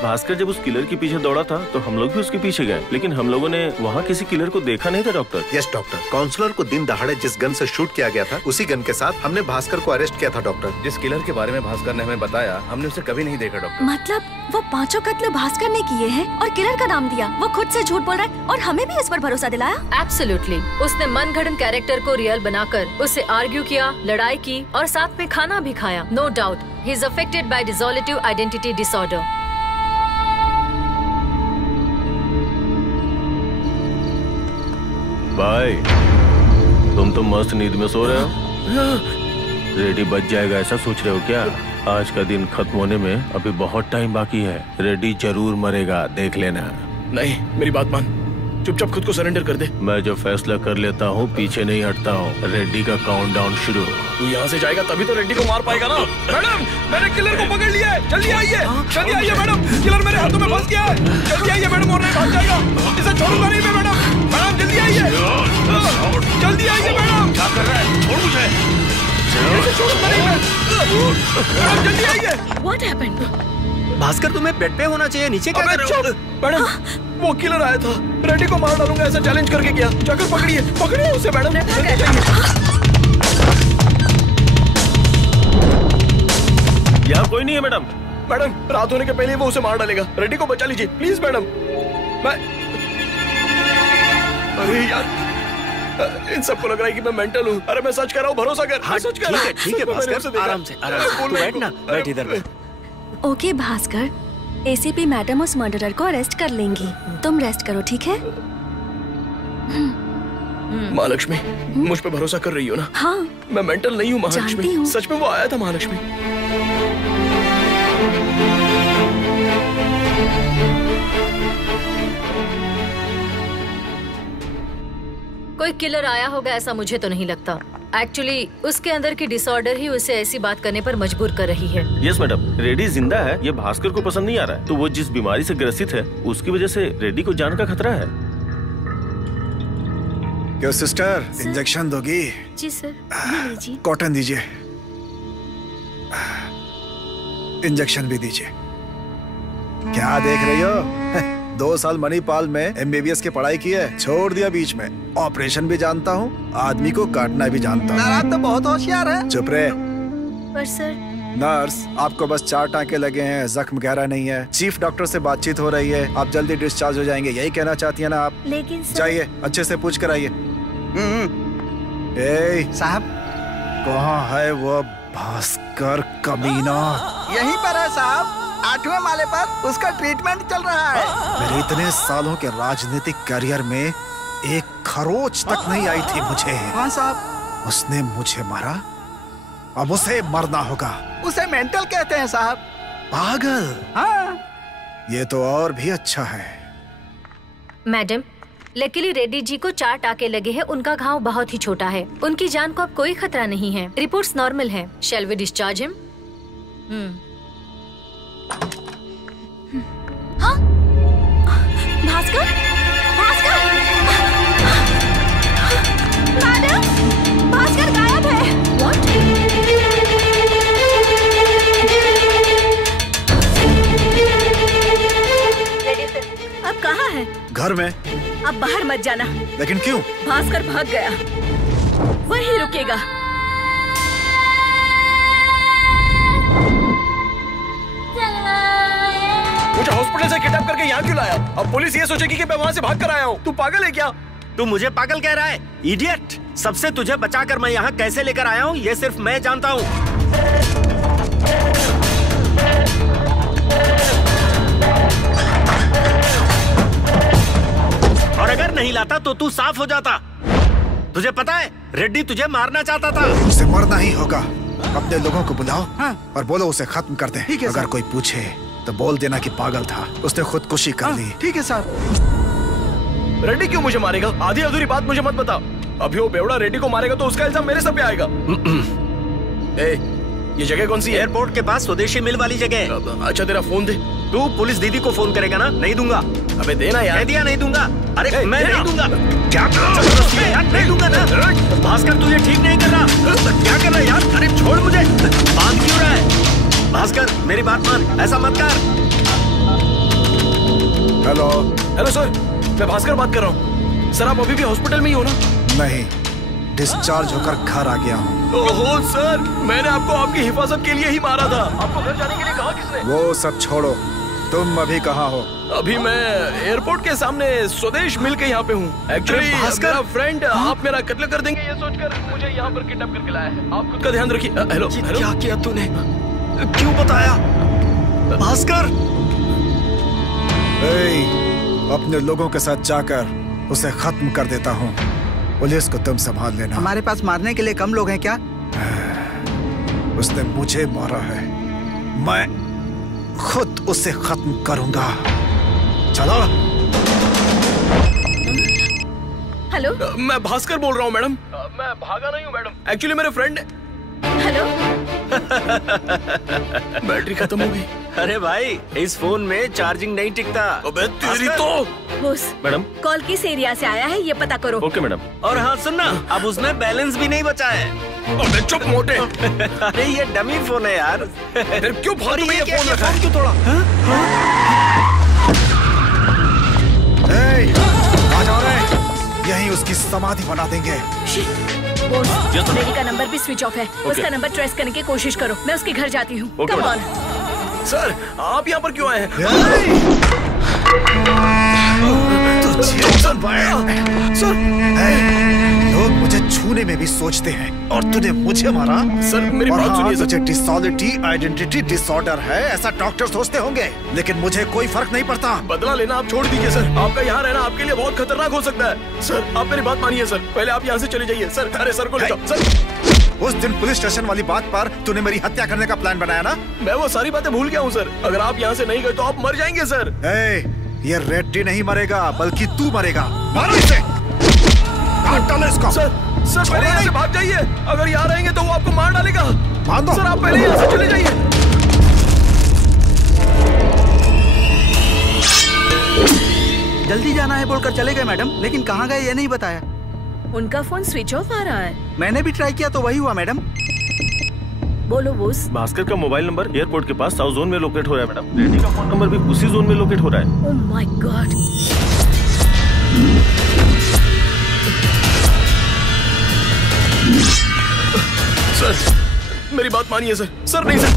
भास्कर जब उस किलर के पीछे दौड़ा था तो हम लोग भी उसके पीछे गए, लेकिन हम लोगों ने वहाँ किसी किलर को देखा नहीं था डॉक्टर। यस डॉक्टर, काउंसलर को दिन दहाड़े जिस गन से शूट किया गया था उसी गन के साथ हमने भास्कर को अरेस्ट किया था डॉक्टर। जिस किलर के बारे में भास्कर ने हमें बताया हमने उसे कभी नहीं देखा डॉक्टर। मतलब वो 5 कत्ल भास्कर ने किए हैं और किलर का नाम दिया। वो खुद से झूठ बोल रहा है और हमें भी इस पर भरोसा दिलाया। एब्सोल्युटली। उसने मनगढ़ंत कैरेक्टर को रियल बनाकर उससे आर्ग्यू किया, लड़ाई की और साथ में खाना भी खाया। No doubt he is affected by dissociative identity disorder. भाई तुम तो मस्त नींद में सो रहे हो। रेडी बच जाएगा ऐसा सोच रहे हो क्या? आज का दिन खत्म होने में अभी बहुत टाइम बाकी है। रेडी जरूर मरेगा, देख लेना। नहीं, मेरी बात मान, चुपचाप खुद को सरेंडर कर दे। मैं जो फैसला कर लेता हूँ पीछे नहीं हटता हूँ। रेड्डी का काउंटडाउन शुरू। तू यहाँ से जाएगा तभी तो रेड्डी को मार पाएगा ना। मैडम, मैंने किलर को पकड़ लिया है, जल्दी आइए, जल्दी आइए मैडम, किलर मेरे हाथों में फंस गया है, जल्दी आइए मैडम और नहीं भाग जाएगा, इसे छोड़ूंगा नहीं मैं मैडम, मैडम जल्दी आइए, जल्दी आइए मैडम। क्या कर रहा है? जल्दी आइए। What happened? भास्कर तुम्हें बेड पे होना चाहिए, नीचे क्या कर रहे हो? मैडम वो किलर आया था, रेड्डी को मार डालूंगा ऐसा चैलेंज करके गया। जाकर पकड़िए, पकड़िए उसे मैडम। यहाँ कोई नहीं है मैडम। मैडम रात होने के पहले वो उसे मार डालेगा। रेड्डी को बचा लीजिए प्लीज मैडम। मैं अरे यार इन सबको लग रहा है कि मैं मेंटल हूँ। अरे मैं सच कर रहा हूँ, भरोसा कर। हाँ, सच कर रहा हूँ। ठीक है भास्कर, आराम से तू बैठ ना, बैठ इधर बैठ। ओके भास्कर, एसीपी मैडम उस मर्डरर को अरेस्ट कर लेंगी। तुम रेस्ट करो, ठीक है? महालक्ष्मी मुझ पे भरोसा कर रही हो ना? हाँ मैं मेंटल नहीं हूँ जानती महालक्ष्मी। हूँ। सच में वो आया था महालक्ष्मी। कोई किलर आया होगा ऐसा मुझे तो नहीं लगता। एक्चुअली उसके अंदर की डिसऑर्डर ही उसे ऐसी बात करने पर मजबूर कर रही है। यस मैडम, रेड्डी जिंदा है, ये भास्कर को पसंद नहीं आ रहा है। तो वो जिस बीमारी से ग्रसित है उसकी वजह से रेड्डी को जान का खतरा है। क्यों सिस्टर, इंजेक्शन दोगी? जी सर, ये लीजिए। कॉटन दीजिए, इंजेक्शन भी दीजिए। क्या देख रही हो? 2 साल मणिपाल में MBBS की पढ़ाई की है, छोड़ दिया बीच में। ऑपरेशन भी जानता हूँ, आदमी को काटना भी जानता हूँ। आप तो बहुत होशियार है। चुप रहे। पर सर नर्स, आपको बस 4 टाँके लगे हैं, जख्म गहरा नहीं है। चीफ डॉक्टर से बातचीत हो रही है, आप जल्दी डिस्चार्ज हो जाएंगे, यही कहना चाहती है ना आप? लेकिन सर... जाइए अच्छे से पूछ कर आइए। साहब कहाँ है वो भास्कर कमीना? यहीं पर है साहब, 8वें माले पर उसका ट्रीटमेंट चल रहा है। मेरे इतने सालों के राजनीतिक करियर में एक खरोच तक नहीं आई थी मुझे। हाँ साहब। उसने मुझे मारा, अब उसे मरना होगा। उसे मेंटल कहते हैं साहब। पागल? हाँ। ये तो और भी अच्छा है। मैडम, लकीली रेड्डी जी को 4 टाके लगे हैं, उनका घाव बहुत ही छोटा है, उनकी जान को अब कोई खतरा नहीं है, रिपोर्ट्स नॉर्मल है। Shall we discharge him? हाँ? भास्कर? भास्कर? मैडम, भास्कर गायब है। What? अब कहाँ है? घर में। अब बाहर मत जाना। लेकिन क्यों? भास्कर भाग गया, वहीं रुकेगा। मुझे हॉस्पिटल से किडनैप करके यहाँ क्यों लाया? अब पुलिस ये सोचेगी कि मैं वहाँ से भाग कर आया हूँ। तू पागल है क्या? तू मुझे पागल कह रहा है? इडियट! सबसे तुझे बचाकर मैं यहाँ कैसे लेकर आया हूँ ये सिर्फ मैं जानता हूँ। और अगर नहीं लाता तो तू साफ हो जाता। तुझे पता है रेड्डी तुझे मारना चाहता था। उसे मरना ही होगा। अपने लोगों को बुलाओ। हाँ। और बोलो उसे खत्म कर दे। अगर कोई पूछे तो बोल देना कि पागल था, उसने खुदकुशी कर ली। ठीक है साहब। रेड्डी क्यों मुझे मारेगा? आधी अधूरी बात मुझे मत बता। अभी वो बेवड़ा रेड्डी को मारेगा तो उसका इल्जाम मेरे सर पे आएगा। ये जगह कौन सी है? एयरपोर्ट के पास स्वदेशी मिल वाली जगह। अच्छा तेरा फोन दे। तू पुलिस दीदी को फोन करेगा ना? नहीं दूंगा। अबे देना यार। मैं दिया नहीं दूंगा। अरे मैं नहीं दूंगा। क्या यार? नहीं दूंगा ना। भास्कर तू ये ठीक नहीं कर रहा। क्या कर रहा है यार? अरे छोड़ मुझे। बांध क्यों रहा है? भास्कर मेरी बात मान, ऐसा मत कर। हेलो। हेलो सर, मैं भास्कर बात कर रहा हूँ। सर आप अभी भी हॉस्पिटल में ही हो ना? नहीं, डिस्चार्ज होकर घर आ गया हूँ। ओहो सर, मैंने आपको आपकी हिफाजत के लिए ही मारा था। आपको घर जाने के लिए कहा किसने? वो सब छोड़ो, तुम अभी कहाँ हो? अभी मैं एयरपोर्ट के सामने स्वदेश मिल के यहाँ पे हूँ। एक्चुअली मेरा फ्रेंड आप मेरा कत्ल कर देंगे ये सोचकर मुझे यहाँ पर किडनैप करके लाया है। आप खुद का ध्यान रखिए। हेलो। क्या किया तूने? क्यों बताया? भास्कर अपने लोगों के साथ जाकर उसे खत्म कर देता हूँ। पुलिस को तुम संभाल लेना। हमारे पास मारने के लिए कम लोग हैं क्या? उसने मुझे मारा है, मैं खुद उसे खत्म करूंगा। चलो। हेलो। मैं भास्कर बोल रहा हूँ मैडम। मैं भागा नहीं हूँ मैडम, एक्चुअली मेरे फ्रेंड। हेलो। बैटरी खत्म हो गई। अरे भाई, इस फोन में चार्जिंग नहीं टिकता। अबे तेरी तो। बॉस, मैडम कॉल किस एरिया से आया है ये पता करो। Okay madam. और हाँ सुनना, अब उसमें बैलेंस भी नहीं बचा है। अबे चुप मोटे। अरे ये डमी फोन है यार। फिर क्यों फालतू में ये फोन रखा है? क्यों तोड़ा? आ जाओ रे, यहीं उसकी समाधि बना देंगे। बॉस, लेडी का नंबर भी स्विच ऑफ है। उसका नंबर ट्रेस करने की कोशिश करो। मैं उसके घर जाती हूँ। Come on. सर, आप यहाँ पर क्यों आए हैं? लोग मुझे छूने में भी सोचते हैं और तूने मुझे मारा। सर मेरी बात सुनिए। तुझे डिसऑर्डरिटी आइडेंटिटी डिसऑर्डर है ऐसा डॉक्टर सोचते होंगे, लेकिन मुझे कोई फर्क नहीं पड़ता। बदला लेना आप छोड़ दीजिए सर। आपका यहाँ रहना आपके लिए बहुत खतरनाक हो सकता है। सर आप मेरी बात मानिए सर, पहले आप यहाँ से चले जाइए सर। अरे सर को ले जाओ सर। उस दिन पुलिस स्टेशन वाली बात पर तूने मेरी हत्या करने का प्लान बनाया ना? मैं वो सारी बातें भूल गया हूँ सर। अगर आप यहाँ से नहीं गए तो आप मर जाएंगे सर। ये रेड्डी नहीं मरेगा बल्कि तू मरेगा। मारो इसे, काट डालो इसको। सर पहले यहाँ से भाग जाइए। अगर यहाँ रहेंगे तो वो आपको मार डालेगा। मान दो। सर आप पहले यहाँ से चले जाइए। जल्दी जाना है बोलकर चले गए मैडम, लेकिन कहाँ गए ये नहीं बताया। उनका फोन स्विच ऑफ आ रहा है। मैंने भी ट्राई किया तो वही हुआ मैडम। बोलो बॉस। भास्कर का मोबाइल नंबर एयरपोर्ट के पास साउथ जोन में लोकेट हो रहा है मैडम। रेड्डी का फोन नंबर भी उसी जोन में लोकेट हो रहा है। Oh my God. सर मेरी बात मानिए सर। सर नहीं सर।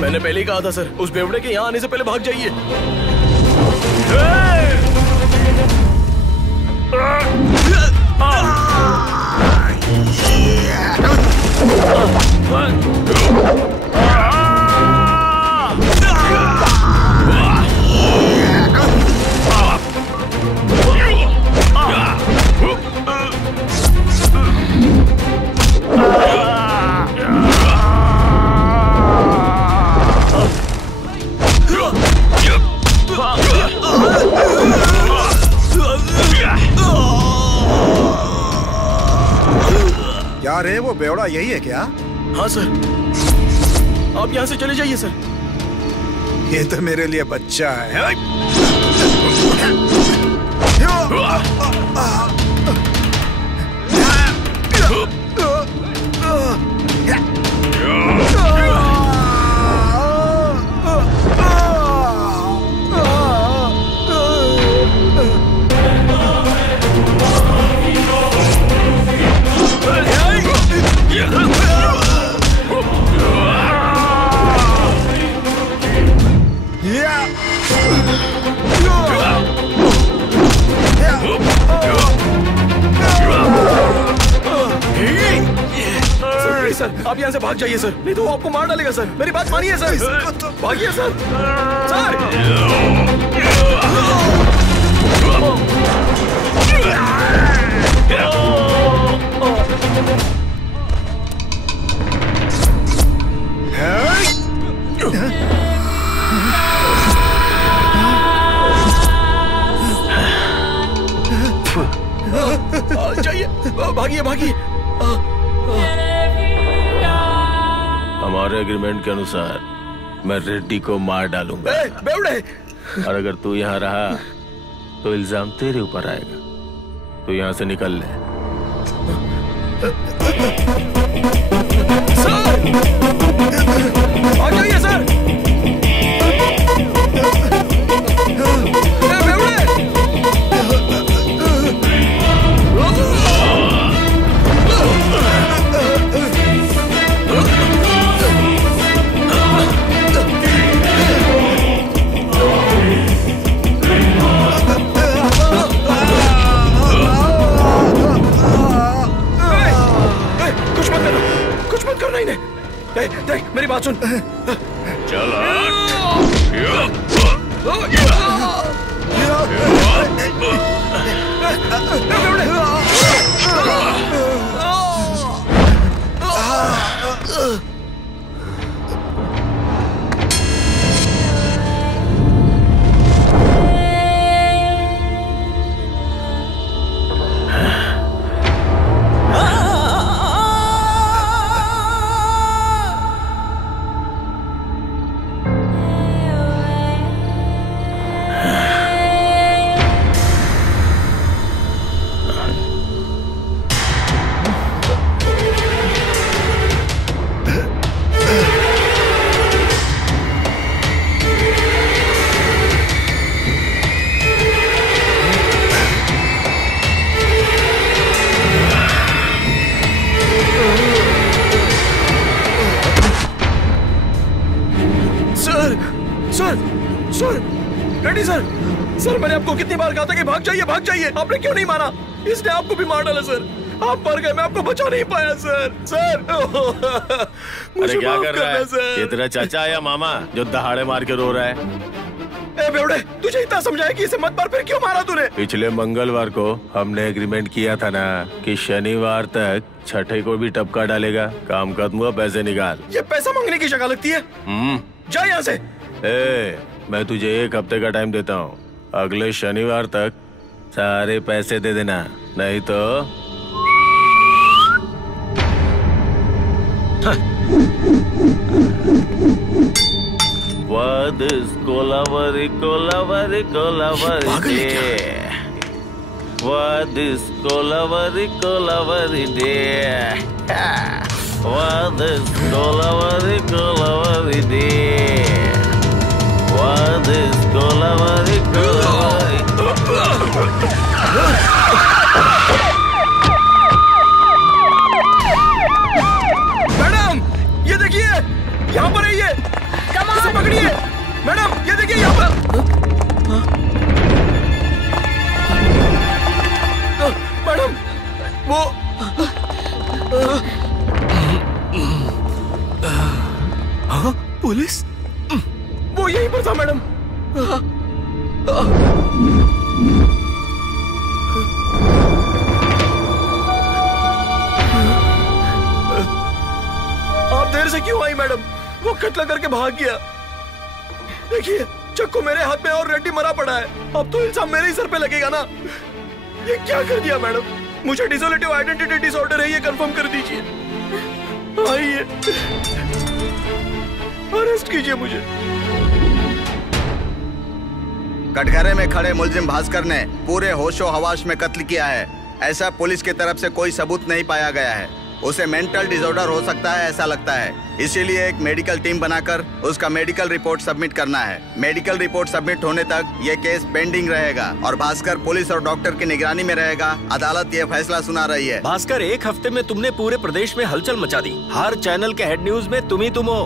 मैंने पहले ही कहा था सर, उस बेवड़े के यहाँ आने से पहले भाग जाइए। क्या रे, वो बेवड़ा यही है क्या? हाँ सर, आप यहाँ से चले जाइए सर। ये तो मेरे लिए बच्चा है। सर आप यहाँ से भाग जाइए सर, नहीं तो वो आपको मार डालेगा सर। मेरी बात मानिए सर। भागिए सर। सर जाइए, भागिए भागिए। हमारे एग्रीमेंट के अनुसार मैं रेड्डी को मार डालूंगा। बेवड़े। और अगर तू यहाँ रहा तो इल्जाम तेरे ऊपर आएगा। तू यहाँ से निकल ले। सर आ जाइए सर। देख मेरी बात सुन। चल नहीं सर, सर मैंने आपको कितनी बार कहा था कि भाग जाइए भाग जाइए, आपने क्यों नहीं माना? इसने आपको भी मार डाला सर, आप मर गए, मैं आपको बचा नहीं पाया सर। सर अरे क्या कर रहा है? ये तेरा चाचा या मामा जो दहाड़े मार के रो रहा है? ए बेवड़े, तुझे इतना समझाया कि इसे मत मार, फिर क्यों मारा तूने? पिछले मंगलवार को हमने एग्रीमेंट किया था ना कि शनिवार तक छठे को भी टपका डालेगा। काम खत्म हुआ, पैसे निकाल। ये पैसा मांगने की शक्ल लगती है। जा यहाँ से। मैं तुझे 1 हफ्ते का टाइम देता हूँ, अगले शनिवार तक सारे पैसे दे देना, नहीं तो What is Kolawari, Kolawari, Kolawari day? What is Kolawari, Kolawari day? What is Kolawari, Kolawari day? What is Kolawari, Kolawari? Madam, ये देखिए, यहाँ पर है ये। इसे पकड़िए मैडम, ये देखिए यहाँ पर। मैडम वो पुलिस, वो यहीं पर था मैडम। आप देर से क्यों आई मैडम? वो कत्ल करके भाग गया। देखिए चक्कू मेरे हाथ में और रेड्डी मरा पड़ा है, अब तो इल्जाम मेरे ही सर पे लगेगा ना। ये क्या कर दिया मैडम? मुझे डिसोलेटिव आइडेंटिटी डिसऑर्डर है, ये कंफर्म कर दीजिए। आइए, अरेस्ट कीजिए मुझे। कटघरे में खड़े मुलजिम भास्कर ने पूरे होशो हवास में कत्ल किया है। ऐसा पुलिस की तरफ से कोई सबूत नहीं पाया गया है। उसे मेंटल डिसऑर्डर हो सकता है ऐसा लगता है, इसीलिए एक मेडिकल टीम बनाकर उसका मेडिकल रिपोर्ट सबमिट करना है। मेडिकल रिपोर्ट सबमिट होने तक ये केस पेंडिंग रहेगा और भास्कर पुलिस और डॉक्टर की निगरानी में रहेगा। अदालत ये फैसला सुना रही है। भास्कर, 1 हफ्ते में तुमने पूरे प्रदेश में हलचल मचा दी। हर चैनल के हेड न्यूज में तुम ही तुम हो।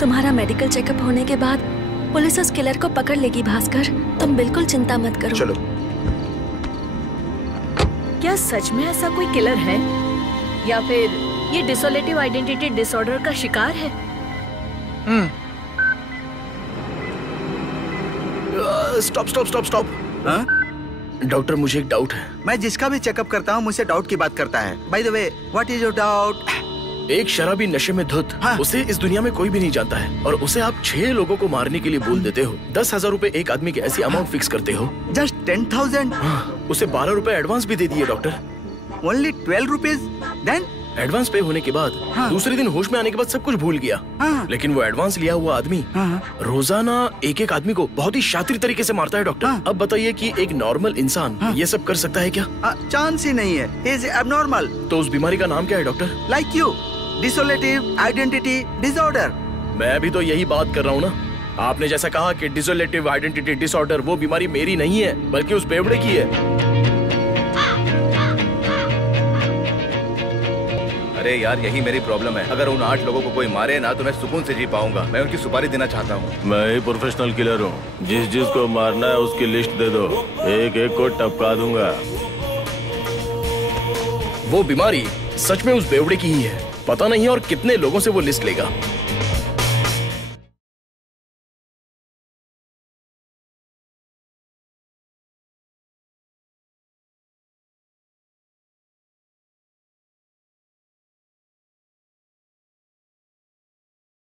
तुम्हारा मेडिकल चेकअप होने के बाद पुलिस उस किलर को पकड़ लेगी भास्कर, तुम बिल्कुल चिंता मत करो। चलो। क्या सच में ऐसा कोई किलर है या फिर ये डिसोलेटिव आइडेंटिटी डिसऑर्डर का शिकार है? Stop stop stop stop. Doctor, मुझे एक डाउट है। मैं जिसका भी चेकअप करता हूँ मुझसे डाउट की बात करता है। By the way, what is your doubt? एक शराबी नशे में धुत, उसे इस दुनिया में कोई भी नहीं जानता है और उसे आप 6 लोगों को मारने के लिए बोल देते हो। 10,000 रुपए एक आदमी की ऐसी अमाउंट फिक्स करते हो। जस्ट 10,000? उसे 12 रुपए एडवांस भी दे दिए doctor. Only 12 rupees? Then advance pay होने के बाद दूसरे दिन होश में आने के बाद सब कुछ भूल गया। लेकिन वो एडवांस लिया हुआ आदमी रोजाना एक आदमी को बहुत ही शातिर तरीके से मारता है डॉक्टर। अब बताइए कि एक नॉर्मल इंसान ये सब कर सकता है क्या? चांस ही नहीं है। He is abnormal. तो उस बीमारी का नाम क्या है doctor? Like you, dissociative identity disorder. मैं भी तो यही बात कर रहा हूँ ना। आपने जैसा कहा कि डिसोलेटिव आइडेंटिटी डिसऑर्डर, वो बीमारी मेरी नहीं है बल्कि उस बेवड़े की है। अरे यार, यही मेरी प्रॉब्लम है। अगर उन 8 लोगों को कोई मारे ना तो मैं सुकून से जी पाऊंगा। मैं उनकी सुपारी देना चाहता हूँ। मैं ही प्रोफेशनल किलर हूँ। जिस जिसको मारना है उसकी लिस्ट दे दो, एक एक को टपका दूंगा। वो बीमारी सच में उस बेवड़े की ही है। पता नहीं और कितने लोगों से वो लिस्ट लेगा।